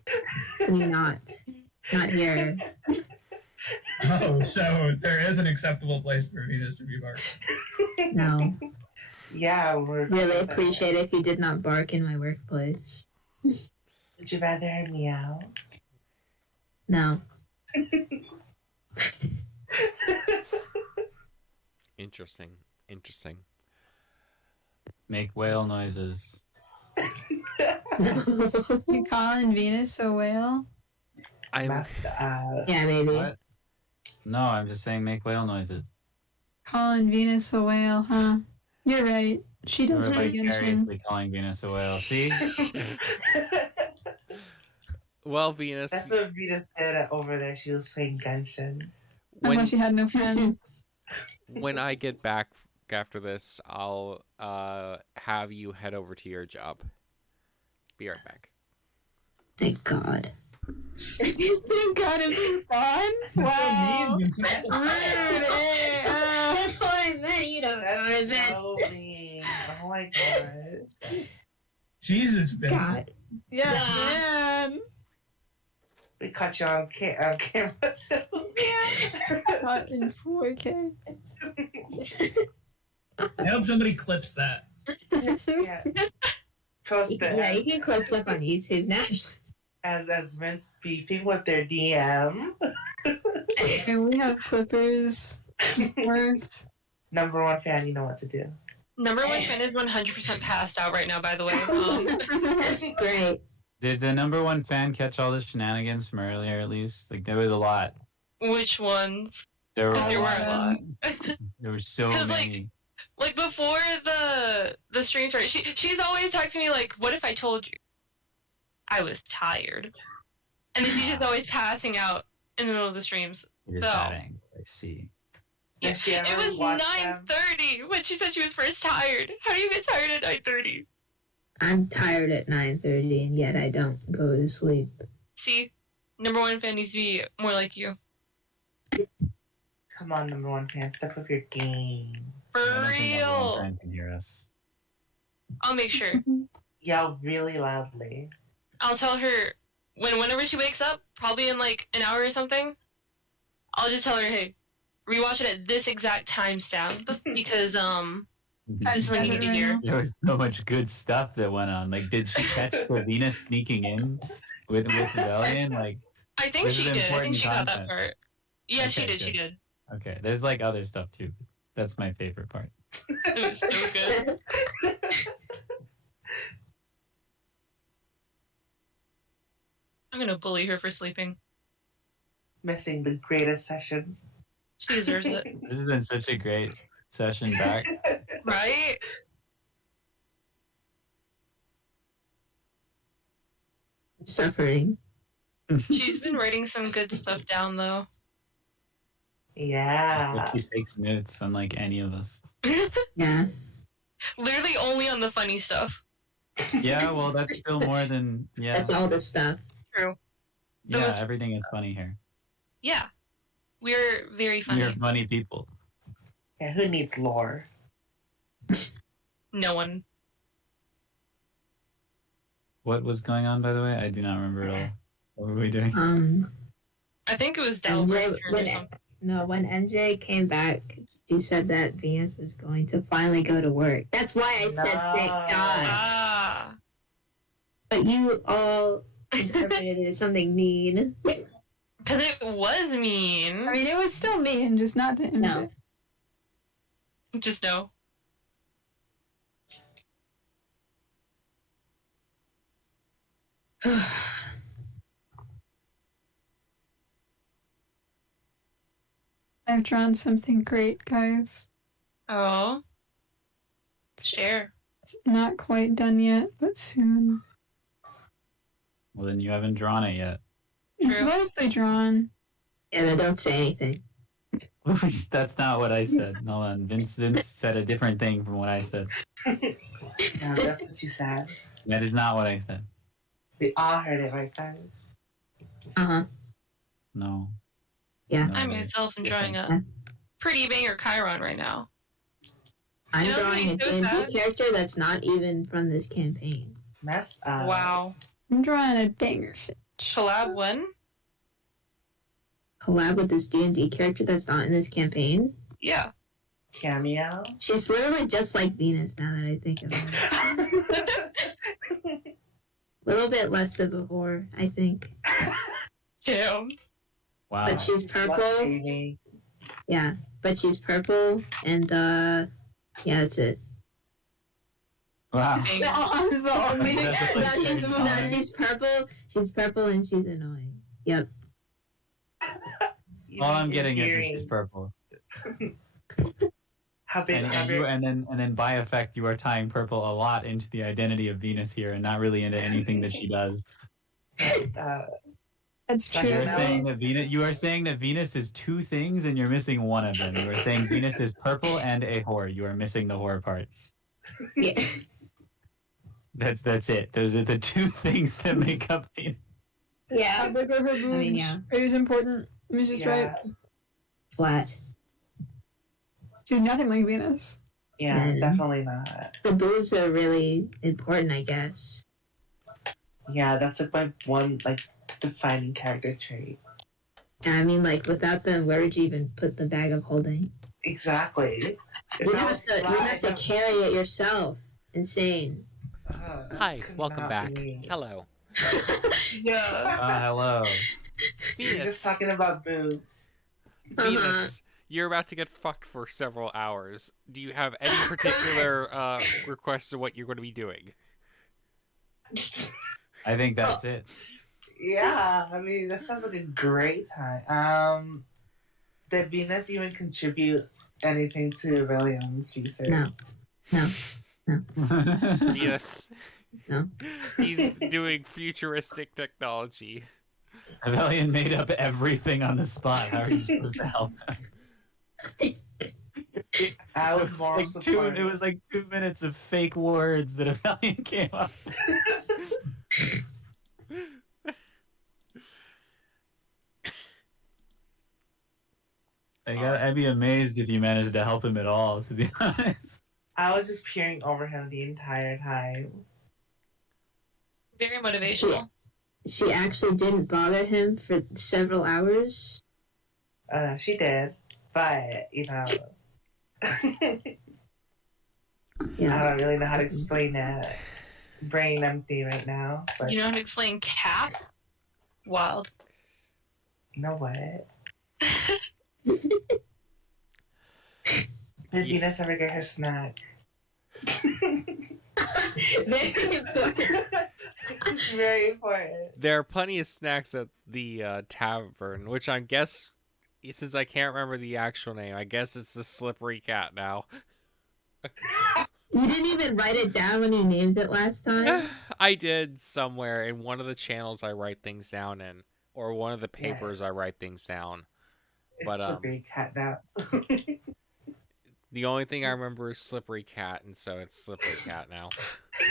not? Not here. Oh, so there is an acceptable place for Venus to be barked. No. Yeah, we're Really appreciate it if you did not bark in my workplace. Would you rather meow? No. Interesting. Make whale noises. You calling Venus a whale? Messed up. Yeah, maybe. What? No, I'm just saying make whale noises. Calling Venus a whale, huh? You're right. She does Or play Genshin. vicariously calling Venus a whale. See? Well, Venus, That's what Venus did over there. She was playing Genshin. I thought she had no friends. when I get back after this, I'll have you head over to your job. Be right back. Thank God. Thank God it's gone. Wow. So mean. That's what I meant. You know what I meant. So mean. Oh my gosh. Jesus, Vincent. God. Yeah, man. We caught you on camera too. Not in 4K. I hope somebody clips that. Yeah. Post Yeah, you it can clip stuff on YouTube now. as Vince beefing with their DM. And we have clippers. Worse. Number one fan, you know what to do. Number one fan is 100% passed out right now, by the way. That's great. Did the number one fan catch all the shenanigans from earlier at least? Like, there was a lot. Which ones? There were There a were lot. a lot. There were so 'Cause, many. Like before the stream started, she's always talking to me like, "What if I told you I was tired?" And then she's just always passing out in the middle of the streams. It is So that angry. I see. Has she it ever was watched them? 9:30 when she said she was first tired. How do you get tired at 9:30? I'm tired at 9:30 and yet I don't go to sleep. See, number one fan needs to be more like you. Come on, number one fan, step up your game. For I don't think number one real. fan can hear us. I'll make sure. Yell really loudly. I'll tell her whenever she wakes up, probably in like an hour or something. I'll just tell her, hey, rewatch it at this exact timestamp because I just want you to hear. There was so much good stuff that went on. Like, did she catch the Venus sneaking in with Rebellion? Like, I think this she is did. I think important she got that content. part. Yeah, she Okay, did. She good. did. Okay, there's like other stuff too. That's my favorite part. It was so good. I'm gonna bully her for sleeping. Missing the greatest session. She deserves it. This has been such a great session back. Right? Suffering. She's been writing some good stuff down, though. Yeah. She takes notes, unlike any of us. Yeah. Literally only on the funny stuff. Yeah, well, that's still more than That's all the stuff. True. Yeah, was- everything is funny here. Yeah. We're very funny. We're funny people. Yeah, who needs lore? No one. What was going on, by the way? I do not remember at all. What were we doing? I think it was And Dalbert's when- turn or when- something. No, when MJ came back, she said that Venus was going to finally go to work. That's why I said thank God. Ah. But you all interpreted it as something mean. Because it was mean. I mean, it was still mean, just not to him. No. Just no. I've drawn something great, guys. Oh. Share. It's not quite done yet, but soon. Well, then you haven't drawn it yet. It's True. mostly drawn. And I don't say anything. That's not what I said. Hold on. Vince said a different thing from what I said. No, that's what you said. That is not what I said. We all heard it, right, guys? Uh-huh. No. Yeah. No, I no. myself am drawing a pretty banger Chiron right now. I'm You know drawing a what's so sad? D&D character that's not even from this campaign. Messed up. Wow. I'm drawing a banger fish. Collab when? Collab with this D&D character that's not in this campaign. Yeah. Cameo. She's literally just like Venus now that I think of it. A little bit less of a whore, I think. Damn. Wow. But she's purple. Slut-shaming. Yeah, but she's purple, and yeah, that's it. Wow. Banger. I was the only. That's like No, very common. she's purple. She's purple, and she's annoying. Yep. All I'm getting is Endearing. she's purple. How big? And, How and, big? you, and then by effect, you are tying purple a lot into the identity of Venus here, and not really into anything that she does. That's true. You are No. saying that Venus is two things, and you're missing one of them. You are saying Venus is purple and a whore. You are missing the whore part. Yeah. That's it. Those are the two things that make up Venus. How Yeah. big are her boobs? mean, yeah. It was important. Mrs. Yeah. Right. Flat. Dude, nothing like Venus. Yeah, Mm. definitely not. The boobs are really important, I guess. Yeah, that's like my one defining character trait. And I mean, like, without them, where would you even put the bag of holding? Exactly. If You I have was to, you have to flat, carry it yourself. Insane. that Hi, could welcome not back. be me. Hello. Yeah. Hello. You're just Venus. talking about boobs. Venus, you're about to get fucked for several hours. Do you have any particular requests of what you're going to be doing? I think that's it. Yeah, I mean that sounds like a great time. Did Venus even contribute anything to Rebellion's research? No. No. Venus. No. He's doing futuristic technology. Rebellion made up everything on the spot. How are you supposed to help them? I was It was, moral like support. it was like 2 minutes of fake words that Rebellion came up with. I'd be amazed if you managed to help him at all, to be honest. I was just peering over him the entire time. Very motivational. She actually didn't bother him for several hours. She did, but you know. I Yeah. don't really know how to explain it. Brain empty right now. But You know how to explain cap? Wild. you know what? Did Venus ever get her snack? Very important. It's very important. There are plenty of snacks at the tavern, which I guess, since I can't remember the actual name, I guess it's the Slippery Cat now. You didn't even write it down when you named it last time? I did somewhere in one of the channels I write things down in, or one of the papers I write things down. But It's a big cat now. the only thing I remember is Slippery Cat, and so it's Slippery Cat now.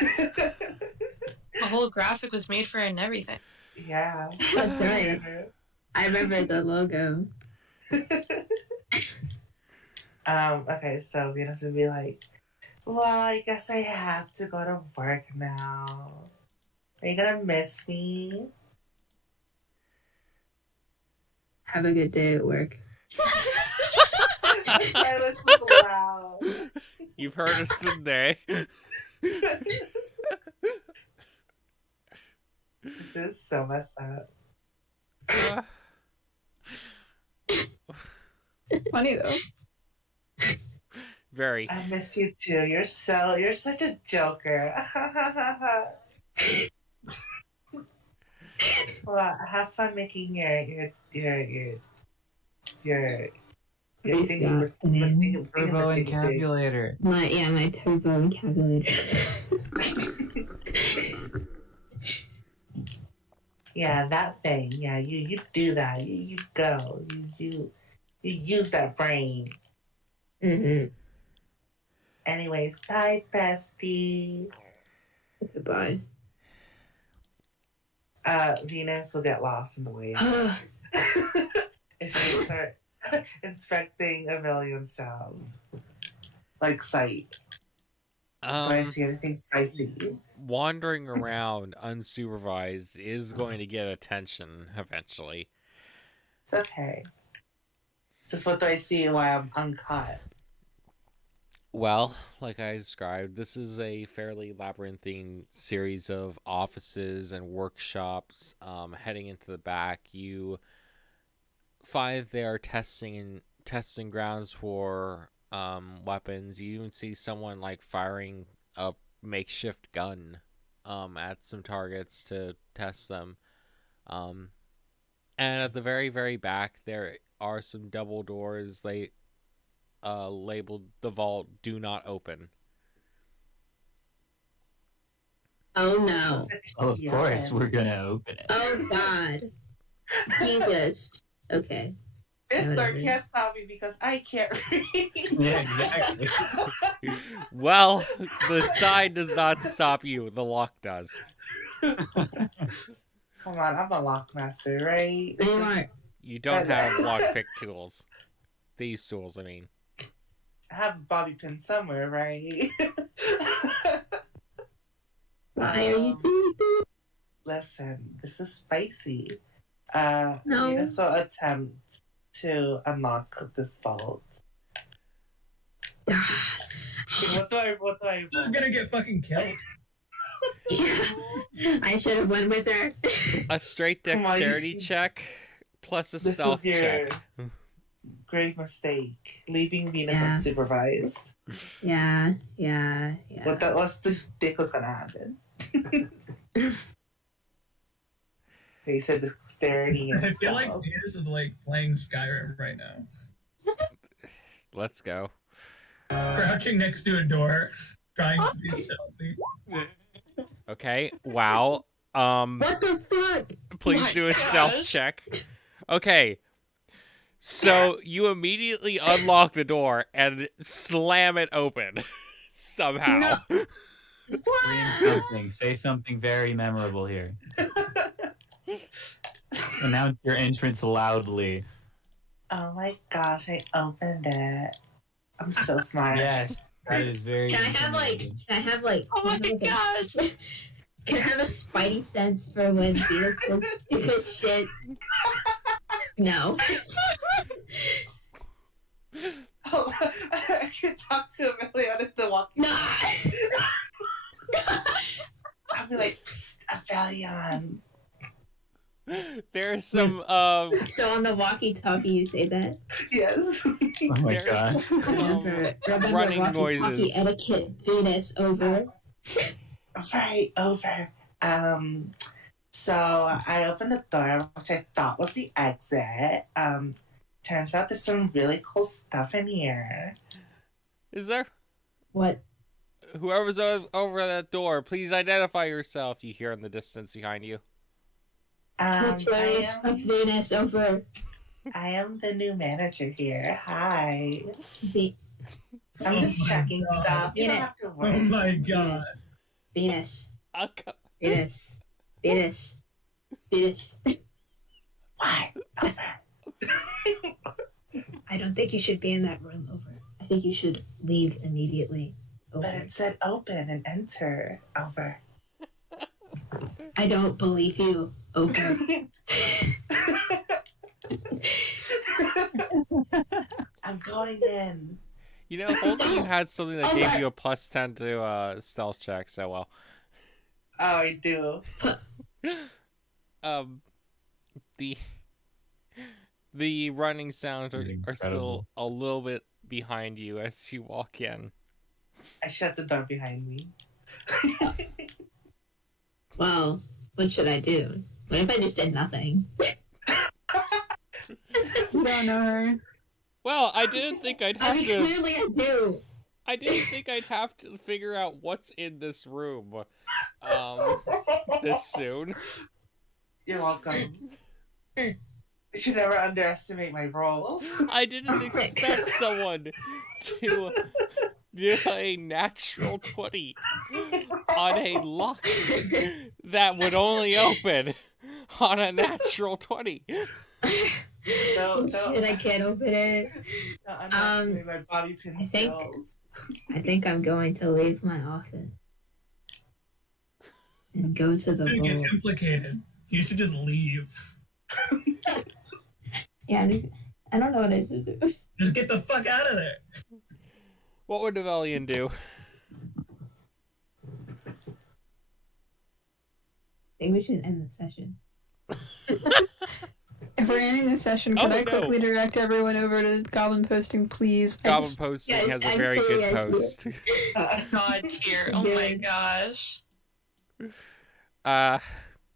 The whole graphic was made for it and everything. Yeah. That's right. I remember the logo. Okay, so Venus would be like, well, I guess I have to go to work now. Are you gonna miss me? Have a good day at work. And it's just loud. You've heard us today. This is so messed up. Funny though. Very. I miss you too. You're such a joker. Well, have fun making your thingy with Turbo encabulator. My turbo encabulator. Yeah, that thing. Yeah, you do that. You go. You use that brain. Mm-hmm. Anyways, bye, bestie. Goodbye. Venus will get lost in the way. And she'll start inspecting Amelian's job. Like sight. Do I see anything spicy? Wandering around unsupervised is going to get attention eventually. It's okay. Just what do I see while I'm uncaught? Well, like I described, this is a fairly labyrinthine series of offices and workshops. Heading into the back, you find there are testing grounds for weapons. You even see someone like firing a makeshift gun at some targets to test them. And at the very, very back, there are some double doors. They labeled the vault "Do Not Open." Oh no. Oh, of course, we're gonna open it. Oh god. Jesus. Okay. Mister can't stop me because I can't read. Yeah, exactly. Well, the sign does not stop you. The lock does. Come on, I'm a lockmaster, right? You are. You don't have lockpick tools. These tools, I mean. I have a bobby pin somewhere, right? Why are you doing this? Listen, this is spicy. No. Venus will attempt to unlock this vault. What do I This is gonna get fucking killed. I should have went with her. A straight dexterity check plus a This stealth is your check. great mistake. Leaving Venus Yeah. unsupervised. Yeah. What's the dick was gonna happen? He said dexterity and I feel like stealth. Venus is like playing Skyrim right now. Let's go. Crouching next to a door, trying to be stealthy. Okay. Wow. What the fuck? Please My do a gosh. stealth check. Okay. So you immediately unlock the door and slam it open. Somehow. No. Scream something. Say something very memorable here. Announce your entrance loudly. Oh my gosh, I opened it. I'm so smart. Yes, that is very. Can I have like Oh my gosh! Can I have a spidey sense for when Venus does stupid shit? No. Oh, I could talk to Amelia on the walkie. Nah. I'll be like, "Psst, Avelion." There's some So on the walkie-talkie, you say that. Yes. Oh my there's god. some Remember running walkie-talkie noises. etiquette, Venus over. Right, over. So I opened the door, which I thought was the exit. Turns out there's some really cool stuff in here. Is there? What? Whoever's over that door, please identify yourself. You hear in the distance behind you. What's I Venus over? am the new manager here. Hi. Ve- I'm just checking God. stuff. You don't Venus. have to worry. Oh my god. Venus. Okay. Venus. Venus. Venus. What? I don't think you should be in that room, over. I think you should leave immediately. Over. But it said open and enter. Over. I don't believe you. Over. I'm going in. You know, if only you had something that gave you a +10 to stealth check, so well. Oh, I do. The running sounds are Incredible. still a little bit behind you as you walk in. I shut the door behind me. Well, what should I do? What if I just did nothing? You don't know her. Well, I didn't think I'd I have mean, to. clearly I do. I didn't think I'd have to figure out what's in this room, this soon. You're welcome. You should never underestimate my roles. I didn't expect someone to do a natural 20 on a lock that would only open on a natural 20. So, Shit, I can't open it. don't underestimate my bobby pin I think- skills. I think I'm going to leave my office and go to the You're gonna vault. get implicated. You should just leave. Yeah, I don't know what I should do. Just get the fuck out of there. What would Develian do? I think we should end the session. If we're ending the session, could Oh, I no. quickly direct everyone over to Goblin Posting, please? Goblin Posting Yes, has a very actually, good I see post. God tier. Oh my Dude. gosh.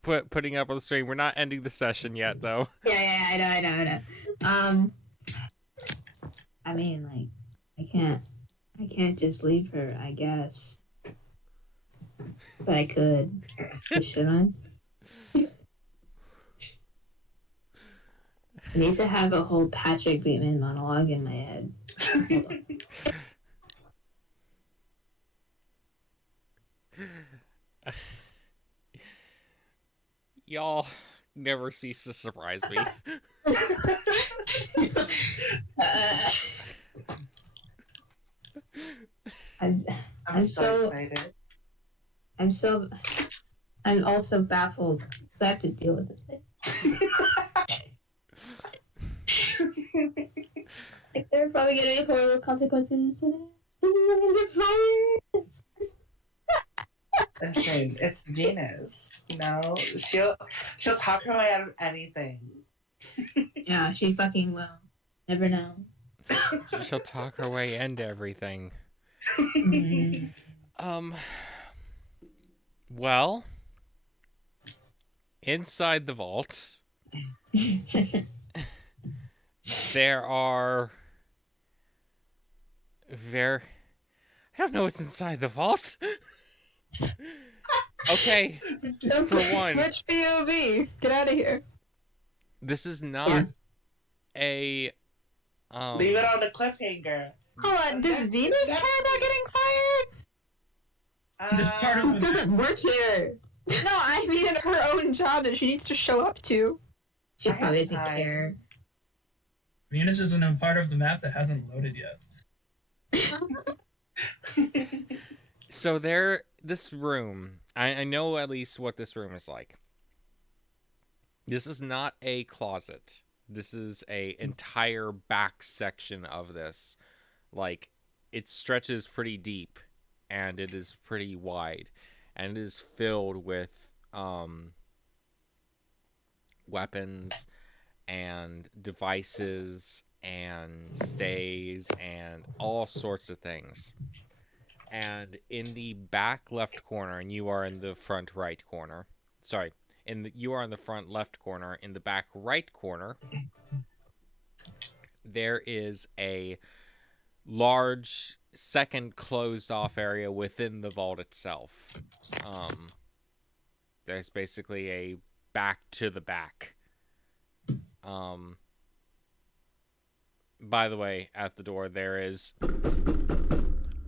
Putting up on the stream. We're not ending the session yet, though. Yeah, I know. I mean, like, I can't just leave her, I guess. But I could. But should I? I need to have a whole Patrick Bateman monologue in my head. Hold on. Y'all never cease to surprise me. I'm I'm so so- excited. I'm also baffled because I have to deal with this thing. Like, there are probably gonna be horrible consequences today. I'm gonna get fired. Listen, it's Venus. You know, she'll talk her way out of anything. Yeah, she fucking will. Never know. She'll talk her way into everything. Mm. Well, inside the vault, there are I don't know what's inside the vault. Okay, So for one, Switch POV. Get out of here. this is not Yeah. a Leave it on the cliffhanger. Hold on, does Venus care about getting fired? This part of It doesn't work here. No, I mean her own job that she needs to show up to. She I have probably doesn't time. care. Venus isn't a part of the map that hasn't loaded yet. So this room, I know at least what this room is like. This is not a closet. This is a entire back section of this. Like, it stretches pretty deep, and it is pretty wide, and it is filled with weapons and devices and stays and all sorts of things. And in the back left corner, and you are in the front right corner. Sorry, you are in the front left corner. In the back right corner, there is a large second closed off area within the vault itself. There's basically a back to the back. By the way, at the door there is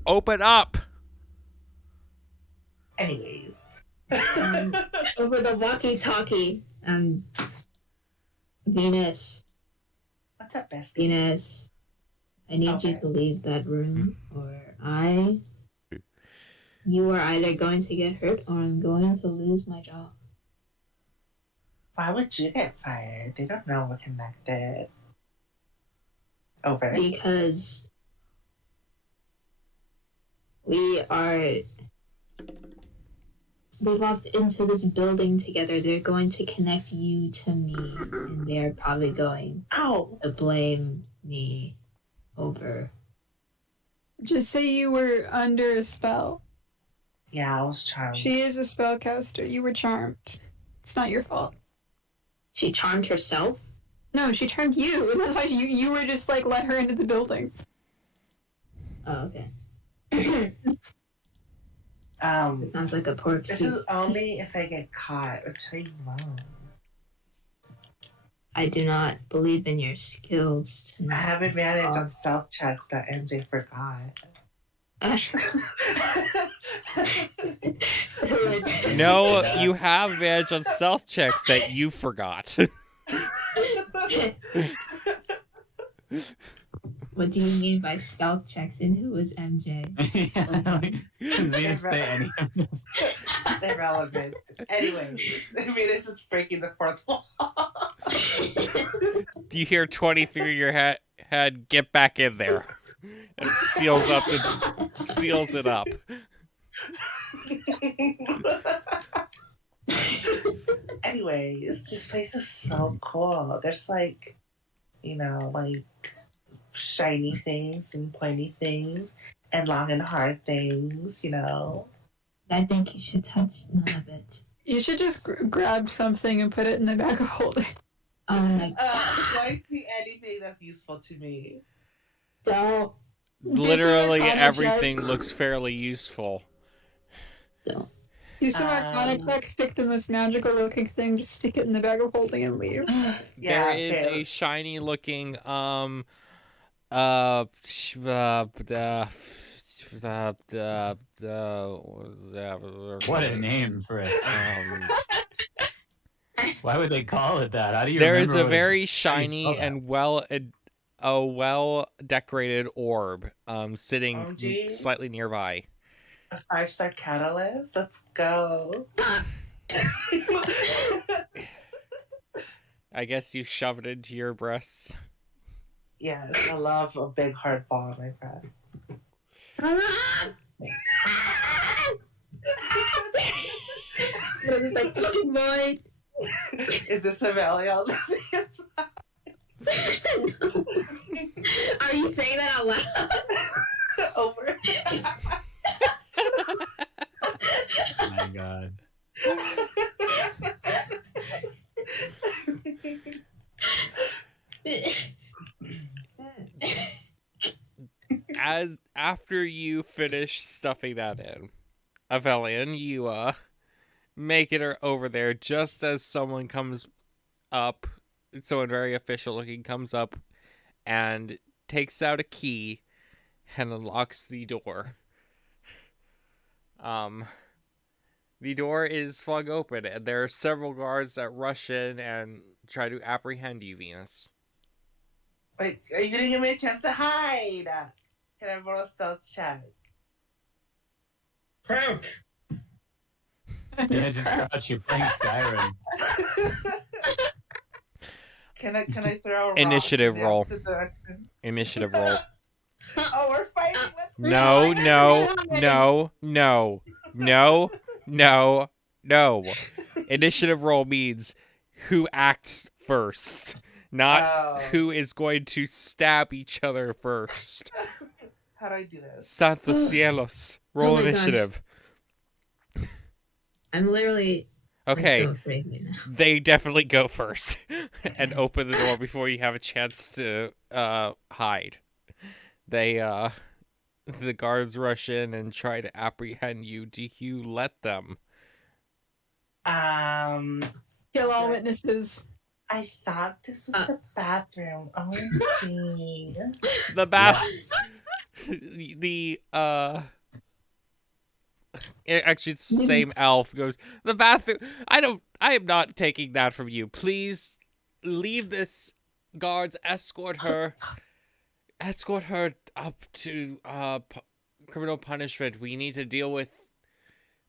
open up. Anyways. Over the walkie-talkie, Venus. What's up, bestie? Venus, I need you to leave that room, or you are either going to get hurt, or I'm going to lose my job. Why would you get fired? They don't know we're connected. Over. Because we walked into this building together. They're going to connect you to me, and they're probably going to blame me over. Just say you were under a spell. Yeah, I was charmed. She is a spellcaster. You were charmed. It's not your fault. She charmed herself? No, she charmed you, and that's why you were just like, let her into the building. Oh, okay. It sounds like a poor excuse. This is only if I get caught, which I won't. I do not believe in your skills. I have advantage on stealth checks that MJ forgot. No, you have advantage on stealth checks that you forgot. What do you mean by stealth checks, and who is MJ? Irrelevant. Anyway, Venus is breaking the fourth wall. You hear 20 through your head, get back in there. And it seals it up. Anyways, this place is so cool. There's like, like shiny things and pointy things and long and hard things, I think you should touch none of it. You should just grab something and put it in the bag of holding. Oh my god. Do I see anything that's useful to me? Don't. Literally everything looks fairly useful. Don't. Do some arcana checks, pick the most magical looking thing, just stick it in the bag of holding and leave. There is a shiny looking what a name for it. Why would they call it that? How do you There is remember a very shiny and well decorated orb sitting slightly nearby. A 5-star catalyst? Let's go. I guess you shove it into your breasts. Yes, I love a big hard ball in my breast. Is this a valley? Are you saying that out loud? Over. Oh my god. After you finish stuffing that in, Avelian, you make it over there just as someone comes up, someone very official looking comes up and takes out a key and unlocks the door. The door is flung open and there are several guards that rush in and try to apprehend you, Venus. Wait, are you gonna give me a chance to hide? Can I roll a stealth check? Crouch! Yeah, just crouch. You're playing Skyrim. Can I throw a rock Initiative in the roll. opposite direction? Initiative roll. Oh, we're fighting. Let's No, go. no, no, no, no, no, no. Initiative roll means who acts first, not Oh. who is going to stab each other first. How do I do this? Santos cielos. Roll my God. initiative. I'm literally Okay, so afraid right now. they definitely go first and open the door before you have a chance to hide. They the guards rush in and try to apprehend you. Do you let them? Kill all witnesses. I thought this was the bathroom. Oh, gee. The bath. The actually, it's the same elf goes. The bathroom. I am not taking that from you. Please leave this. Guards, escort her up to criminal punishment. We need to deal with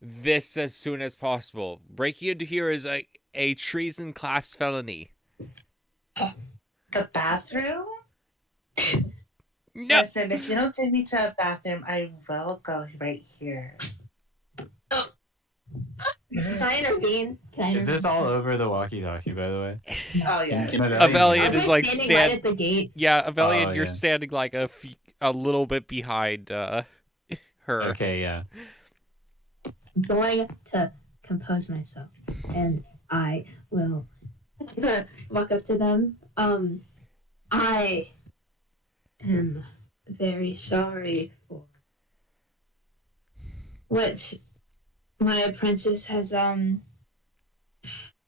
this as soon as possible. Breaking into here is a treason class felony. The bathroom? No. Listen, if you don't take me to a bathroom, I will go right here. Can I intervene? Is this all over the walkie-talkie, by the way? Oh, yeah. Avelian is like right at the gate. Yeah, Avelian, Oh, you're yeah. standing like a little bit behind her. Okay, yeah. I'm going to compose myself, and I will walk up to them. I am very sorry for what my apprentice has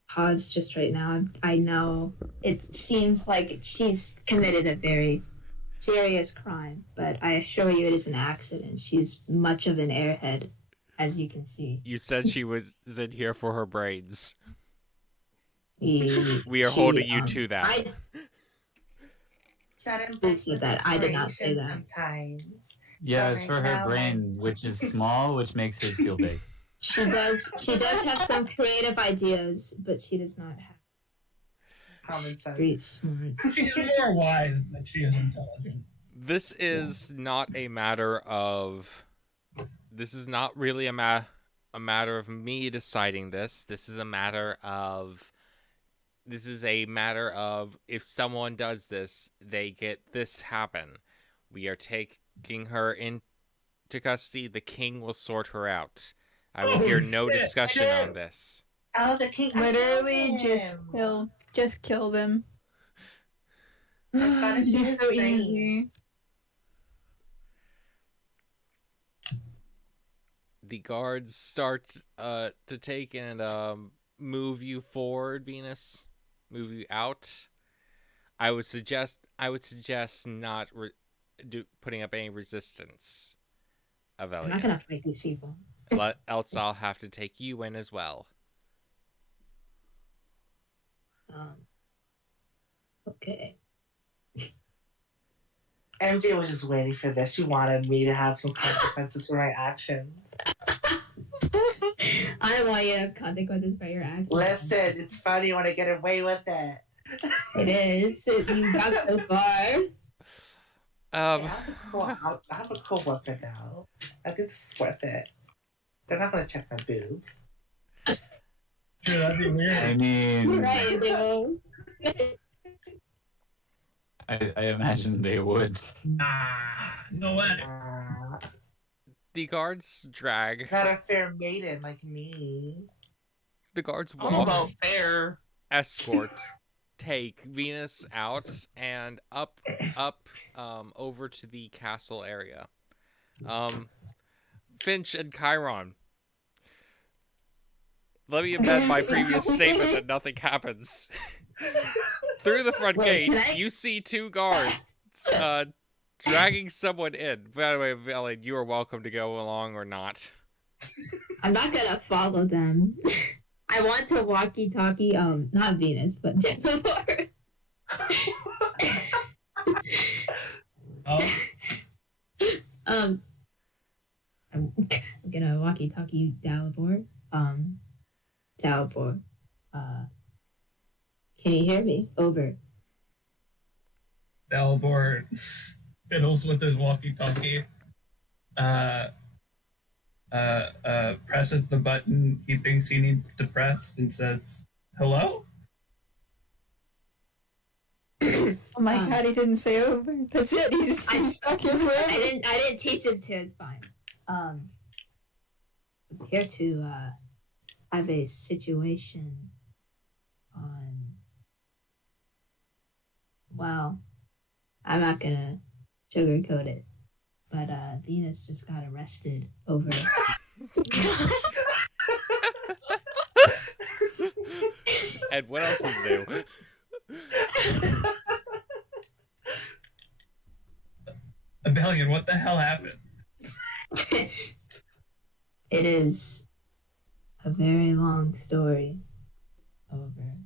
caused just right now. I know it seems like she's committed a very serious crime, but I assure you it is an accident. She's much of an airhead, as you can see. You said she was in here for her brains. We We are holding you to that. I See that. I did not say that. Sometimes. Yeah, it's for her brain, which is small, which makes it feel big. She does have some creative ideas, but she does not have Common sense. street smarts. She is more wise than she is intelligent. This is not a matter of. This is not really a matter of me deciding this. This is a matter of. This is a matter of if someone does this, they get this happen. We are taking her into custody. The king will sort her out. I will hear no discussion on this. Oh, the king. Literally just kill them. It'd be so easy. The guards start to take and move you forward, Venus. Move you out. I would suggest not putting up any resistance. I'm Avelia. not gonna fight these people. Else I'll have to take you in as well. Okay. MJ was just waiting for this. She wanted me to have some consequences for my actions. I don't want you to have consequences for your actions. Listen, it's funny when I get away with it. It is. You got so far. I have a cool weapon now. I think this is worth it. They're not gonna check my boob. Sure, that'd be weird. I mean, Right, they will. I imagine they would. Nah, no way. The guards drag. Not a fair maiden like me. The guards I'm walk. about fair. Escort. Take Venus out and up over to the castle area. Finch and Chiron. Let me amend my previous statement that nothing happens. Through the front gate, you see two guards dragging someone in. By the way, Ellen, you are welcome to go along or not. I'm not gonna follow them. I want to walkie-talkie, not Venus, but Delaware. Oh, I'm gonna walkie-talkie Dalibor. Dalibor. Can you hear me? Over. Dalibor fiddles with his walkie-talkie. Presses the button he thinks he needs to press and says, "Hello." Oh my god, he didn't say over. That's it. He's stuck here forever. I didn't teach him to. It's fine. I'm here to have a situation on. Well, I'm not gonna sugarcoat it, but Venus just got arrested over. And what else is new? Abelian, what the hell happened? It is a very long story. Over.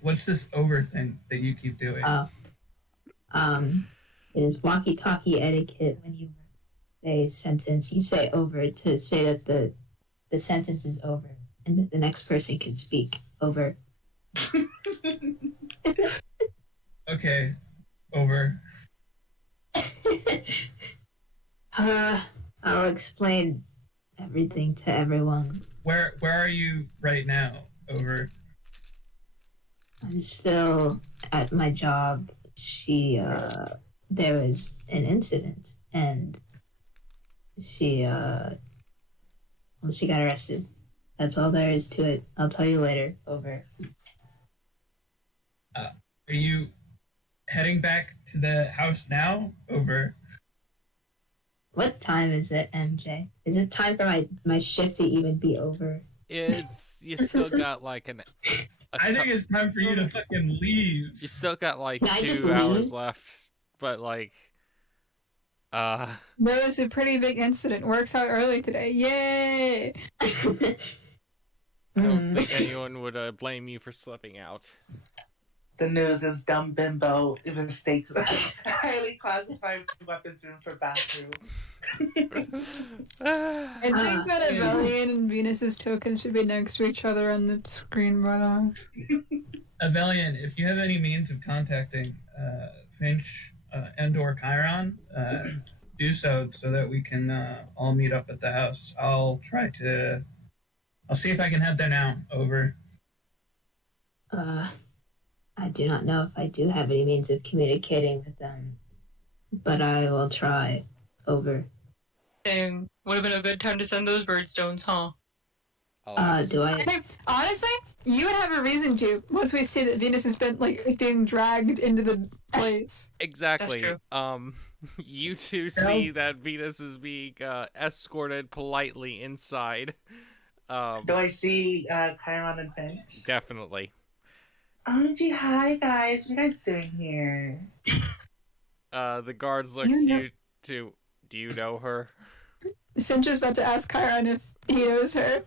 What's this over thing that you keep doing? It is walkie-talkie etiquette when you say a sentence. You say over to say that the sentence is over, and that the next person can speak. Over. Okay, over. I'll explain everything to everyone. Where are you right now? Over. I'm still at my job. There was an incident, and she got arrested. That's all there is to it. I'll tell you later. Over. Are you heading back to the house now? Over. What time is it, MJ? Is it time for my shift to even be over? It's you still got like I think it's time for you to fucking leave. You still got like Can I just 2 hours leave? left, but like, There was a pretty big incident. Works out early today. Yay! I don't think anyone would blame you for slipping out. The news is dumb bimbo mistakes highly classified weapons room for bathroom. I think that Avelian and Venus's tokens should be next to each other on the screen, brother. Avelian, if you have any means of contacting Finch and/or Chiron, do so that we can all meet up at the house. I'll see if I can head there now. Over. I do not know if I do have any means of communicating with them, but I will try. Over. Dang, would have been a good time to send those birdstones, huh? Do I? Hey, honestly, you would have a reason to once we see that Venus has been being dragged into the place. Exactly. That's true. You two see that Venus is being escorted politely inside. Do I see Chiron and Finch? Definitely. Oh, gee, hi guys. What are you guys doing here? The guards look at you two. Do you know her? Finch is about to ask Chiron if he knows her.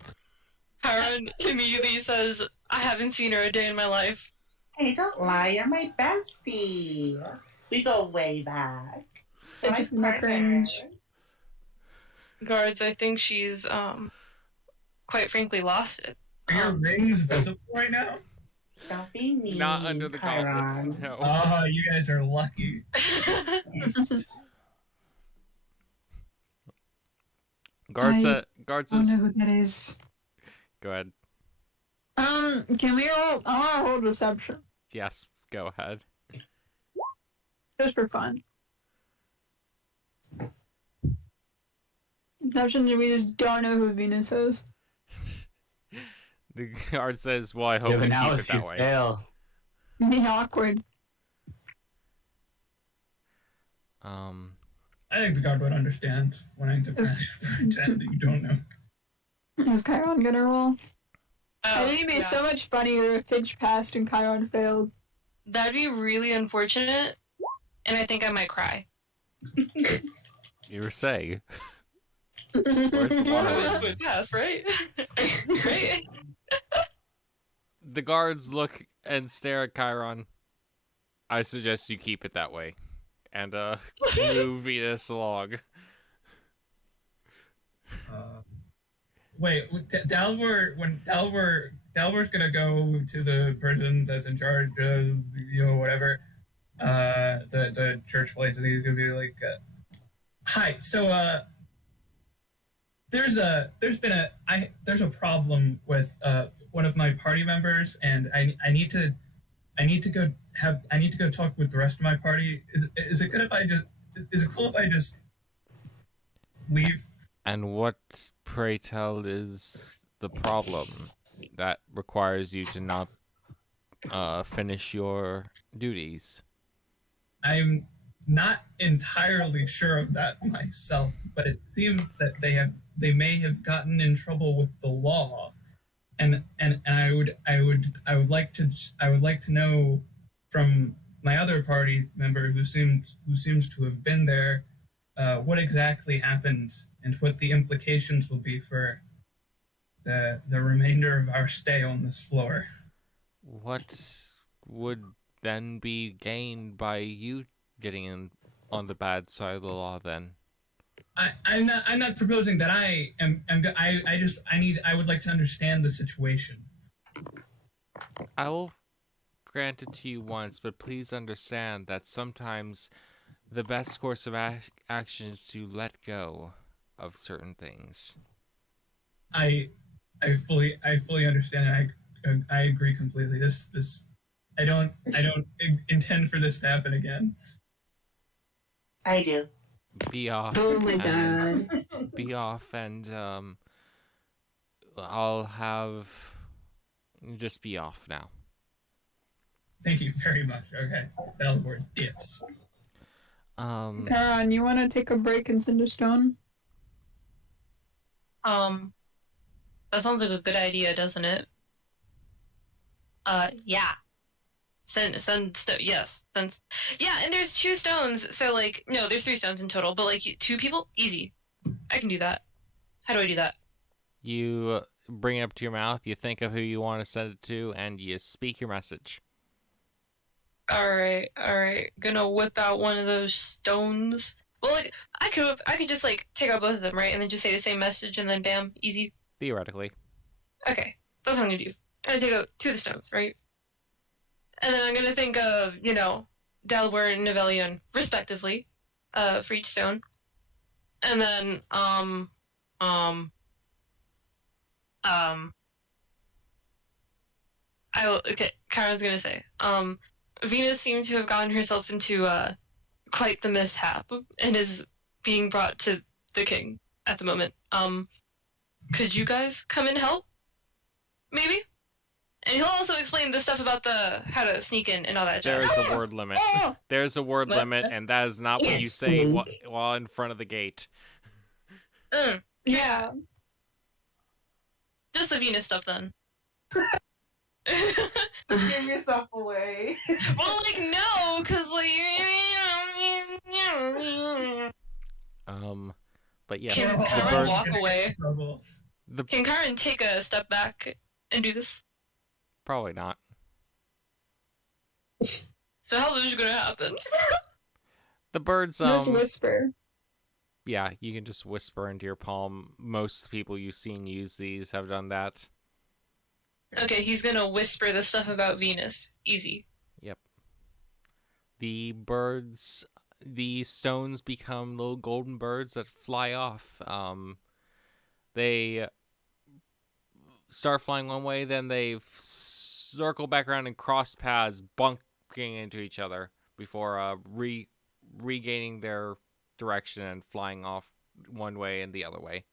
Chiron immediately says, I haven't seen her a day in my life. Hey, don't lie. You're my bestie. We go way back. Finch is gonna cringe. Guards, I think she's, quite frankly, lost it. Are your rings visible right now? Don't be mean. Not under the gauntlets. Chiron. No. Oh, you guys are lucky. Guards I guards don't is. know who that is. Go ahead. Can we roll? I want to roll deception. Yes, go ahead. Just for fun. Deception, we just don't know who Venus is. The guard says, "Well, I hope Yeah, you but now keep it if that you way." fail, Be awkward. I think the guard would understand wanting to pretend that you don't know. Is Chiron gonna roll? I Oh, think it'd be yeah. so much funnier if Finch passed and Chiron failed. That'd be really unfortunate, and I think I might cry. You were saying. One the of water? us would pass, right? Right? The guards look and stare at Chiron. I suggest you keep it that way, and move Venus along. Wait, Dalbor's gonna go to the person that's in charge of, whatever. the church place, and he's gonna be like, "Hi, so there's a problem with one of my party members, and I need to go talk with the rest of my party. Is it good if I just is it cool if I just leave?" And what, pray tell, is the problem that requires you to not finish your duties? I'm not entirely sure of that myself, but it seems that they may have gotten in trouble with the law, and I would like to know from my other party member who seems to have been there, what exactly happened and what the implications will be for the remainder of our stay on this floor. What would then be gained by you getting in on the bad side of the law then? I'm not proposing that I would like to understand the situation. I will grant it to you once, but please understand that sometimes the best course of action is to let go of certain things. I fully understand, and I agree completely. This I don't intend for this to happen again. I do. Be off. Oh my god. Be off, and I'll have just be off now. Thank you very much. Okay, Bellboard dips. Karan, you want to take a break in Cinderstone? That sounds like a good idea, doesn't it? Yeah. Yes. Yeah, and there's 2 stones, so like, no, there's 3 stones in total, but like 2 people, easy. I can do that. How do I do that? You bring it up to your mouth, you think of who you want to send it to, and you speak your message. Alright. Gonna whip out one of those stones. Well, like, I could just like take out both of them, right? And then just say the same message and then bam, easy. Theoretically. Okay, that's what I'm gonna do. I'm gonna take out 2 of the stones, right? And then I'm gonna think of, Dalibor and Nevelion, respectively, for each stone. And then, Karen's gonna say, Venus seems to have gotten herself into, quite the mishap, and is being brought to the king at the moment. Could you guys come and help? Maybe? And he'll also explain the stuff about how to sneak in and all that jazz. There is a word limit. There's a word limit, and that is not what you say while in front of the gate. Yeah. Just the Venus stuff, then. Give yourself away. Well, like, no, because, like... But yes. Can Karen walk away? The... Can Karen take a step back and do this? Probably not. So how is it gonna happen? The birds, Just whisper. Yeah, you can just whisper into your palm. Most people you've seen use these have done that. Okay, he's gonna whisper the stuff about Venus. Easy. Yep. The birds, the stones become little golden birds that fly off. They start flying one way, then they circle back around and cross paths, bunking into each other before regaining their direction and flying off one way and the other way.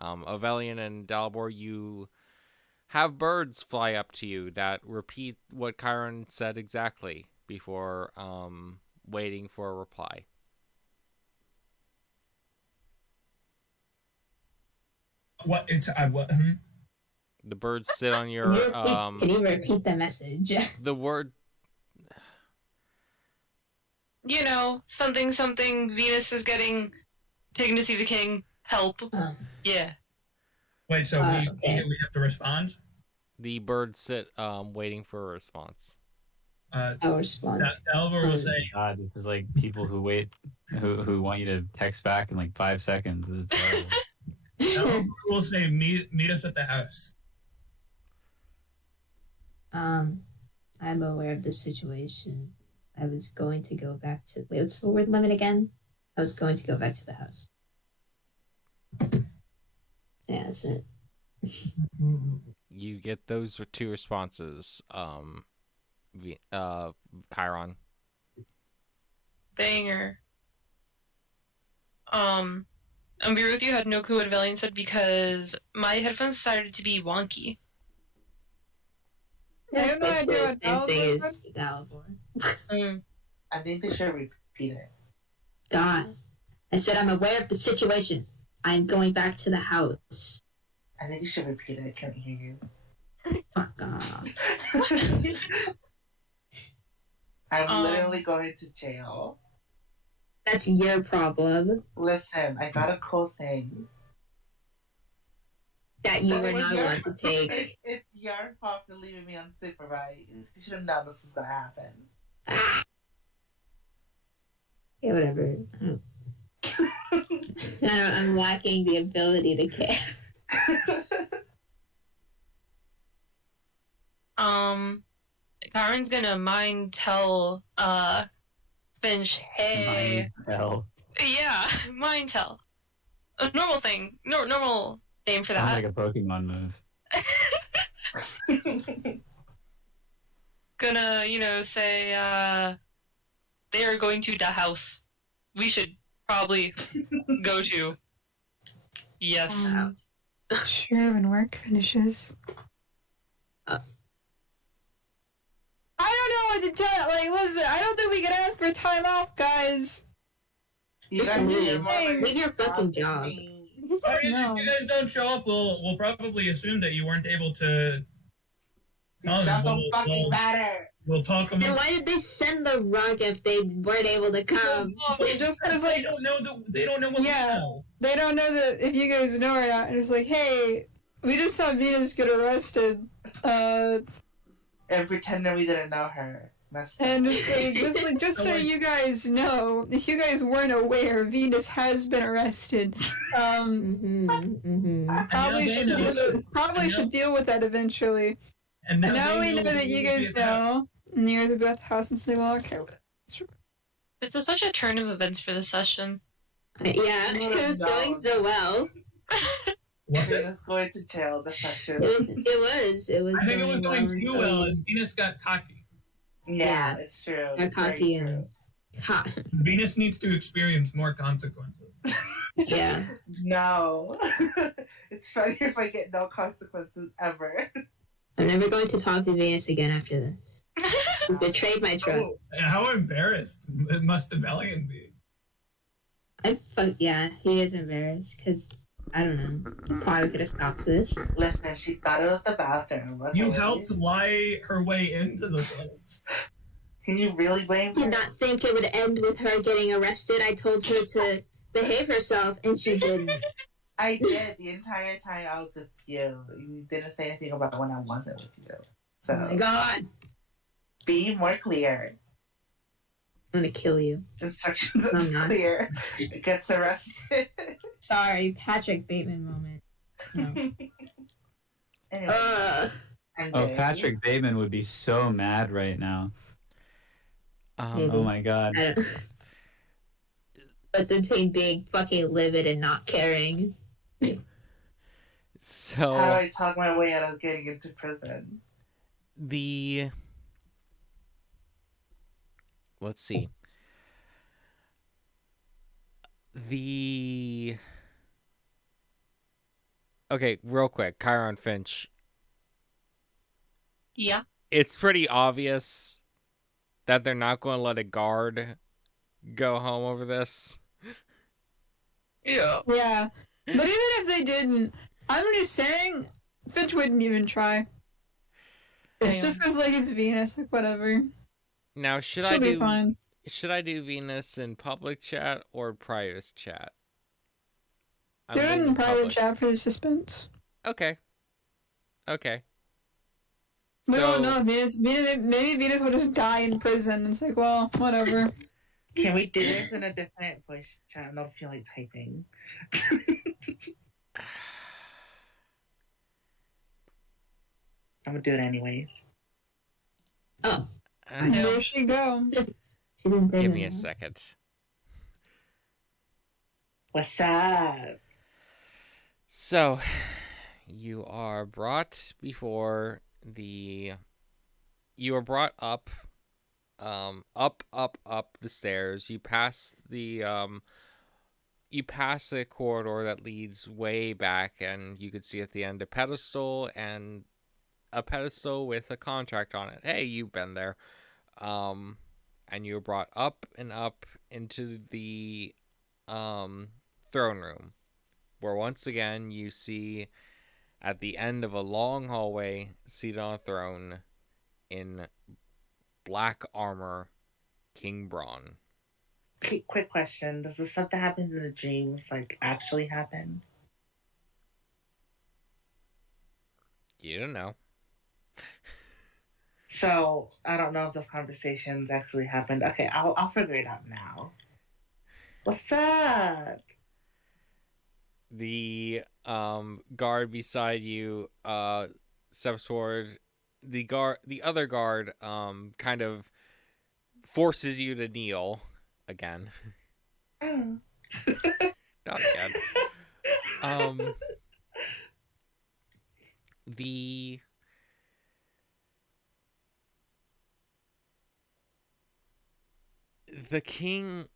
Avelian and Dalibor, you have birds fly up to you that repeat what Chiron said exactly before waiting for a reply. What? The birds sit on your... Can you repeat the message? The word... Something, Venus is getting taken to see the king. Help. Yeah. Wait, so we have to respond? The birds sit waiting for a response. I'll respond. Dalibor will say... God, this is like people who wait, who want you to text back in like 5 seconds. This is terrible. Dalibor will say, meet us at the house. I'm aware of the situation. I was going to go back to. Wait, what's the word limit again? I was going to go back to the house. Yeah, that's it. You get those 2 responses. Chiron. Banger. I'm be with you had no clue what Valiant said because my headphones decided to be wonky. I have no idea what Same thing Dalibor as Dalibor. I think they should repeat it. God. I said I'm aware of the situation. I'm going back to the house. I think you should repeat it. I can't hear you. Fuck off. I'm literally going to jail. That's your problem. Listen, I got a cool thing. That you were not allowed to take. It's your fault for leaving me unsupervised. You should have known this was gonna happen. Ah. Yeah, whatever. I'm lacking the ability to care. Karen's gonna mind tell Finch, hey. Hell. Yeah, mind tell. A normal thing. Normal name for Sounds that. like a Pokemon move. Gonna, say, they are going to the house. We should probably go to. Yes. Sure, when work finishes. I don't know what to tell. Like, listen, I don't think we can ask for time off, guys. You Just guys leave. need more of a Leave your fucking job job. than me. I mean, No. if you guys don't show up, we'll probably assume that you weren't able to. These jobs don't fucking matter. We'll talk Then about. why did they send the rug if they weren't able to come? Just because, They like, don't know they don't know what we Yeah. know. they don't know that if you guys know or not. And it's like, hey, we just saw Venus get arrested. And pretending we didn't know her. Messed up. And just so you guys know, if you guys weren't aware, Venus has been arrested. Probably And now they know. should deal with that eventually. And Now they we know that you guys know, and you guys will be at the house and say, well, okay. This was such a turn of events for this session. Yeah, it was going so well. Was it? Venus going to jail the session. It was. I think it was going well, too well as Venus got cocky. Yeah, it's true. Got It's very cocky true. and hot. Venus needs to experience more consequences. Yeah. No. It's funny if I get no consequences ever. I'm never going to talk to Venus again after this. You betrayed my trust. Oh, how embarrassed must the Valiant be? Yeah, he is embarrassed because I don't know. Probably could have stopped this. Listen, she thought it was the bathroom. That's You all it helped is. lie her way into the place. Can you really blame her? Did not think it would end with her getting arrested. I told her to behave herself, and she didn't. I did the entire time I was with you. You didn't say anything about when I wasn't with you. So Oh my god. be more clear. I'm gonna kill you. Instructions I'm are not. clear. It gets arrested. Sorry, Patrick Bateman moment. No. Anyway, I'm Oh, good. Patrick Bateman would be so mad right now. Maybe. Oh my god. I don't. But between being fucking livid and not caring. How do So I talk my way out of getting into prison? let's see. Okay, real quick, Chiron Finch. Yeah. It's pretty obvious that they're not going to let a guard go home over this. Yeah. Yeah. But even if they didn't, I'm just saying, Finch wouldn't even try. Damn. Just because, like, it's Venus, like, whatever. Now, should She'll I be do fine. should I do Venus in public chat or private chat? I'm Do it in leaving private public. chat for the suspense. Okay. Okay. We So don't know. Maybe Venus will just die in prison. It's like, well, whatever. Can we do this in a different voice chat? I don't feel like typing. I'm gonna do it anyways. Oh. I- There she go. isn't there? Give me a second. What's up? So, you are brought before the... You are brought up, up the stairs. You pass the, you pass a corridor that leads way back, and you can see at the end a pedestal with a contract on it. Hey, you've been there. And you're brought up and up into the throne room, where once again you see at the end of a long hallway, seated on a throne in black armor, King Braun. Quick question. Does the stuff that happens in the dreams, like, actually happen? You don't know. So, I don't know if those conversations actually happened. Okay, I'll figure it out now. What's up? The guard beside you steps forward. The other guard kind of forces you to kneel again. Oh. Not again. The king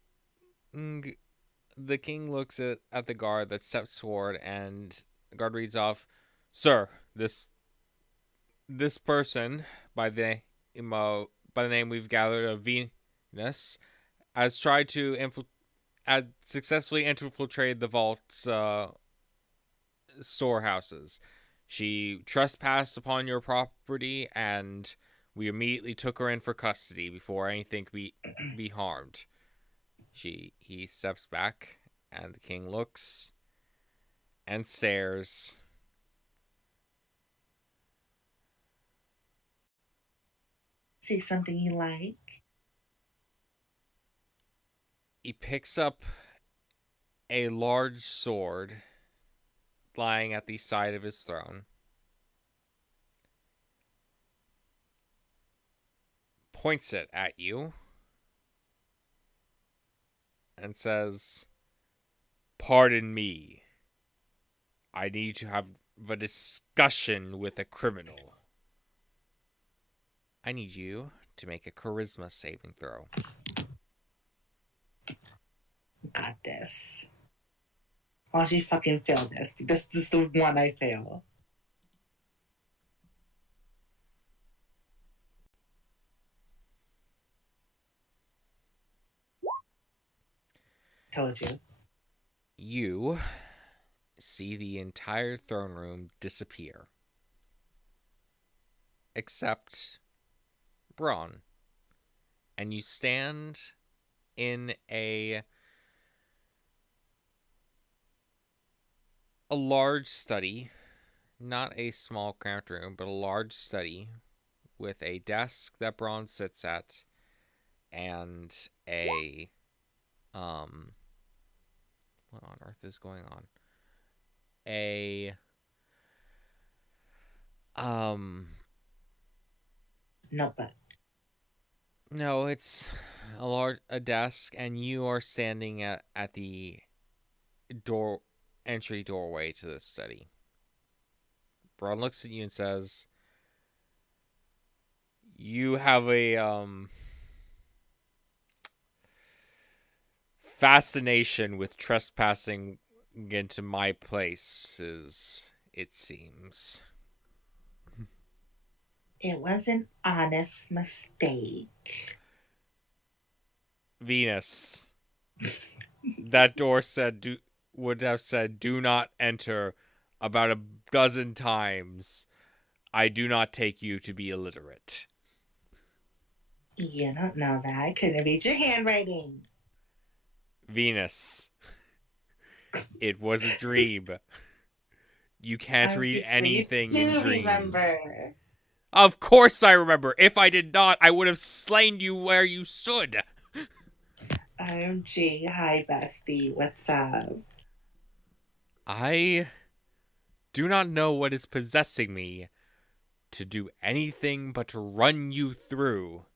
looks at the guard that steps forward, and the guard reads off, "Sir, this person by the name we've gathered of Venus has tried to successfully infiltrate the vault's storehouses. She trespassed upon your property, and we immediately took her in for custody before anything be harmed." He steps back, and the king looks and stares. See something you like? He picks up a large sword lying at the side of his throne, points it at you, and says, "Pardon me. I need to have a discussion with a criminal. I need you to make a charisma saving throw." Got this. Why don't you fucking fail this? This is the one I fail. Told you. You see the entire throne room disappear. Except Braun. And you stand in a large study, not a small cramped room, but a large study with a desk that Braun sits at and a what on earth is going on? Notebook. No, it's a desk, and you are standing at the entry doorway to the study. Braun looks at you and says, "You have a fascination with trespassing into my places, it seems." It was an honest mistake. Venus, that door would have said, "Do not enter," about a dozen times. I do not take you to be illiterate. You don't know that. I couldn't read your handwriting. Venus, it was a dream. You can't read anything in dreams. Remember. Of course I remember. If I did not, I would have slain you where you stood. OMG. Hi, bestie. What's up? I do not know what is possessing me to do anything but to run you through.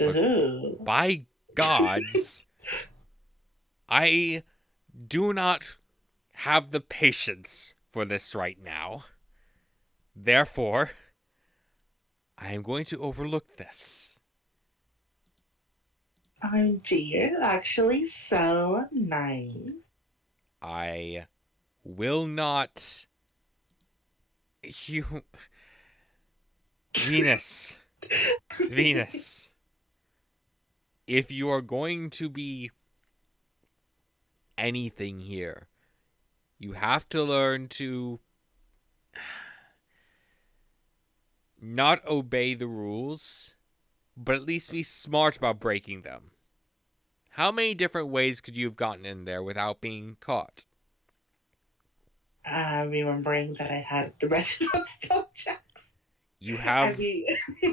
Ooh. By gods, I do not have the patience for this right now. Therefore, I am going to overlook this. OMG, you're actually so nice. I will not... You... Venus. Venus. If you are going to be anything here, you have to learn to not obey the rules, but at least be smart about breaking them. How many different ways could you have gotten in there without being caught? Remembering that I had the rest of the spell checks. You have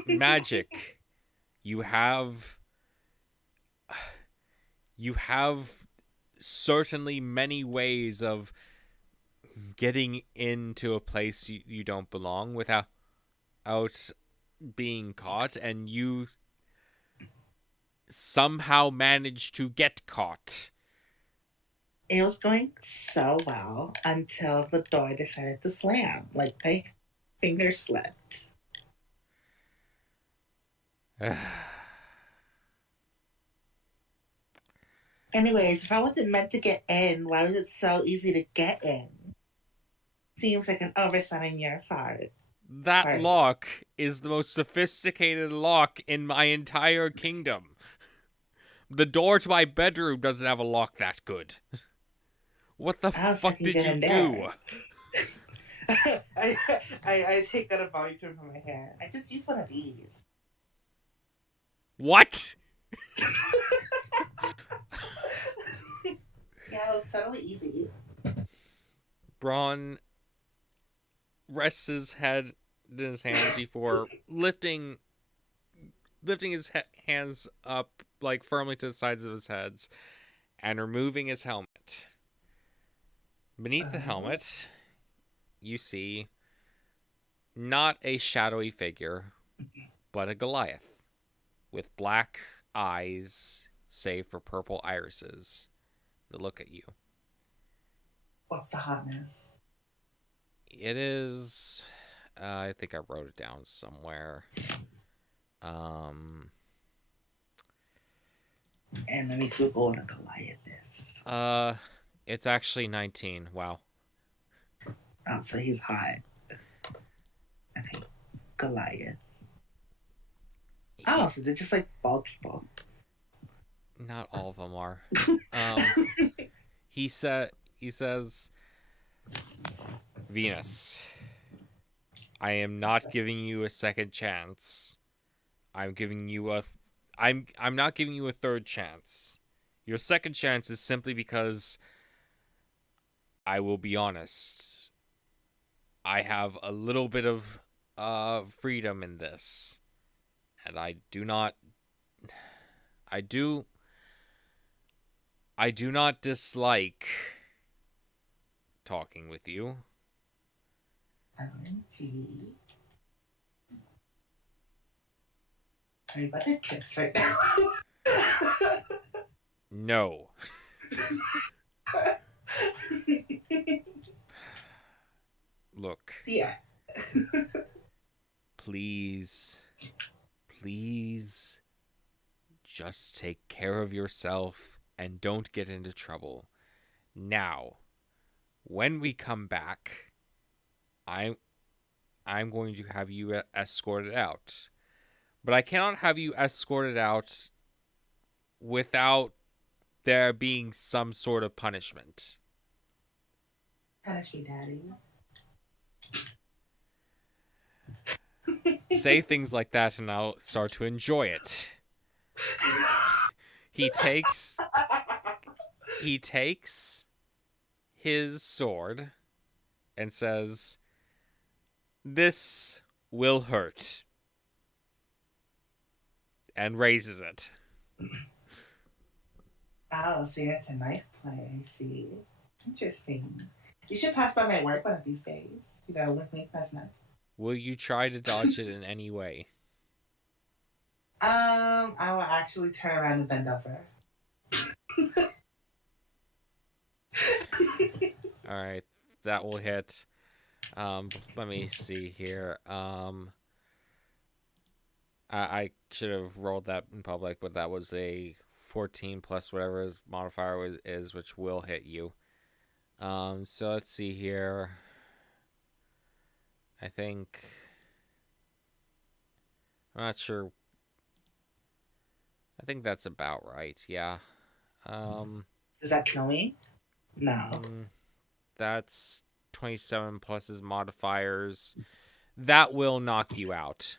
magic. You have certainly many ways of getting into a place you don't belong without being caught, and you somehow managed to get caught. It was going so well until the door decided to slam. Like, my finger slipped. Anyways, if I wasn't meant to get in, why was it so easy to get in? Seems like an oversight on your part. That lock is the most sophisticated lock in my entire kingdom. The door to my bedroom doesn't have a lock that good. What the fuck did you do? I take out a bobby pin from my hair. I just used one of these. What? Yeah, it was totally easy. Braun rests his head in his hands before lifting his hands up like firmly to the sides of his heads and removing his helmet. Beneath the helmet, you see not a shadowy figure, but a Goliath with black eyes, save for purple irises, that look at you. What's the hotness? It is... I think I wrote it down somewhere. And let me Google what a Goliath is. It's actually 19. Wow. Oh, so he's hot. Okay. Goliath. Oh, so they're just like bald people. Not all of them are. He says, Venus, I am not giving you a second chance. I'm not giving you a third chance. Your second chance is simply because, I will be honest, I have a little bit of freedom in this, and I do not dislike talking with you. OMG. Are you about to kiss right now? No. Look. Yeah. Please, just take care of yourself and don't get into trouble. Now, when we come back, I'm going to have you escorted out. But I cannot have you escorted out without there being some sort of punishment. Punish me, Daddy. Say things like that and I'll start to enjoy it. He takes his sword and says, "This will hurt." And raises it. Oh, so you're into knife play, I see. Interesting. You should pass by my work one of these days. You know, with me, that's not. Will you try to dodge it in any way? I will actually turn around and bend over. All right, that will hit. Let me see here. I should have rolled that in public, but that was a 14 plus whatever his modifier is, which will hit you. So let's see here. I think I'm not sure. I think that's about right. Yeah. Does that kill me? No. That's 27 plus his modifiers. That will knock you out.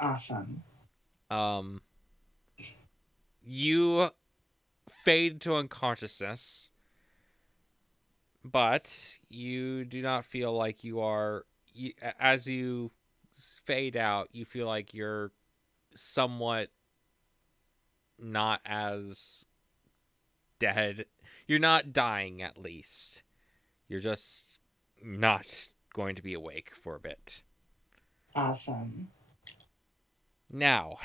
Awesome. You fade to unconsciousness, but you do not feel like you are. As you fade out, you feel like you're somewhat not as dead. You're not dying, at least. You're just not going to be awake for a bit. Awesome. Now,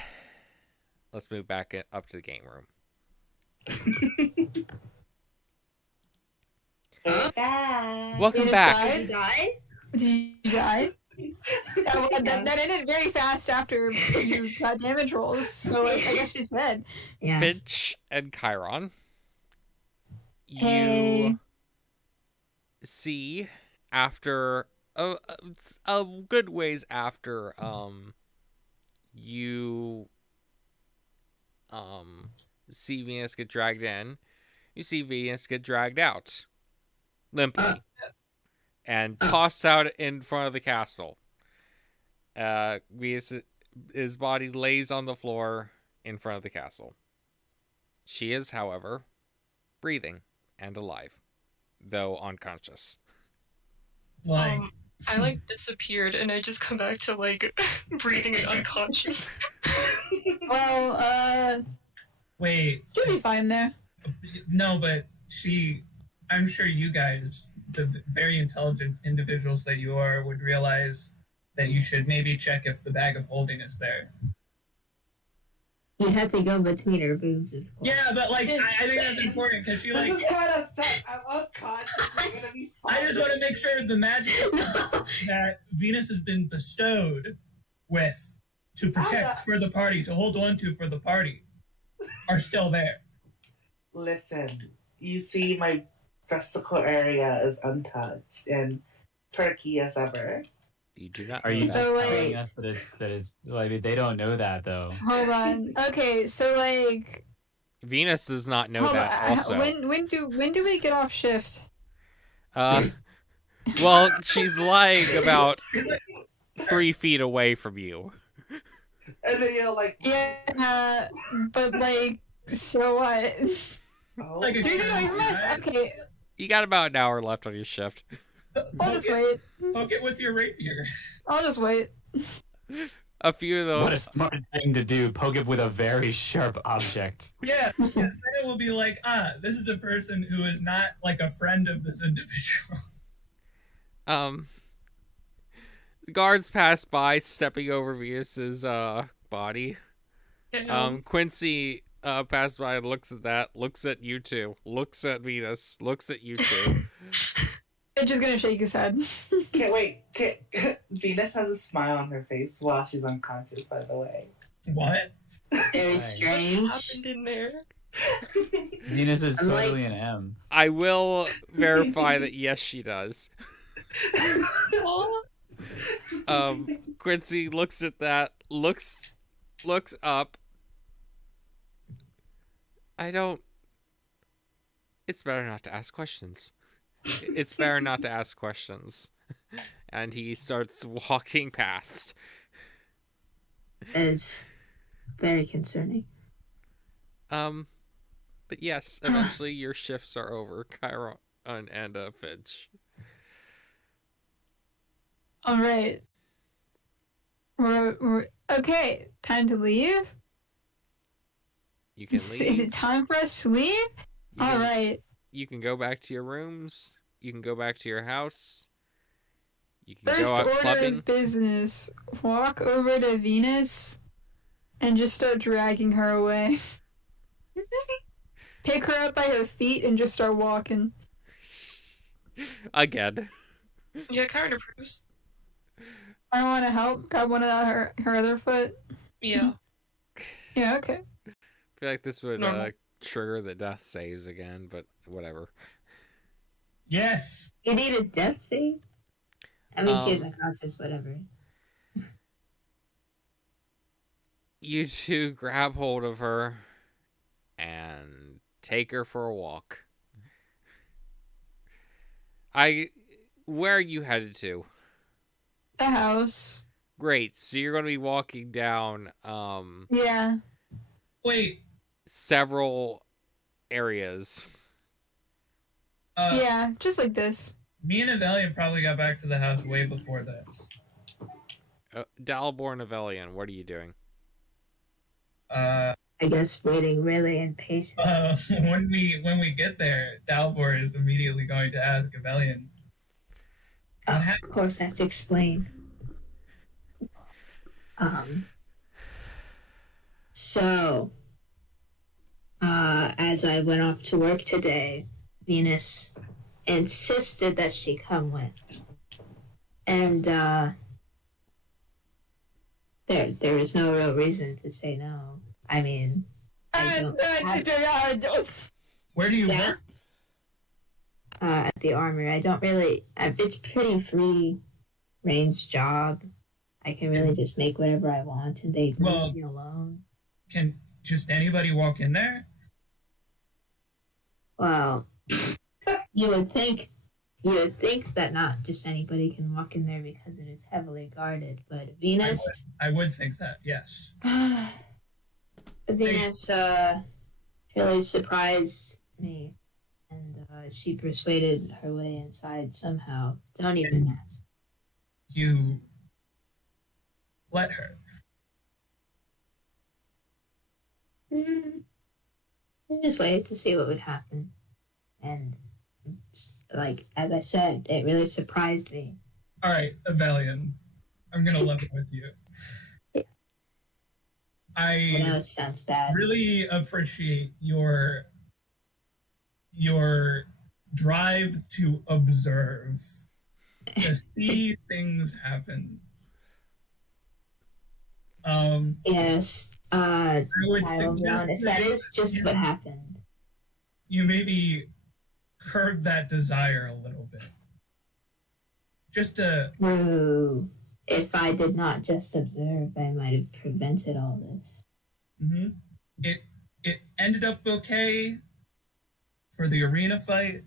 let's move back up to the game room. Welcome back. Did you die? Did you die? That ended very fast after you got damage rolls, so I guess she's dead. Yeah. Finch and Chiron. Hey. You see after a good ways after you see Venus get dragged in, you see Venus get dragged out limply and tossed out in front of the castle. Venus, his body lays on the floor in front of the castle. She is, however, breathing and alive, though unconscious. Like, I disappeared and I just come back to breathing and unconscious. Well, wait. she'll be fine there. No, but I'm sure you guys, the very intelligent individuals that you are, would realize that you should maybe check if the bag of holding is there. You have to go between her boobs, of course. Yeah, but I think that's important because she This is kind of stuff. I'm unconscious. I'm gonna be fine. I just want to make sure the magic that Venus has been bestowed with to protect for the party, to hold on to for the party, are still there. Listen, you see my vesicle area is untouched and perky as ever. You do not. Are you know just that. telling us that it's like they don't know that though? Hold on. Okay, so Venus does not know hold that. on. Also, When do we get off shift? well, she's lying about 3 feet away from you. And then you're like, Yeah, but so what? oh, Like a 3 feet away from us? Okay, You got about an hour left on your shift. I'll just wait. Poke it with your rapier. I'll just wait. A few of those. What a smart thing to do. Poke it with a very sharp object. Yeah, because then it will be like, this is a person who is not a friend of this individual. The guards pass by, stepping over Venus's body. Quincy passes by and looks at that, looks at you two, looks at Venus, looks at you two. It's just gonna shake his head. Venus has a smile on her face while she's unconscious, by the way. What? Very What strange. happened in there? Venus is I'm totally an M. I will verify that yes, she does. Quincy looks at that, looks up. It's better not to ask questions. It's better not to ask questions. And he starts walking past. It's very concerning. But yes, eventually your shifts are over, Chiron and Finch. All right. We're okay. Time to leave. You can Is leave. it time for us to leave? All right. You can go back to your rooms. You can go back to your house. You can First go out order clubbing. of business: walk over to Venus and just start dragging her away. Pick her up by her feet and just start walking. Again. Yeah, Karen approves. I want to help. Grab one of her other foot. Yeah. Yeah, okay. I feel like this would Normal. trigger the death saves again, but whatever. Yes. You need a death save? I mean, she's unconscious, whatever. You two grab hold of her and take her for a walk. Where are you headed to? The house. Great. So you're going to be walking down Yeah. Wait. several areas. Yeah, just like this. Me and Avelian probably got back to the house way before this. Dalibor and Avelian, what are you doing? I guess waiting really impatient. When we get there, Dalibor is immediately going to ask Avelian. Of course, I have to explain. So, as I went off to work today, Venus insisted that she come with. And, there was no real reason to say no. I mean, Where do you work? At the armory. I don't really, it's pretty free range job. I can really just make whatever I want and they leave me alone. Can just anybody walk in there? Well, you would think that not just anybody can walk in there because it is heavily guarded, but Venus I would think that, yes. Venus really surprised me, and she persuaded her way inside somehow. Don't even ask. You let her. I just waited to see what would happen, and like as I said, it really surprised me. All right, Avelian, I'm gonna level with you. I know it sounds bad. Really appreciate your drive to observe, to see things happen. Yes, I would I'll be honest, that is just what happened. You maybe curb that desire a little bit. Just to... True. If I did not just observe, I might have prevented all this. Mm-hmm. It ended up okay for the arena fight.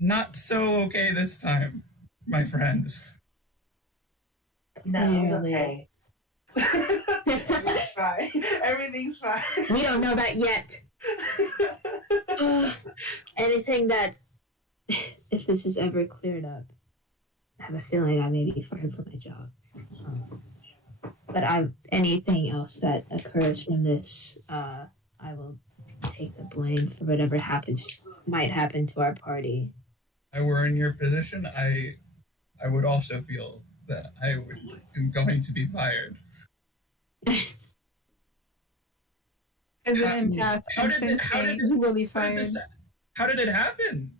Not so okay this time, my friend. No, it's okay. Everything's fine. Everything's fine. We don't know that yet. Anything that, if this is ever cleared up, I have a feeling I may be fired from my job. But anything else that occurs from this, I will take the blame for whatever might happen to our party. If I were in your position, I would also feel that I am going to be fired. As an empath, you will be fired. How did it happen?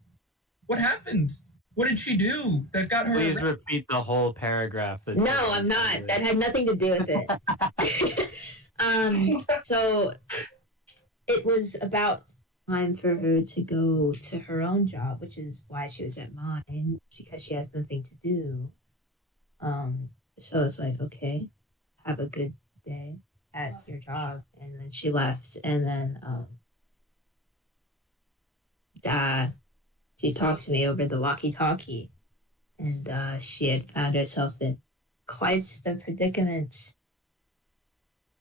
What happened? What did she do that got her? Please repeat the whole paragraph. No, I'm not. That had nothing to do with it. So it was about time for her to go to her own job, which is why she was at mine, because she has nothing to do. So it's like, okay, have a good day at your job. And then she left, and then she talked to me over the walkie-talkie, and she had found herself in quite the predicament.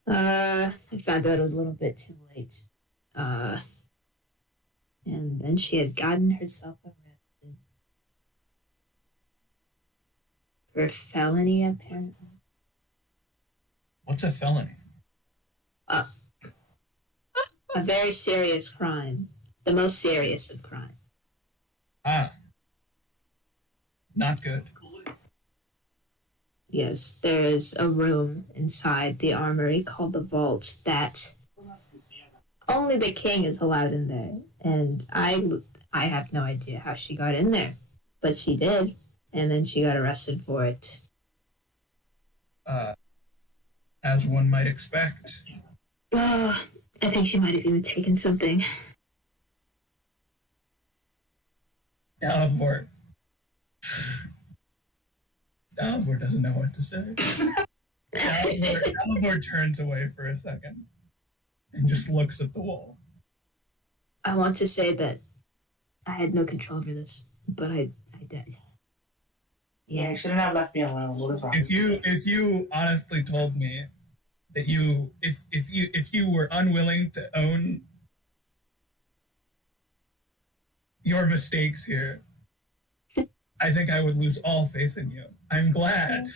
I found out it was a little bit too late. And then she had gotten herself arrested for felony, apparently. What's a felony? A very serious crime. The most serious of crimes. Not good. Yes, there is a room inside the armory called the Vault that only the king is allowed in there. And I have no idea how she got in there, but she did, and then she got arrested for it. As one might expect. I think she might have even taken something. Dalibor doesn't know what to say. Dalibor turns away for a second and just looks at the wall. I want to say that I had no control over this, but I did. Yeah, you shouldn't have left me alone. What is wrong? If you honestly told me that if you were unwilling to own your mistakes here, I think I would lose all faith in you. I'm glad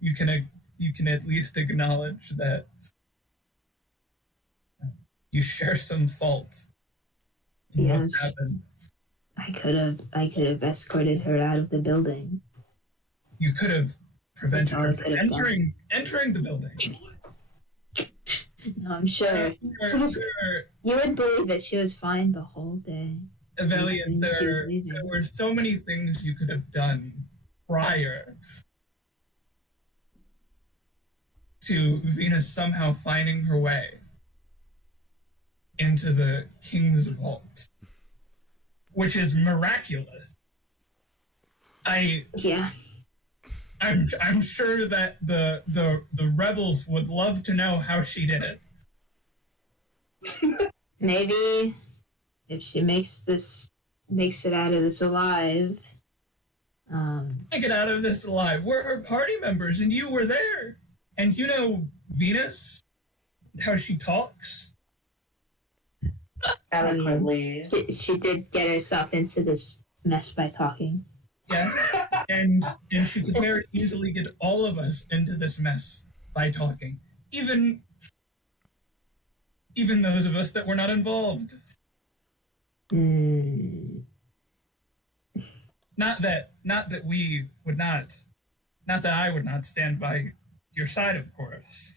you can at least acknowledge that you share some fault in Yes. what's happened. I could have escorted her out of the building. You could have prevented That's all her I from could have done. entering the building. No, I'm sure. You would believe that she was fine the whole day. Evelian, She was there leaving. were so many things you could have done prior to Venus somehow finding her way into the king's vault, which is miraculous. Yeah. I'm sure that the rebels would love to know how she did it. Maybe if she makes it out of this alive. Get out of this alive. We're her party members, and you were there. And you know Venus, how she talks. Eloquently. She did get herself into this mess by talking. Yes, and she could very easily get all of us into this mess by talking, even those of us that were not involved. Mm. Not that we would not that I would not stand by your side, of course.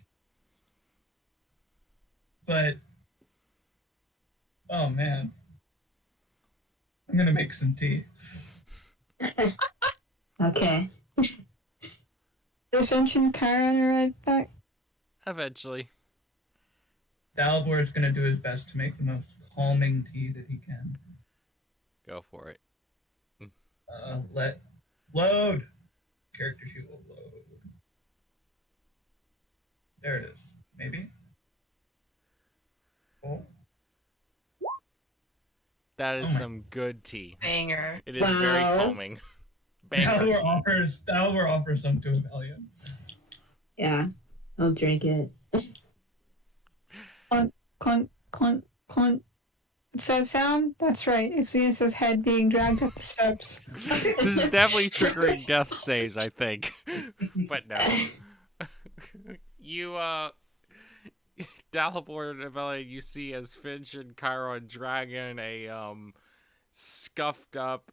But oh man, I'm gonna make some tea. Okay. Does Ascension Chiron arrive back? Eventually. Dalibor is gonna do his best to make the most calming tea that he can. Go for it. Let load. Character sheet will load. There it is. Maybe. Oh. That is Oh my- some good tea. Banger. It is very Wow. calming. Banger Dalibor offers some to Evelian. Yeah. I'll drink it. Clunk, clunk, clunk. What's that sound? That's right. It's Venus's head being dragged up the steps. This is definitely triggering death saves, I think. But no. You, Dalibor and Evelian, you see as Finch and Chiron drag in a, scuffed up,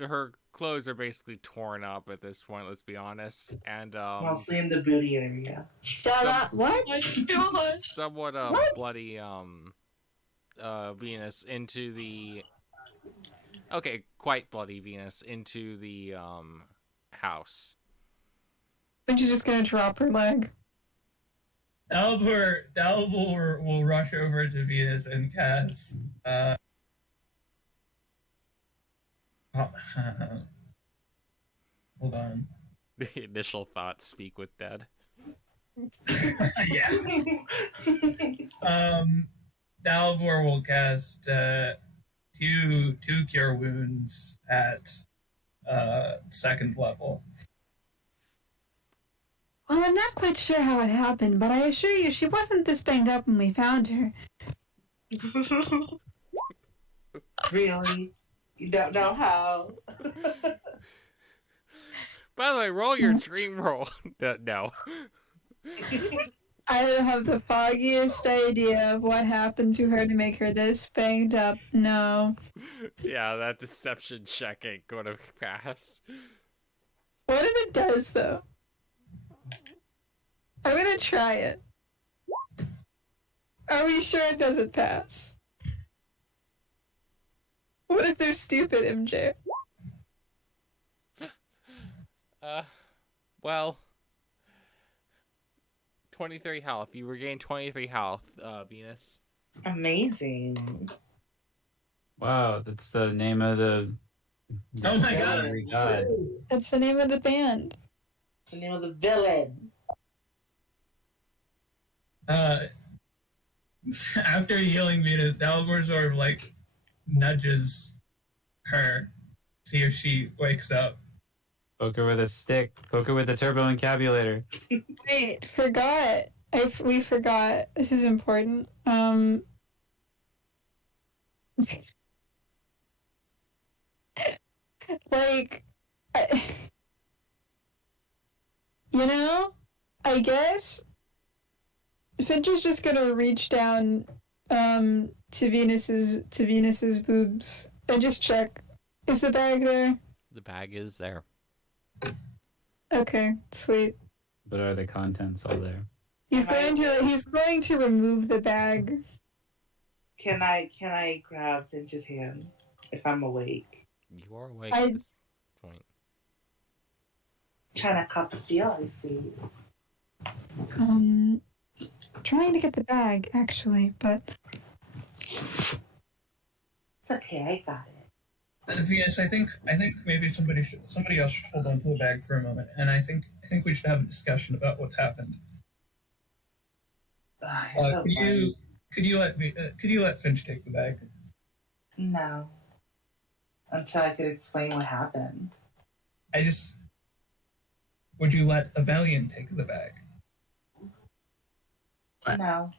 her clothes are basically torn up at this point, let's be honest. And, Mostly in the booty area. What? Oh my gosh. somewhat, What? bloody, Venus into the... Okay, quite bloody Venus into the, house. But she's just gonna drop her leg. Dalibor will rush over to Venus and cast hold on. The initial thoughts speak with dead. Yeah. Dalibor will cast two cure wounds at second level. Well, I'm not quite sure how it happened, but I assure you she wasn't this banged up when we found her. Really? You don't know how? By the way, roll your dream roll. No. I don't have the foggiest idea of what happened to her to make her this banged up. No. Yeah, that deception check ain't gonna pass. What if it does, though? I'm gonna try it. Are we sure it doesn't pass? What if they're stupid, MJ? Well, 23 health. You regain 23 health, Venus. Amazing. Wow, that's the name of the. Oh my God. That's the name of the band. The name of the villain. After healing Venus, Dalibor sort of like nudges her, see if she wakes up. Poke her with a stick. Poke her with a turbo encabulator. Wait, forgot. We forgot. This is important. Like, you know, I guess Finch is just gonna reach down to Venus's boobs and just check. Is the bag there? The bag is there. Okay, sweet. But are the contents all there? He's going to remove the bag. Can I grab Finch's hand if I'm awake? You are awake at this point. Trying to cop a feel, I see. Trying to get the bag actually, but It's okay, I got it. Venus, I think maybe somebody else should hold on to the bag for a moment, and I think we should have a discussion about what's happened. You're so funny. Could you let Finch take the bag? No. Until I could explain what happened. Would you let Avelian take the bag? No.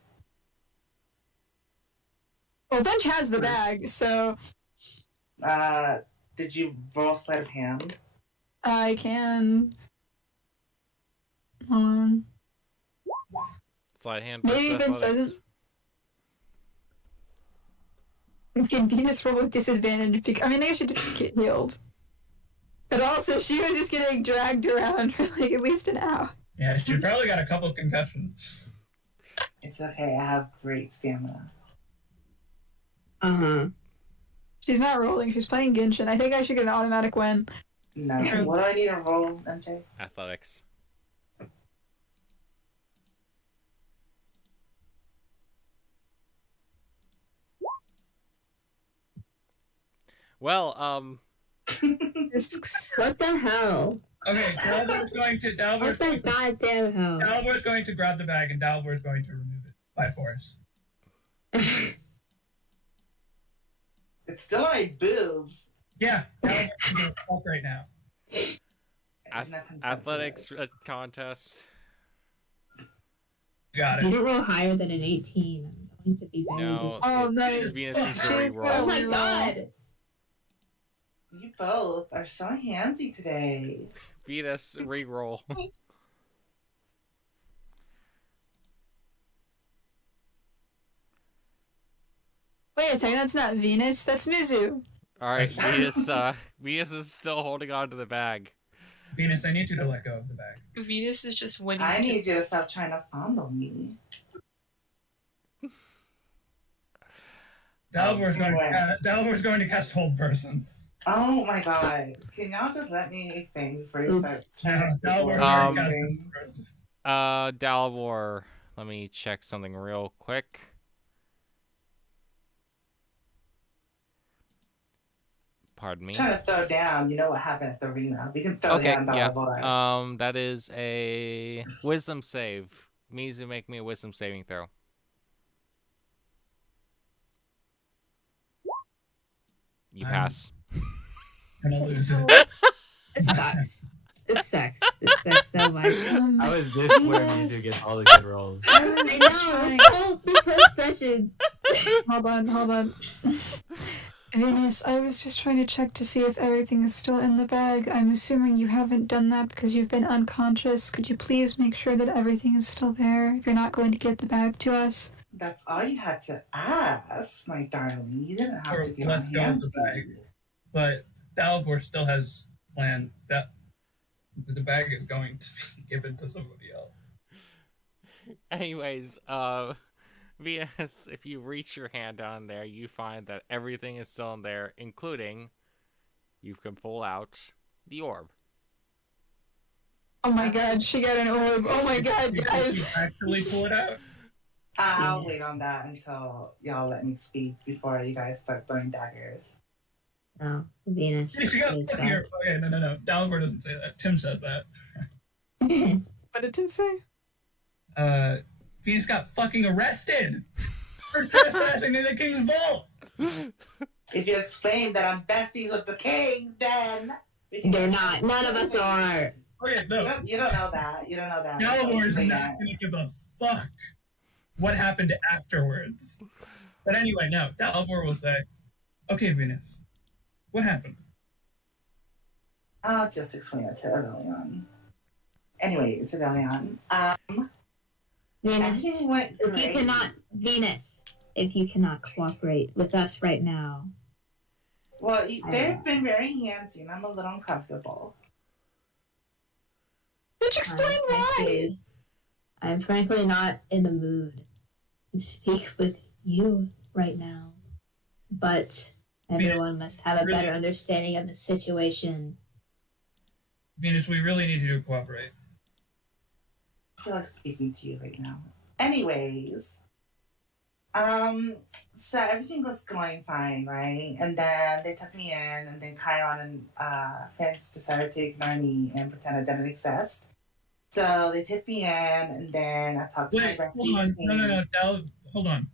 well, Bench has the bag, so Did you roll sleight of hand? I can. Slide hand. Maybe versus Bench athletics. doesn't. Can Venus roll with disadvantage? I mean, I guess she did just get healed. But also, she was just getting dragged around for like at least an hour. Yeah, she probably got a couple concussions. It's okay, I have great stamina. She's not rolling. She's playing Genshin. I think I should get an automatic win. No. What do I need to roll, MJ? Athletics. Well, What the hell? Okay, Dalbor's going to What the goddamn hell? Dalbor's going to grab the bag, and Dalbor's going to remove it by force. It's still my boobs. Yeah, Dalbor's going to fuck right now. athletics contest. Got You it. don't roll higher than an 18. I'm going to be very No. Oh, nice. Venus needs to She's reroll. Oh my god! You both are so handsy today. Venus, reroll. Wait a second, that's not Venus. That's Mizu. Alright, Venus is still holding on to the bag. Venus, I need you to let go of the bag. Venus is just winning. I need you to stop trying to fondle me. Dalbor's going to cast Hold Person. Oh my god. Can y'all just let me explain before you start? Dalbor's going to cast Hold Person. Dalibor, let me check something real quick. Pardon me. Trying to throw down. You know what happened at the arena. We can throw Okay, down yeah. Dalibor. That is a wisdom save. Mizu, make me a wisdom saving throw. You pass. I'm gonna lose it. This sucks. This sucks. This sucks so much. How is this where Mizu gets all the good rolls? I know. This whole session. Hold on. Venus, I was just trying to check to see if everything is still in the bag. I'm assuming you haven't done that because you've been unconscious. Could you please make sure that everything is still there if you're not going to give the bag to us? That's all you had to ask, my darling. You didn't have to get Let's go with the bag. But Dalibor still has planned that. the bag is going to be given to somebody else. Anyways, VS, if you reach your hand down there, you find that everything is still in there, including you can pull out the orb. Oh my god, she got an orb. Oh my god, guys. You actually pull it out? I'll wait on that until y'all let me speak before you guys start throwing daggers. No, Venus. If you got is here, okay, no. Dalibor doesn't say that. Tim says that. bad. What did Tim say? Venus got fucking arrested for trespassing in the king's vault. If you explain that I'm besties with the king, then They're not. None of us are. Okay, no. You don't know that. You don't know that. Dalibor is Explain not that. going to give a fuck what happened afterwards. But anyway, no. Dalibor will say, okay, Venus, what happened? I'll just explain it to Aurelion. Anyways, Aurelion, Venus, everything went if great. you cannot, Venus, if you cannot cooperate with us right now, Well, they've been very handsy, and I'm a little uncomfortable. Bitch, explain why! I'm frankly not in the mood to speak with you right now. But everyone must have a better understanding of the situation. Venus, we really need you to cooperate. I feel like speaking to you right now. Anyways, so everything was going fine, right? And then they took me in, and then Chiron and Vince decided to ignore me and pretend I didn't exist. So they took me in, and then I talked to my Wait, bestie. hold on. No. Hold on.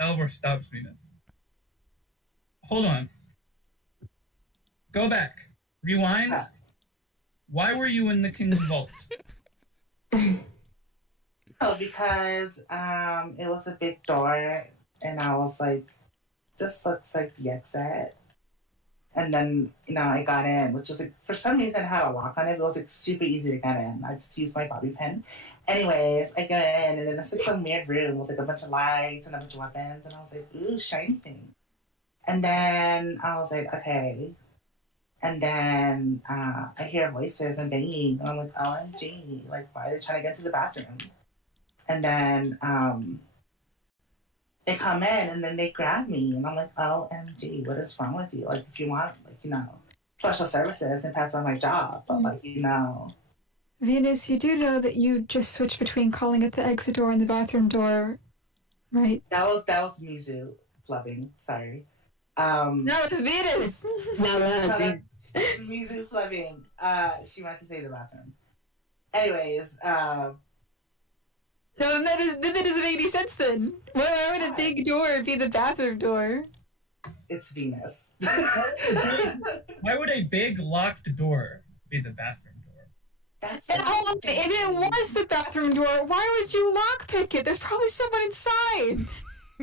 Dalibor stops Venus. Hold on. Go back. Rewind. Why were you in the king's vault? Oh, because it was a big door, and I was like, this looks like the exit. And then, I got in, which was like, for some reason, it had a lock on it. It was like super easy to get in. I just used my bobby pin. Anyways, I get in, and then it's like some weird room with like a bunch of lights and a bunch of weapons. And I was like, ooh, shiny thing. And then I was like, okay. And then I hear voices and banging. And I'm like, OMG. Like, why are they trying to get to the bathroom? And then they come in, and then they grab me. And I'm like, OMG, what is wrong with you? Like, if you want, special services, then pass by my job. But, Venus, you do know that you just switched between calling it the exit door and the bathroom door, right? That was Mizu flubbing. Sorry. No, it's Venus! Mizu flubbing. She went to say the bathroom. Anyways, No, that doesn't make any sense then. Why would a big door be the bathroom door? it's Venus. Why would a big locked door be the bathroom door? And hold on, if it was the bathroom door, why would you lockpick it? There's probably someone inside.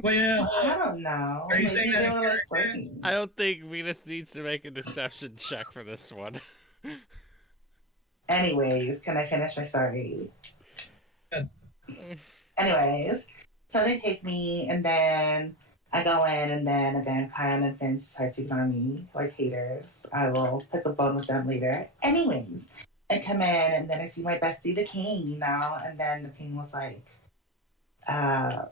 Well, I don't know. Are you Maybe saying they that were, in like, character? working. I don't think Venus needs to make a deception check for this one. Anyways, can I finish my story? Good. Anyways, so they take me, and then I go in, and then Chiron and Vince decide to ignore me like haters. I will pick a bone with them later. Anyways, I come in, and then I see my bestie, the king, and then the king was like,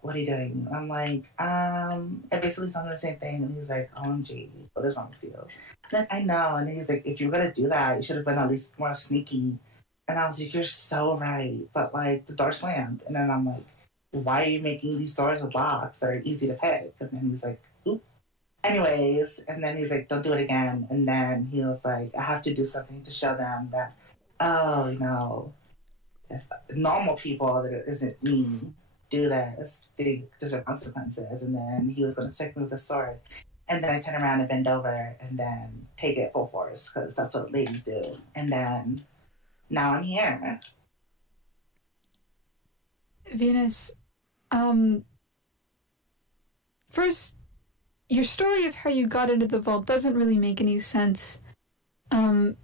what are you doing? I'm like, I basically told him the same thing, and he's like, OMG, what is wrong with you? Like, I know, and he's like, if you're gonna do that, you should have been at least more sneaky. And I was like, you're so right, but like, the door slammed, and then I'm like, why are you making these doors with locks that are easy to pick? And then he's like, oop. Anyways, and then he's like, don't do it again. And then he was like, I have to do something to show them that, if normal people that isn't me do this, they deserve consequences. And then he was going to strike me with a sword. And then I turn around and bend over and then take it full force, because that's what ladies do. And then now I'm here. Venus, first, your story of how you got into the vault doesn't really make any sense. Could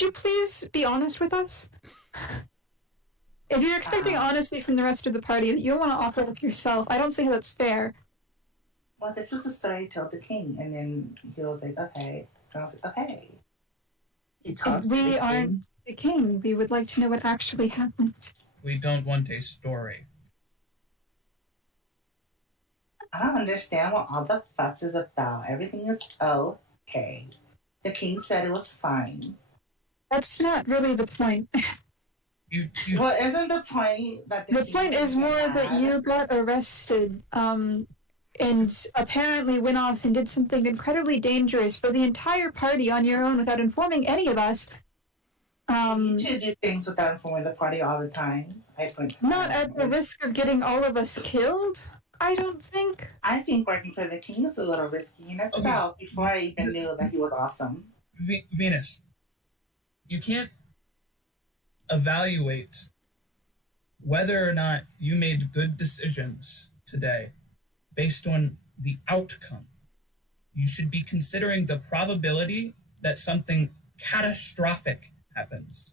you please be honest with us? If you're expecting honesty from the rest of the party, you'll want to offer it up yourself. I don't see how that's fair. well, this is a story told the king. And then he was like, okay. And I was like, okay. We aren't the king. We would like to know what actually happened. We don't want a story. I don't understand what all the fuss is about. Everything is okay. The king said it was fine. That's not really the point. Well, isn't the point that The point is more that you got arrested, and apparently went off and did something incredibly dangerous for the entire party on your own without informing any of us. You should do things without informing the party all the time. Not at the risk of getting all of us killed, I don't think. I think working for the king is a little risky in itself before I even knew that he was awesome. Venus, you can't evaluate whether or not you made good decisions today based on the outcome. You should be considering the probability that something catastrophic happens.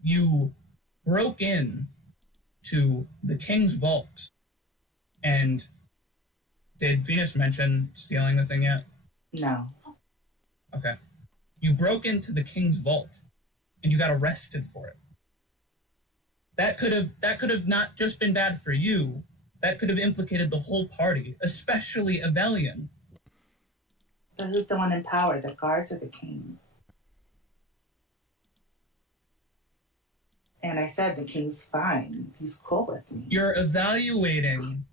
You broke in to the king's vault, and did Venus mention stealing the thing yet? No. Okay. You broke into the king's vault, and you got arrested for it. That could have not just been bad for you. That could have implicated the whole party, especially Avelian. But who's the one in power? The guards or the king? And I said the king's fine. He's cool with me. You're evaluating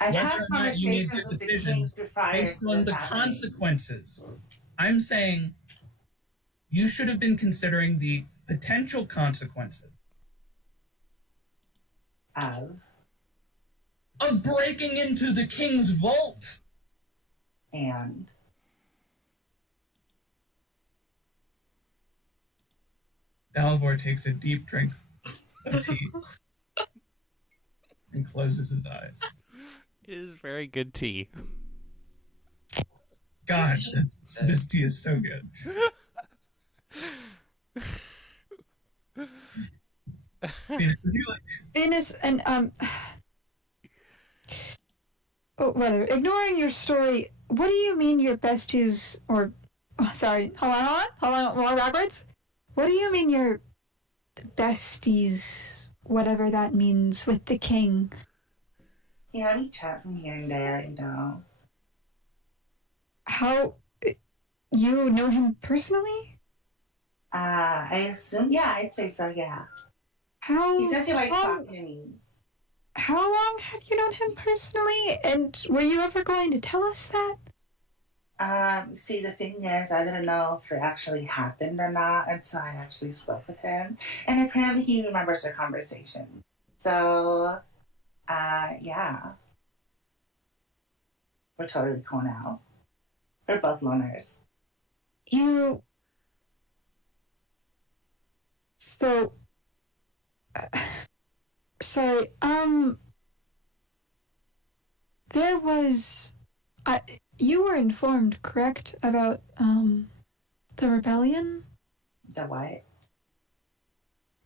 I whether had or not you made conversations good with the decisions kings prior based to on this the happening. consequences. I'm saying you should have been considering the potential consequences of breaking into the king's vault. And Dalvor takes a deep drink of tea and closes his eyes. It is very good tea. God, this tea is so good. Venus, would you like... Venus and oh, whatever. Ignoring your story, what do you mean your besties or sorry, hold on, more backwards. What do you mean your besties, whatever that means, with the king? yeah, we chat from here and there, you know. How you know him personally? I assume, yeah, I'd say so, yeah. How He says he likes long, talking to me. how long have you known him personally? And were you ever going to tell us that? See, the thing is, I didn't know if it actually happened or not until I actually spoke with him. And apparently he remembers our conversation. So, yeah. We're totally cool now. We're both loners. You. So. Sorry, there was. You were informed, correct, about, the rebellion? The what?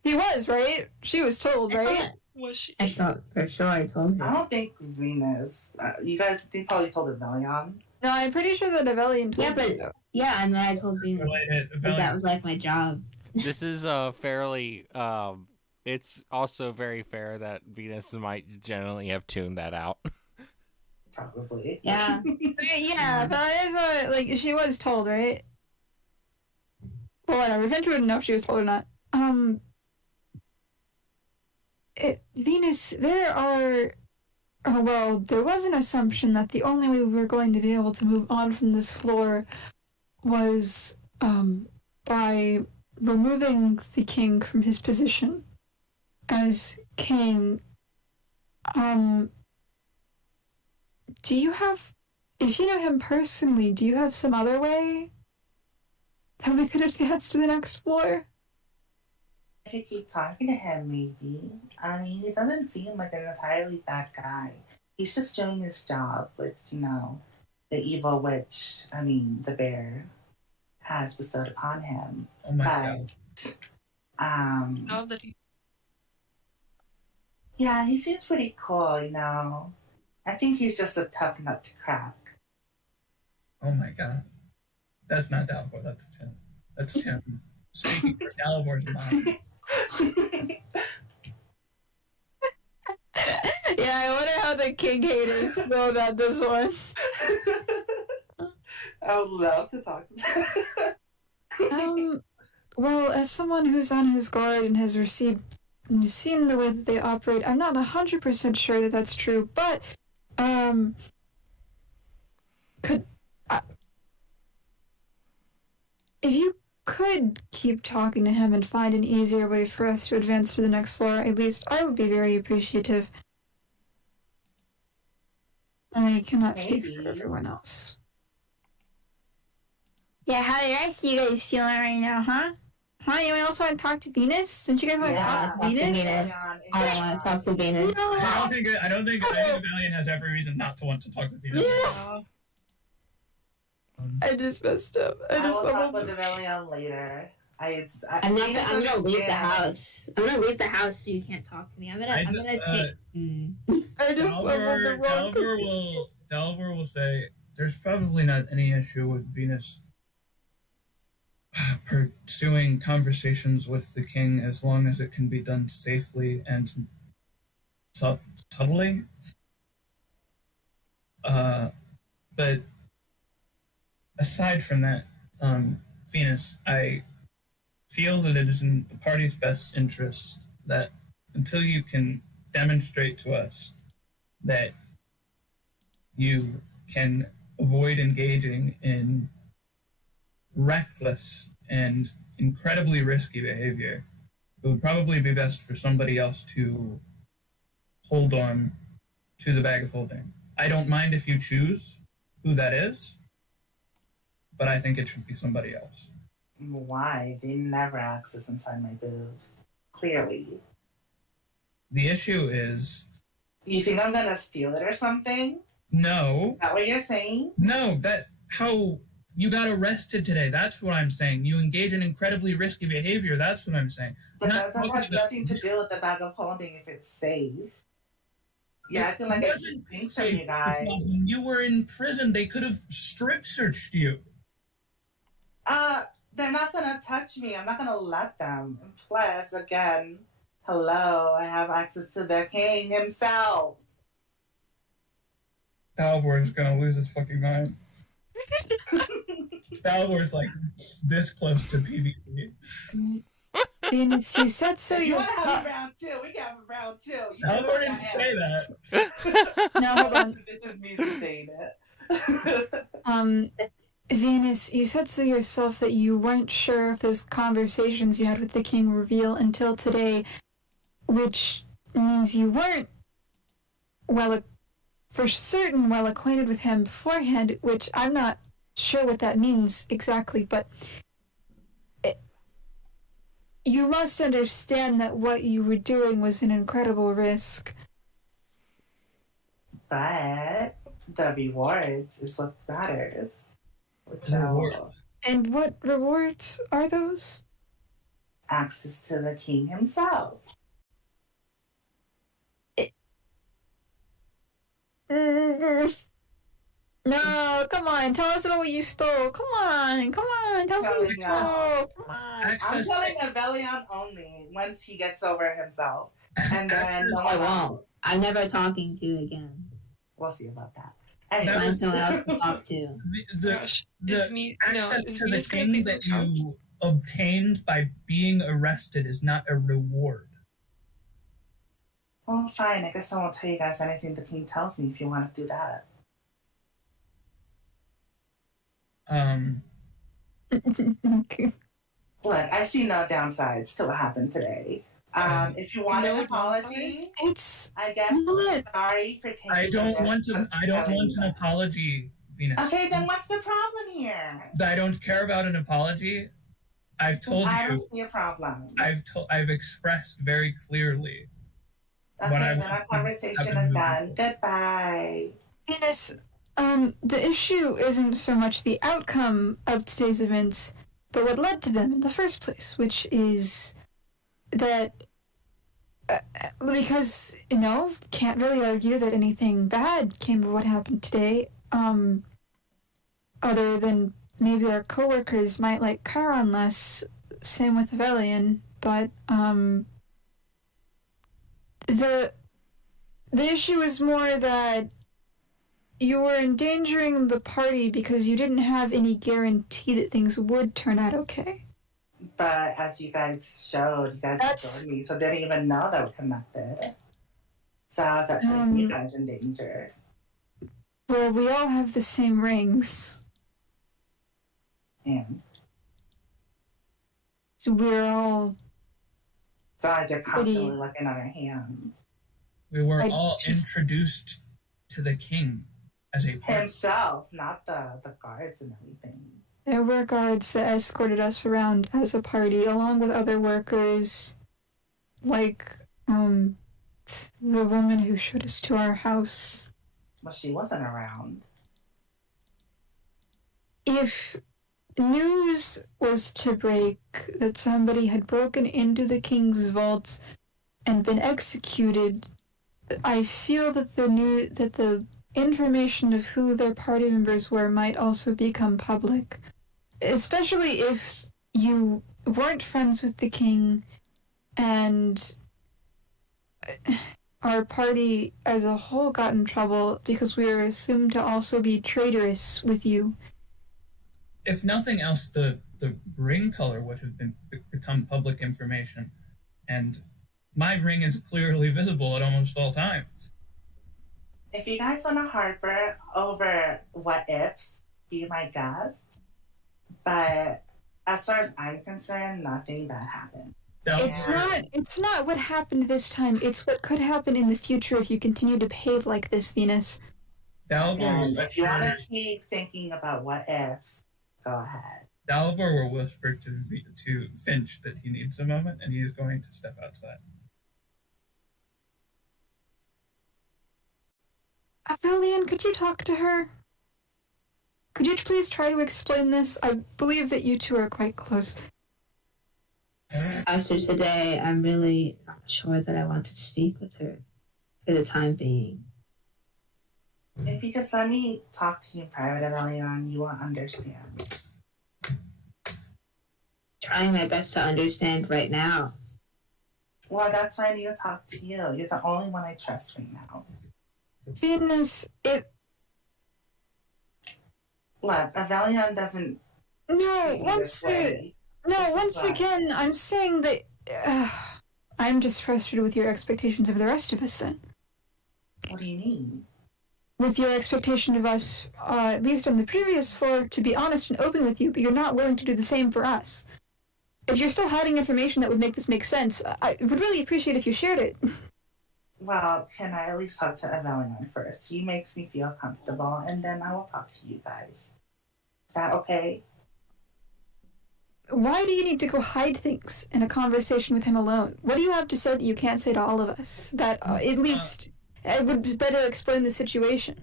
He was, right? She was told, right? Was she? I thought for sure I told I her. don't think Venus. You guys, they probably told Avelion. No, I'm pretty sure that Rebellion told Yeah, but you. yeah, and then I told Venus Related, because that was like my job. This is fairly. It's also very fair that Venus might generally have tuned that out. Probably. Yeah. Yeah, but I just thought, like, she was told, right? Well, whatever. Venture wouldn't know if she was told or not. Venus, there are... Oh, well, there was an assumption that the only way we were going to be able to move on from this floor was, by removing the king from his position as king. Do you have... If you know him personally, do you have some other way that we could advance to the next floor? If you keep talking to him, maybe. I mean, he doesn't seem like an entirely bad guy. He's just doing his job, which, you know, the evil witch, the bear, has bestowed upon him. Oh my God. Oh, that he... Yeah, he seems pretty cool, you know. I think he's just a tough nut to crack. Oh my god. That's not Dalibor, that's Tim. That's Tim. Speaking for Dalibor's mind. Yeah, I wonder how the king haters feel about this one. I would love to talk to them. Well, as someone who's on his guard and has seen the way that they operate, I'm not 100% sure that that's true, but, if you could keep talking to him and find an easier way for us to advance to the next floor, at least I would be very appreciative. I cannot speak for everyone else. Yeah, how the rest of you guys feeling right now, huh? Huh? Anyone else want to talk to Venus? Don't you guys want to talk to Venus? I don't want to talk to Venus. No. I don't think Valiant has every reason not to want to talk to Venus. Yeah. I just messed up. I will talk with the Valiant later. I'm gonna leave the house. I'm gonna leave the house so you can't talk to me. I'm gonna take. I just leveled the wrong Dalibor will say there's probably not any issue with Venus pursuing conversations with the king as long as it can be done safely and subtly. But aside from that, Venus, I feel that it is in the party's best interest that until you can demonstrate to us that you can avoid engaging in reckless and incredibly risky behavior, it would probably be best for somebody else to hold on to the bag of holding. I don't mind if you choose who that is, but I think it should be somebody else. Why? They never access inside my boobs. Clearly. The issue is... You think I'm gonna steal it or something? No. Is that what you're saying? No, how you got arrested today. That's what I'm saying. You engage in incredibly risky behavior. That's what I'm saying. But that has nothing to do with the bag of holding if it's safe. You're acting like I keep things from you guys. You were in prison. They could have strip searched you. They're not gonna touch me. I'm not gonna let them. And plus, again, hello, I have access to the king himself. Dalibor is gonna lose his fucking mind. Dalibor's like this close to PvP. Venus, you said so. If you want to have a round two? We can have a round two. Dalibor didn't say that. No, hold on. This is me saying it. Venus, you said so yourself that you weren't sure if those conversations you had with the king were real until today, which means you weren't for certain well acquainted with him beforehand, which I'm not sure what that means exactly, but you must understand that what you were doing was an incredible risk. But the rewards is what matters. And what rewards are those? Access to the king himself. No, come on, tell us about what you stole. Come on, tell us what you stole. Come on. I'm telling Avelion only once he gets over himself. And then I won't. I'm never talking to you again. We'll see about that. Anyway, Find someone else to talk to. The access to the king that you obtained by being arrested is not a reward. Well, fine. I guess I won't tell you guys anything the king tells me if you want to do that. Look, I see no downsides to what happened today. If you want an apology, I guess sorry for taking. I don't want an apology, Venus. Okay, then what's the problem here? I don't care about an apology. I've told you. I don't see a problem. I've expressed very clearly. Okay, then our conversation is done. Goodbye. Venus, the issue isn't so much the outcome of today's events, but what led to them in the first place, which is that Because, can't really argue that anything bad came of what happened today. Other than maybe our coworkers might like Chiron less. Same with Velian, but, the issue is more that you were endangering the party because you didn't have any guarantee that things would turn out okay. But as you guys showed, you guys ignored me, so they didn't even know that we're connected. So how's that putting you guys in danger? Well, we all have the same rings. And so we're all... It's not like you're constantly looking at our hands. We were all introduced to the king as a party. Himself, not the guards and everything. There were guards that escorted us around as a party, along with other workers, like, the woman who showed us to our house. But she wasn't around. If news was to break that somebody had broken into the king's vault and been executed, I feel that the information of who their party members were might also become public. Especially if you weren't friends with the king and our party as a whole got in trouble because we were assumed to also be traitorous with you. If nothing else, the ring color would have become public information, and my ring is clearly visible at almost all times. If you guys want to harbor over what ifs, be my guest. But as far as I'm concerned, nothing bad happened. It's not what happened this time. It's what could happen in the future if you continue to behave like this, Venus. And if you want to keep thinking about what ifs, go ahead. Dalibor will whisper to Finch that he needs a moment, and he is going to step outside. Velian, could you talk to her? Could you please try to explain this? I believe that you two are quite close. After today, I'm really not sure that I want to speak with her for the time being. If you just let me talk to you in private, Elion, you won't understand. Trying my best to understand right now. Well, that's why I need to talk to you. You're the only one I trust right now. Venus, Look, Avelion doesn't. No, once again, I'm saying that I'm just frustrated with your expectations of the rest of us. Then. What do you mean? With your expectation of us, at least on the previous floor, to be honest and open with you, but you're not willing to do the same for us. If you're still hiding information that would make this make sense, I would really appreciate if you shared it. Well, can I at least talk to Avelion first? He makes me feel comfortable, and then I will talk to you guys. Is that okay? Why do you need to go hide things in a conversation with him alone? What do you have to say that you can't say to all of us? That at least it would better explain the situation.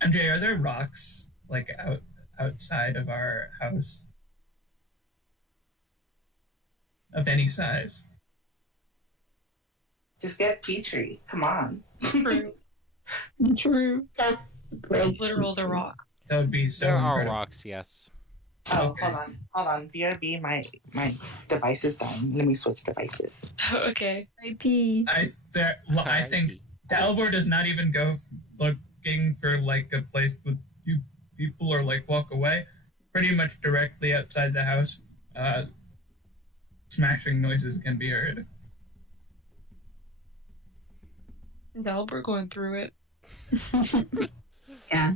MJ, are there rocks outside of our house of any size? Just get Petrie. Come on. True. True. Literal the rock. That would be so There incredible. are rocks, yes. Oh, Okay. hold on. BRB, my device is dying. Let me switch devices. Okay. IP. I think Dalibor does not even go looking for a place with few people or walk away. Pretty much directly outside the house, smashing noises can be heard. Dalibor going through it. Yeah.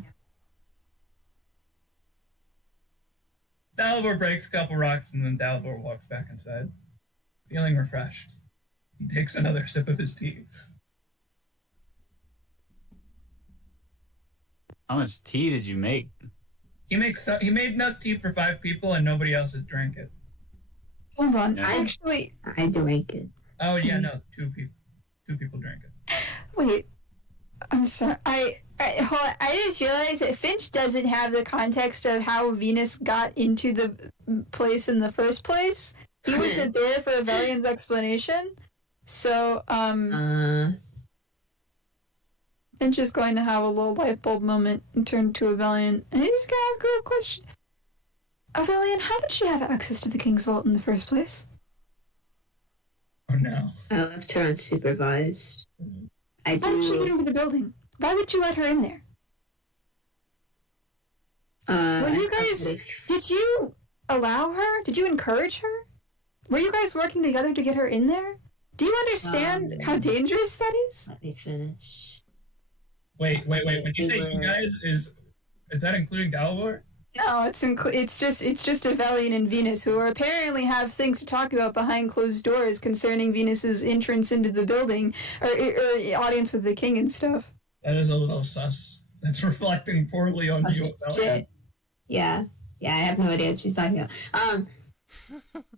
Dalibor breaks a couple rocks and then Dalibor walks back inside, feeling refreshed. He takes another sip of his tea. How much tea did you make? He made enough tea for 5 people and nobody else has drank it. Hold on. Yeah. Actually, I drank it. Oh yeah, no, 2 people. 2 people drank it. wait. I'm sorry. I just realized that Finch doesn't have the context of how Venus got into the place in the first place. He wasn't there for Avelian's explanation. So, Finch is going to have a little light bulb moment and turn to Avelian, and he's just gonna ask her a question. Avelian, how did she have access to the King's Vault in the first place? Oh no. I left her unsupervised. How did she get into the building? Why would you let her in there? Were you guys... Did you allow her? Did you encourage her? Were you guys working together to get her in there? Do you understand how dangerous that is? Let me finish. Wait. When you say you guys, is that including Dalvor? No, it's just Avelian and Venus, who apparently have things to talk about behind closed doors concerning Venus's entrance into the building or audience with the king and stuff. That is a little sus. That's reflecting poorly on you, Avelian. Yeah, I have no idea what she's talking about.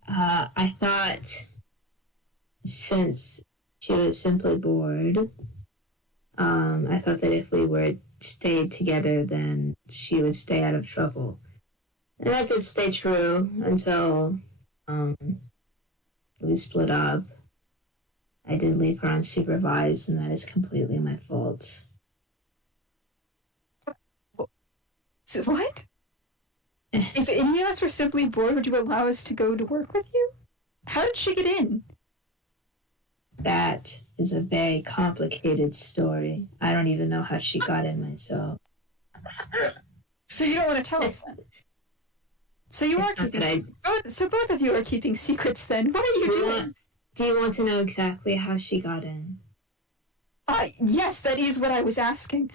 I thought since she was simply bored, I thought that if we were stayed together, then she would stay out of trouble. And that did stay true until we split up. I did leave her unsupervised, and that is completely my fault. So what? If any of us were simply bored, would you allow us to go to work with you? How did she get in? That is a very complicated story. I don't even know how she got in myself. So you don't want to tell us then? So you are keeping... So both of you are keeping secrets then. What are you doing? Do you want to know exactly how she got in? Yes, that is what I was asking.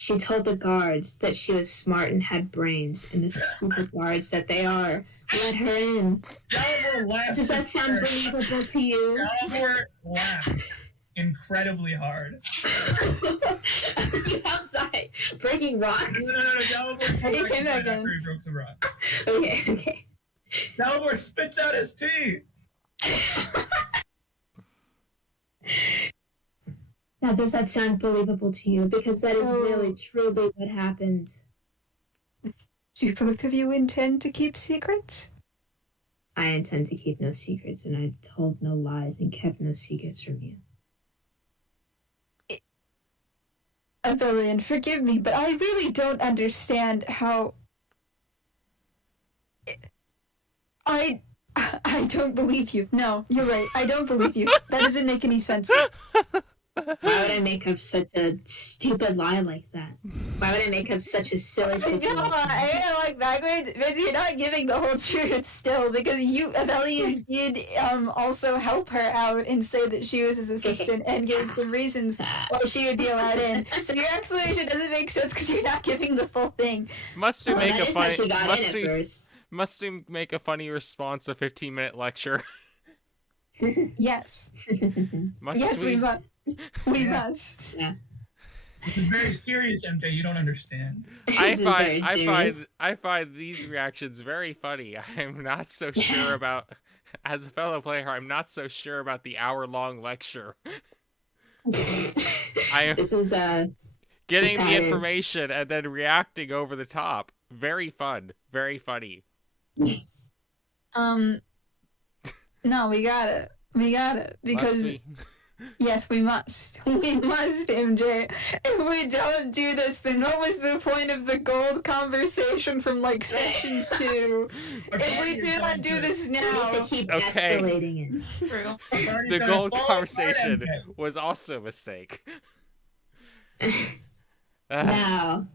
She told the guards that she was smart and had brains, and the stupid guards that they are let her in. Does that sound believable to you? Dalvor laughed incredibly hard. You outside breaking rocks? No, Dalvor He came back in. after he broke the rocks. Okay. Dalvor spits out his tea. Now, does that sound believable to you? Because that is really, truly what happened. Do both of you intend to keep secrets? I intend to keep no secrets, and I've told no lies and kept no secrets from you. Avelian, forgive me, but I really don't understand how... I don't believe you. No, you're right. I don't believe you. That doesn't make any sense. Why would I make up such a stupid lie like that? Why would I make up such a silly situation? No, I like backwards, but you're not giving the whole truth still, because you, Avelian, did also help her out and say that she was his assistant and gave some reasons why she would be allowed in. So your explanation doesn't make sense because you're not giving the full thing. Must we make a funny? Must we make a funny response? A 15-minute lecture. Yes. We must. We must. Yeah. This is very serious, MJ. You don't understand. I find these reactions very funny. I'm not so sure about, as a fellow player, I'm not so sure about the hour-long lecture. This is getting the information and then reacting over the top. Very fun. Very funny. No, we got it. Because yes, we must. We must, MJ. If we don't do this, then what was the point of the gold conversation from Section 2? If we do not do this now, we need to keep escalating it. The gold conversation was also a mistake. Now,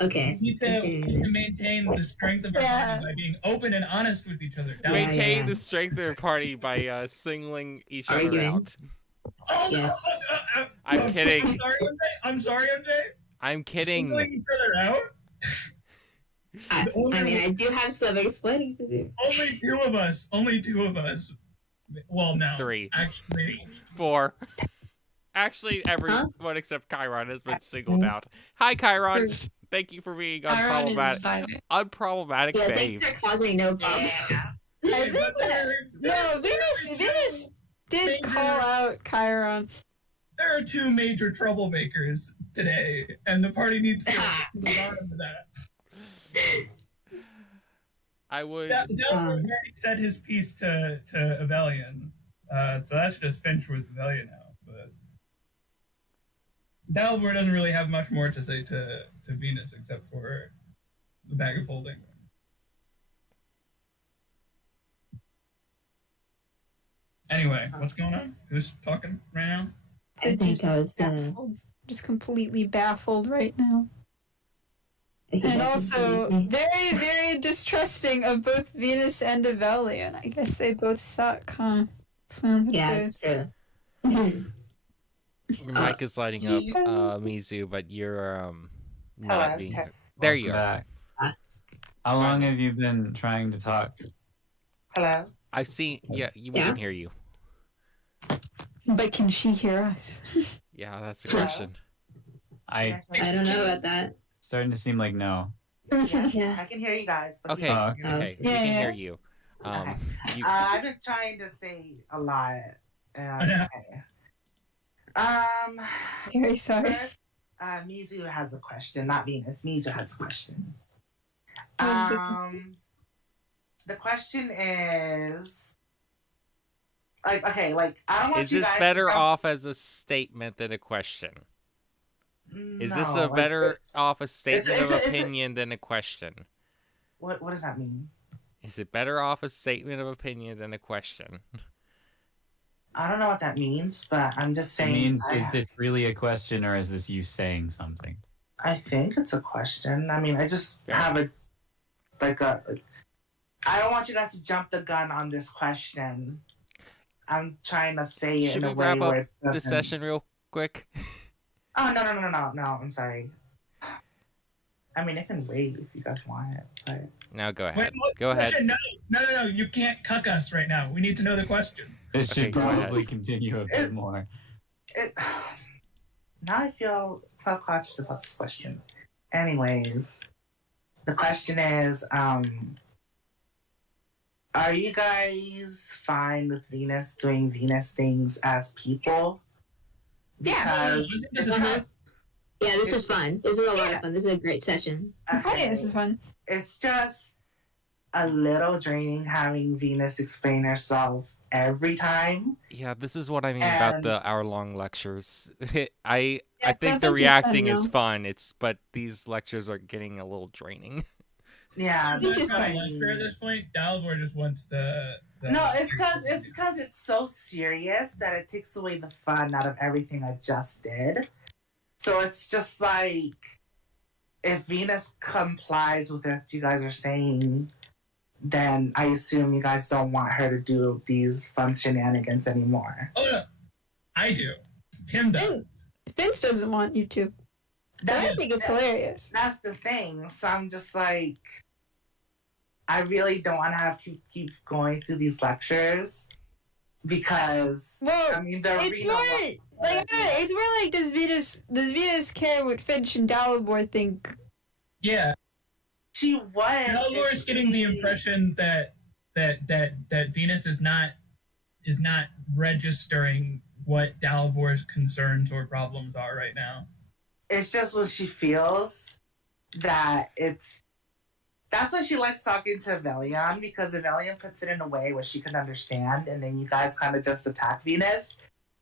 okay. We need to maintain the strength of our party by being open and honest with each other. Maintain the strength of our party by singling each other out. Oh, yes. I'm kidding. I'm sorry, MJ. I'm kidding. Singling each other out? I mean, I do have some explaining to do. Only two of us. Well, no. 3. Actually. 4. Actually, everyone except Chiron has been singled out. Hi, Chiron. Thank you for being unproblematic. Unproblematic yeah, babe. thanks for causing no problem. I think that Venus did call out Chiron. There are 2 major troublemakers today, and the party needs to move on to that. I would. Dalvor already said his piece to Avelian. So that's just Finch with Velia now. But Dalibor doesn't really have much more to say to Venus except for the bag of holding. Anyway, what's going on? Who's talking right now? I think I was gonna. baffled. Just completely baffled right now. He And doesn't also believe me. very, very distrusting of both Venus and Avelian. I guess they both suck, huh? Sounds Yeah, good. it's true. Your mic is lighting up, Mizu, but you're not Hello. being. There you are. Back. How long have you been trying to talk? Hello. I've seen. Yeah, we Yeah? can hear you. But can she hear us? Yeah, that's the Hello? question. I I don't know about that. starting to seem like no. Yes, Yeah. I can hear you guys. But Okay, you Oh, can't hear me. okay, we Yeah, can yeah. hear you. Okay. You, I've been trying to say a lot. Yeah. Okay. Very sorry. First, Mizu has a question, not Venus. Mizu has a question. What's the- The question is, like, okay, like I don't want is you this guys better to jump- off as a statement than a question? Is this No, a like, better off a statement it's of a- opinion than a question? What does that mean? Is it better off a statement of opinion than a question? I don't know what that means, but I'm just It saying. means, is this really a question or is this you saying something? I think it's a question. I mean, I just have a I don't want you guys to jump the gun on this question. I'm trying to say it Should in we a way wrap up where it the doesn't... session real quick? Oh, no, I'm sorry. I mean, it can wait if you guys want it, but... Now go Wait, ahead. what Go ahead. question? No. You can't cuck us right now. We need to know the question. This Okay, should go ahead. probably continue a bit more. Now I feel self-conscious about this question. Anyways, the question is, are you guys fine with Venus doing Venus things as people? Because This is fun. Yeah, this is fun. This is a lot of fun. This is a great session. Okay, this is fun. It's just a little draining having Venus explain herself every time. Yeah, this is what I mean about And- the hour-long lectures. I Yeah, think the I think it's reacting fun is now. fun. But these lectures are getting a little draining. Yeah, I think It's it's not a fine. lecture at this point. Dalibor just wants the No, it's because it's so serious that it takes away the fun out of everything I just did. So it's just like if Venus complies with what you guys are saying, then I assume you guys don't want her to do these fun shenanigans anymore. Oh no, I do. Tim does. Finch, Finch doesn't want you to. But I think it's hilarious. That's the thing. So I'm just like, I really don't want to have to keep going through these lectures because Well, I mean the it's arena. more like it's more like does Venus care what Finch and Dalibor think? Yeah, She was. Dalibor is getting the impression that Venus is not registering what Dalibor's concerns or problems are right now. It's just what she feels that it's. That's why she likes talking to Avelion because Avelion puts it in a way where she can understand, and then you guys kind of just attack Venus.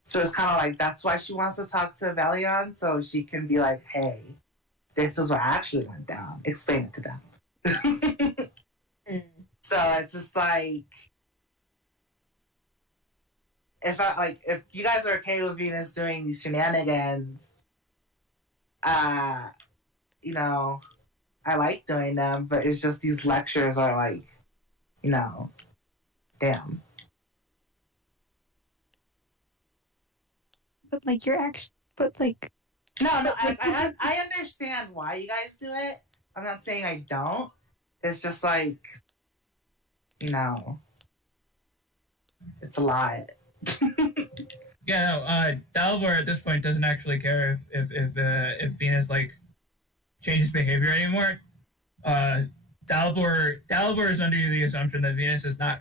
So it's kind of like that's why she wants to talk to Avelion so she can be like, "Hey, this is what actually went down. Explain it to them." So it's just like if you guys are okay with Venus doing these shenanigans, you know, I like doing them, but it's just these lectures are like, you know, damn. But like you're actually, but like No, I understand why you guys do it. I'm not saying I don't. It's just like, you know, it's a lot. Yeah, no. Dalibor at this point doesn't actually care if Venus like changes behavior anymore. Dalibor is under the assumption that Venus is not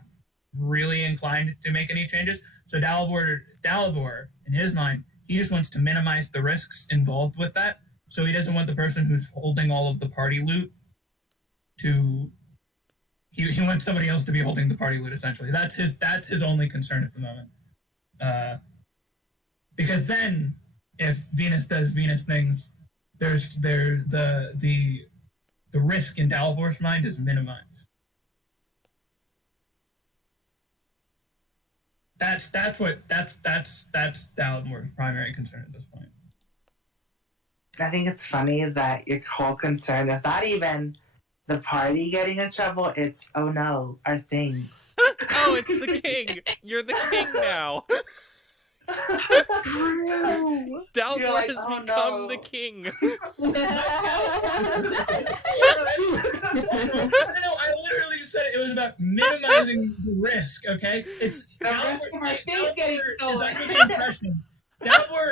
really inclined to make any changes. So Dalibor, in his mind, he just wants to minimize the risks involved with that. So he doesn't want the person who's holding all of the party loot to. He wants somebody else to be holding the party loot. Essentially, that's his only concern at the moment. Because then, if Venus does Venus things, the risk in Dalavor's mind is minimized. That's Dalamor's primary concern at this point. I think it's funny that your whole concern is not even the party getting in trouble. It's, oh no, our things. Oh, it's the king. You're the king now. Dalmor like, has oh, become no. the king. No, I literally just said it was about minimizing the risk. Okay, it's Dalmor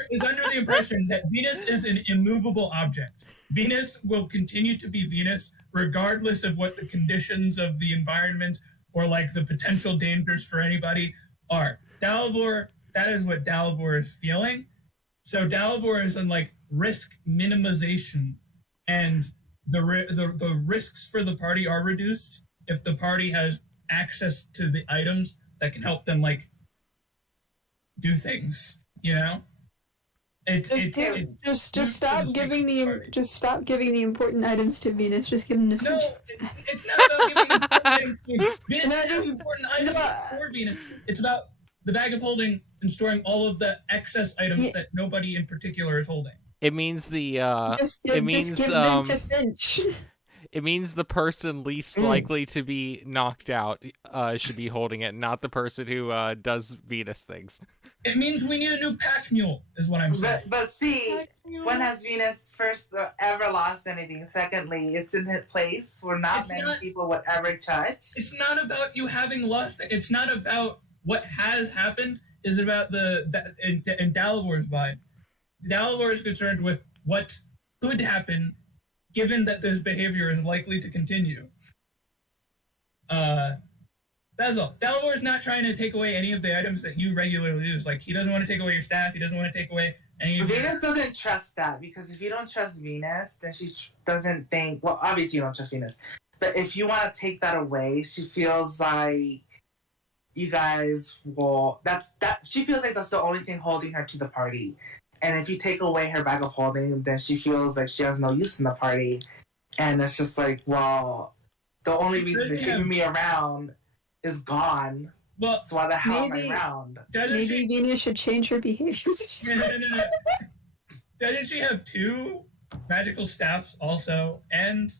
is under the impression that Venus is an immovable object. Venus will continue to be Venus regardless of what the conditions of the environment or like the potential dangers for anybody are. Dalibor, that is what Dalibor is feeling. So Dalibor is in like risk minimization, and the risks for the party are reduced if the party has access to the items that can help them like do things. You know, just stop giving the important items to Venus. Just give them the No, fish. it's not about giving important items. Venus has important items for Venus. It's about the bag of holding and storing all of the excess items that nobody in particular is holding. It means the Just give them to Finch. it means the person least likely to be knocked out should be holding it, not the person who does Venus things. It means we need a new pack mule, is what I'm saying. But see, when has Venus first ever lost anything? Secondly, it's in its place where not many people would ever touch. It's not about you having lost. It's not about what has happened. It's about in Dalavor's mind. Dalivor is concerned with what could happen, given that this behavior is likely to continue. That's all. Dalivor is not trying to take away any of the items that you regularly use. Like, he doesn't want to take away your staff. He doesn't want to take away any of Venus doesn't trust that, because if you don't trust Venus, then she doesn't think... Well, obviously you don't trust Venus. But if you want to take that away, she feels like you guys will... She feels like that's the only thing holding her to the party. And if you take away her bag of holding, then she feels like she has no use in the party. And it's just like, well, the only reason you're keeping me around is gone. Well, so why the hell am I around? Maybe Venus should change her behaviors. No. Doesn't she have 2 magical staffs also? And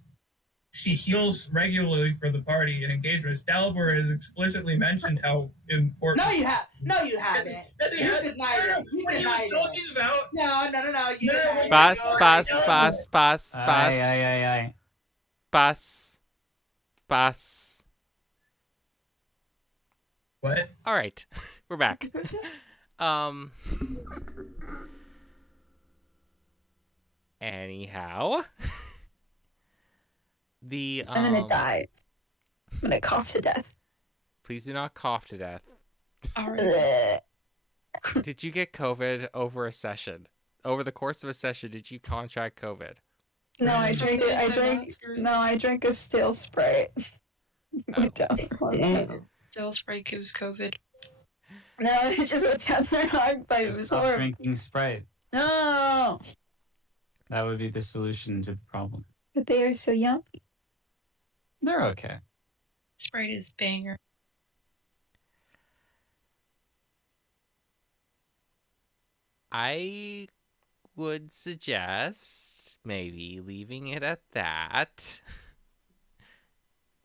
she heals regularly for the party and engagements. Dalibor has explicitly mentioned how important... No, you haven't. Does he have... You What he was talking about... No. You Bus. What? All right, we're back. Anyhow, I'm gonna die. I'm gonna cough to death. Please do not cough to death. Alright. Did you get COVID over a session? Over the course of a session, did you contract COVID? No, I drank a stale Sprite. Stale Sprite gives COVID. No, it just went down their hog, but it was Stop horrible. drinking Sprite. No! That would be the solution to the problem. But they are so yummy. They're okay. Sprite is banger. I would suggest maybe leaving it at that.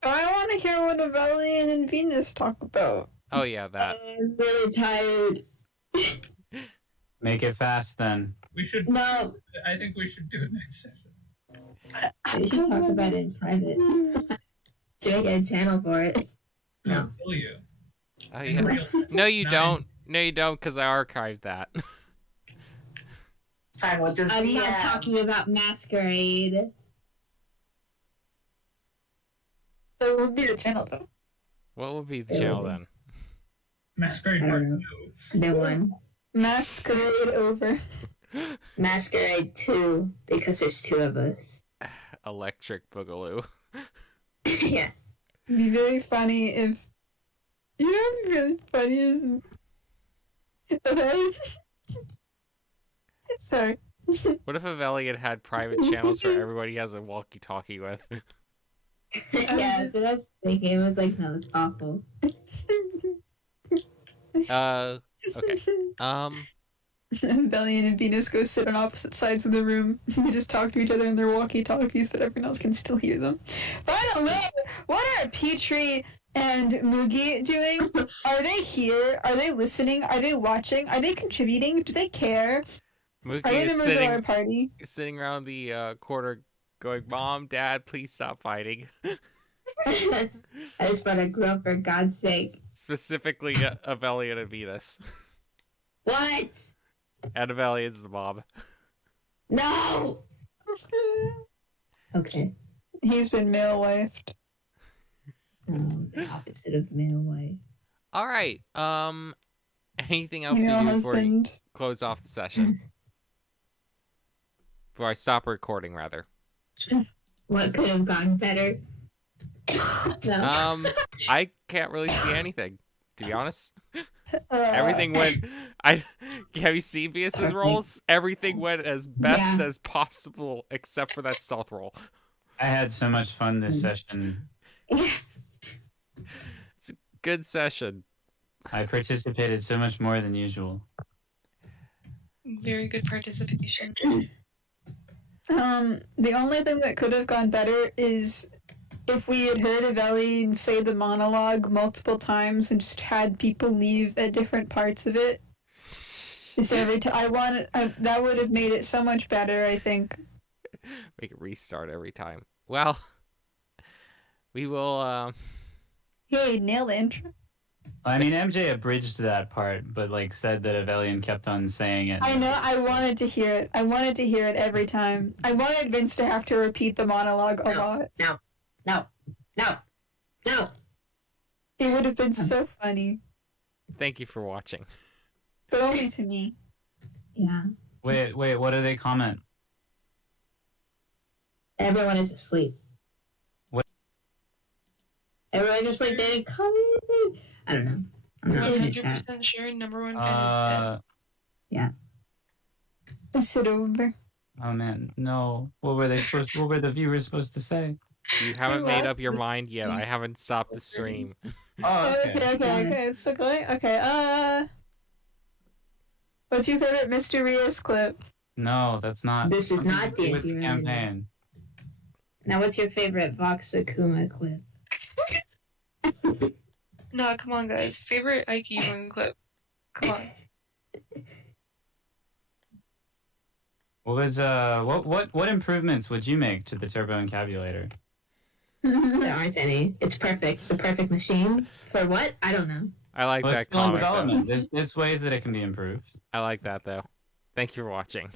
I want to hear what Avellian and Venus talk about. Oh yeah, that. I'm really tired. Make it fast then. We should... No. I think we should do it next session. We should talk about it in private. Do I get a channel for it? No. Kill you. Oh yeah. No, you don't. No, you don't, because I archived that. Fine, we'll just I'm not talking about Masquerade. So what would be the channel, though? What would be the channel then? Masquerade I Part don't 2. The one. Masquerade over. Masquerade 2, because there's 2 of us. Electric Boogaloo. Yeah. It'd be very funny if... You know what would be really funny is Okay. Sorry. What if Avelian had private channels for everybody he has a walkie-talkie with? Yeah, so I was thinking. It was like, no, that's awful. Okay. Valiant and Venus go sit on opposite sides of the room. They just talk to each other in their walkie-talkies, but everyone else can still hear them. By the way, what are Petrie and Mugi doing? Are they here? Are they listening? Are they watching? Are they contributing? Do they care? Mookie Are they is members of our party? sitting around the corner going, Mom, Dad, please stop fighting. I just want to grow for God's sake. Specifically, Avelian and Venus. What? And Avelian's the mom. No! Okay. He's been male-wifed. Oh, the opposite of male wife. All right. Anything else Male to do before you husband. close off the session? Before I stop recording, rather. What could have gone better? No. I can't really see anything, to be honest. Uh, Everything went. Have you seen Venus's rolls? Everything went as best as possible, except for that stealth roll. I had so much fun this session. It's a good session. I participated so much more than usual. Very good participation. The only thing that could have gone better is if we had heard Avelian say the monologue multiple times and just had people leave at different parts of it. Just every time. That would have made it so much better, I think. Make it restart every time. Well, we will. Hey, nail the intro. I mean, MJ abridged that part, but like said that Avelian kept on saying it. I know, I wanted to hear it. I wanted to hear it every time. I wanted Vince to have to repeat the monologue a lot. No. It would have been so funny. Thank you for watching. But only to me. Yeah. Wait, what do they comment? Everyone is asleep. What? Everyone's just like, they didn't comment anything. I don't know. I'm not in the chat. 100% sure number one fan is dead. Is it over? Oh man, no. What were the viewers supposed to say? You haven't made up your mind yet. I haven't stopped the stream. Oh, Okay. It's still going? Okay, what's your favorite Mr. Rios clip? No, that's not. This is not something to do D&D with the campaign. Now, what's your favorite Vox Akuma clip? No, come on, guys. Favorite Ike clip. Come on. What was what improvements would you make to the turbo encabulator? There aren't any. It's perfect. It's a perfect machine. For what? I don't know. I like Well, it's that still in comment. development. Though. There's ways that it can be improved. I like that though. Thank you for watching.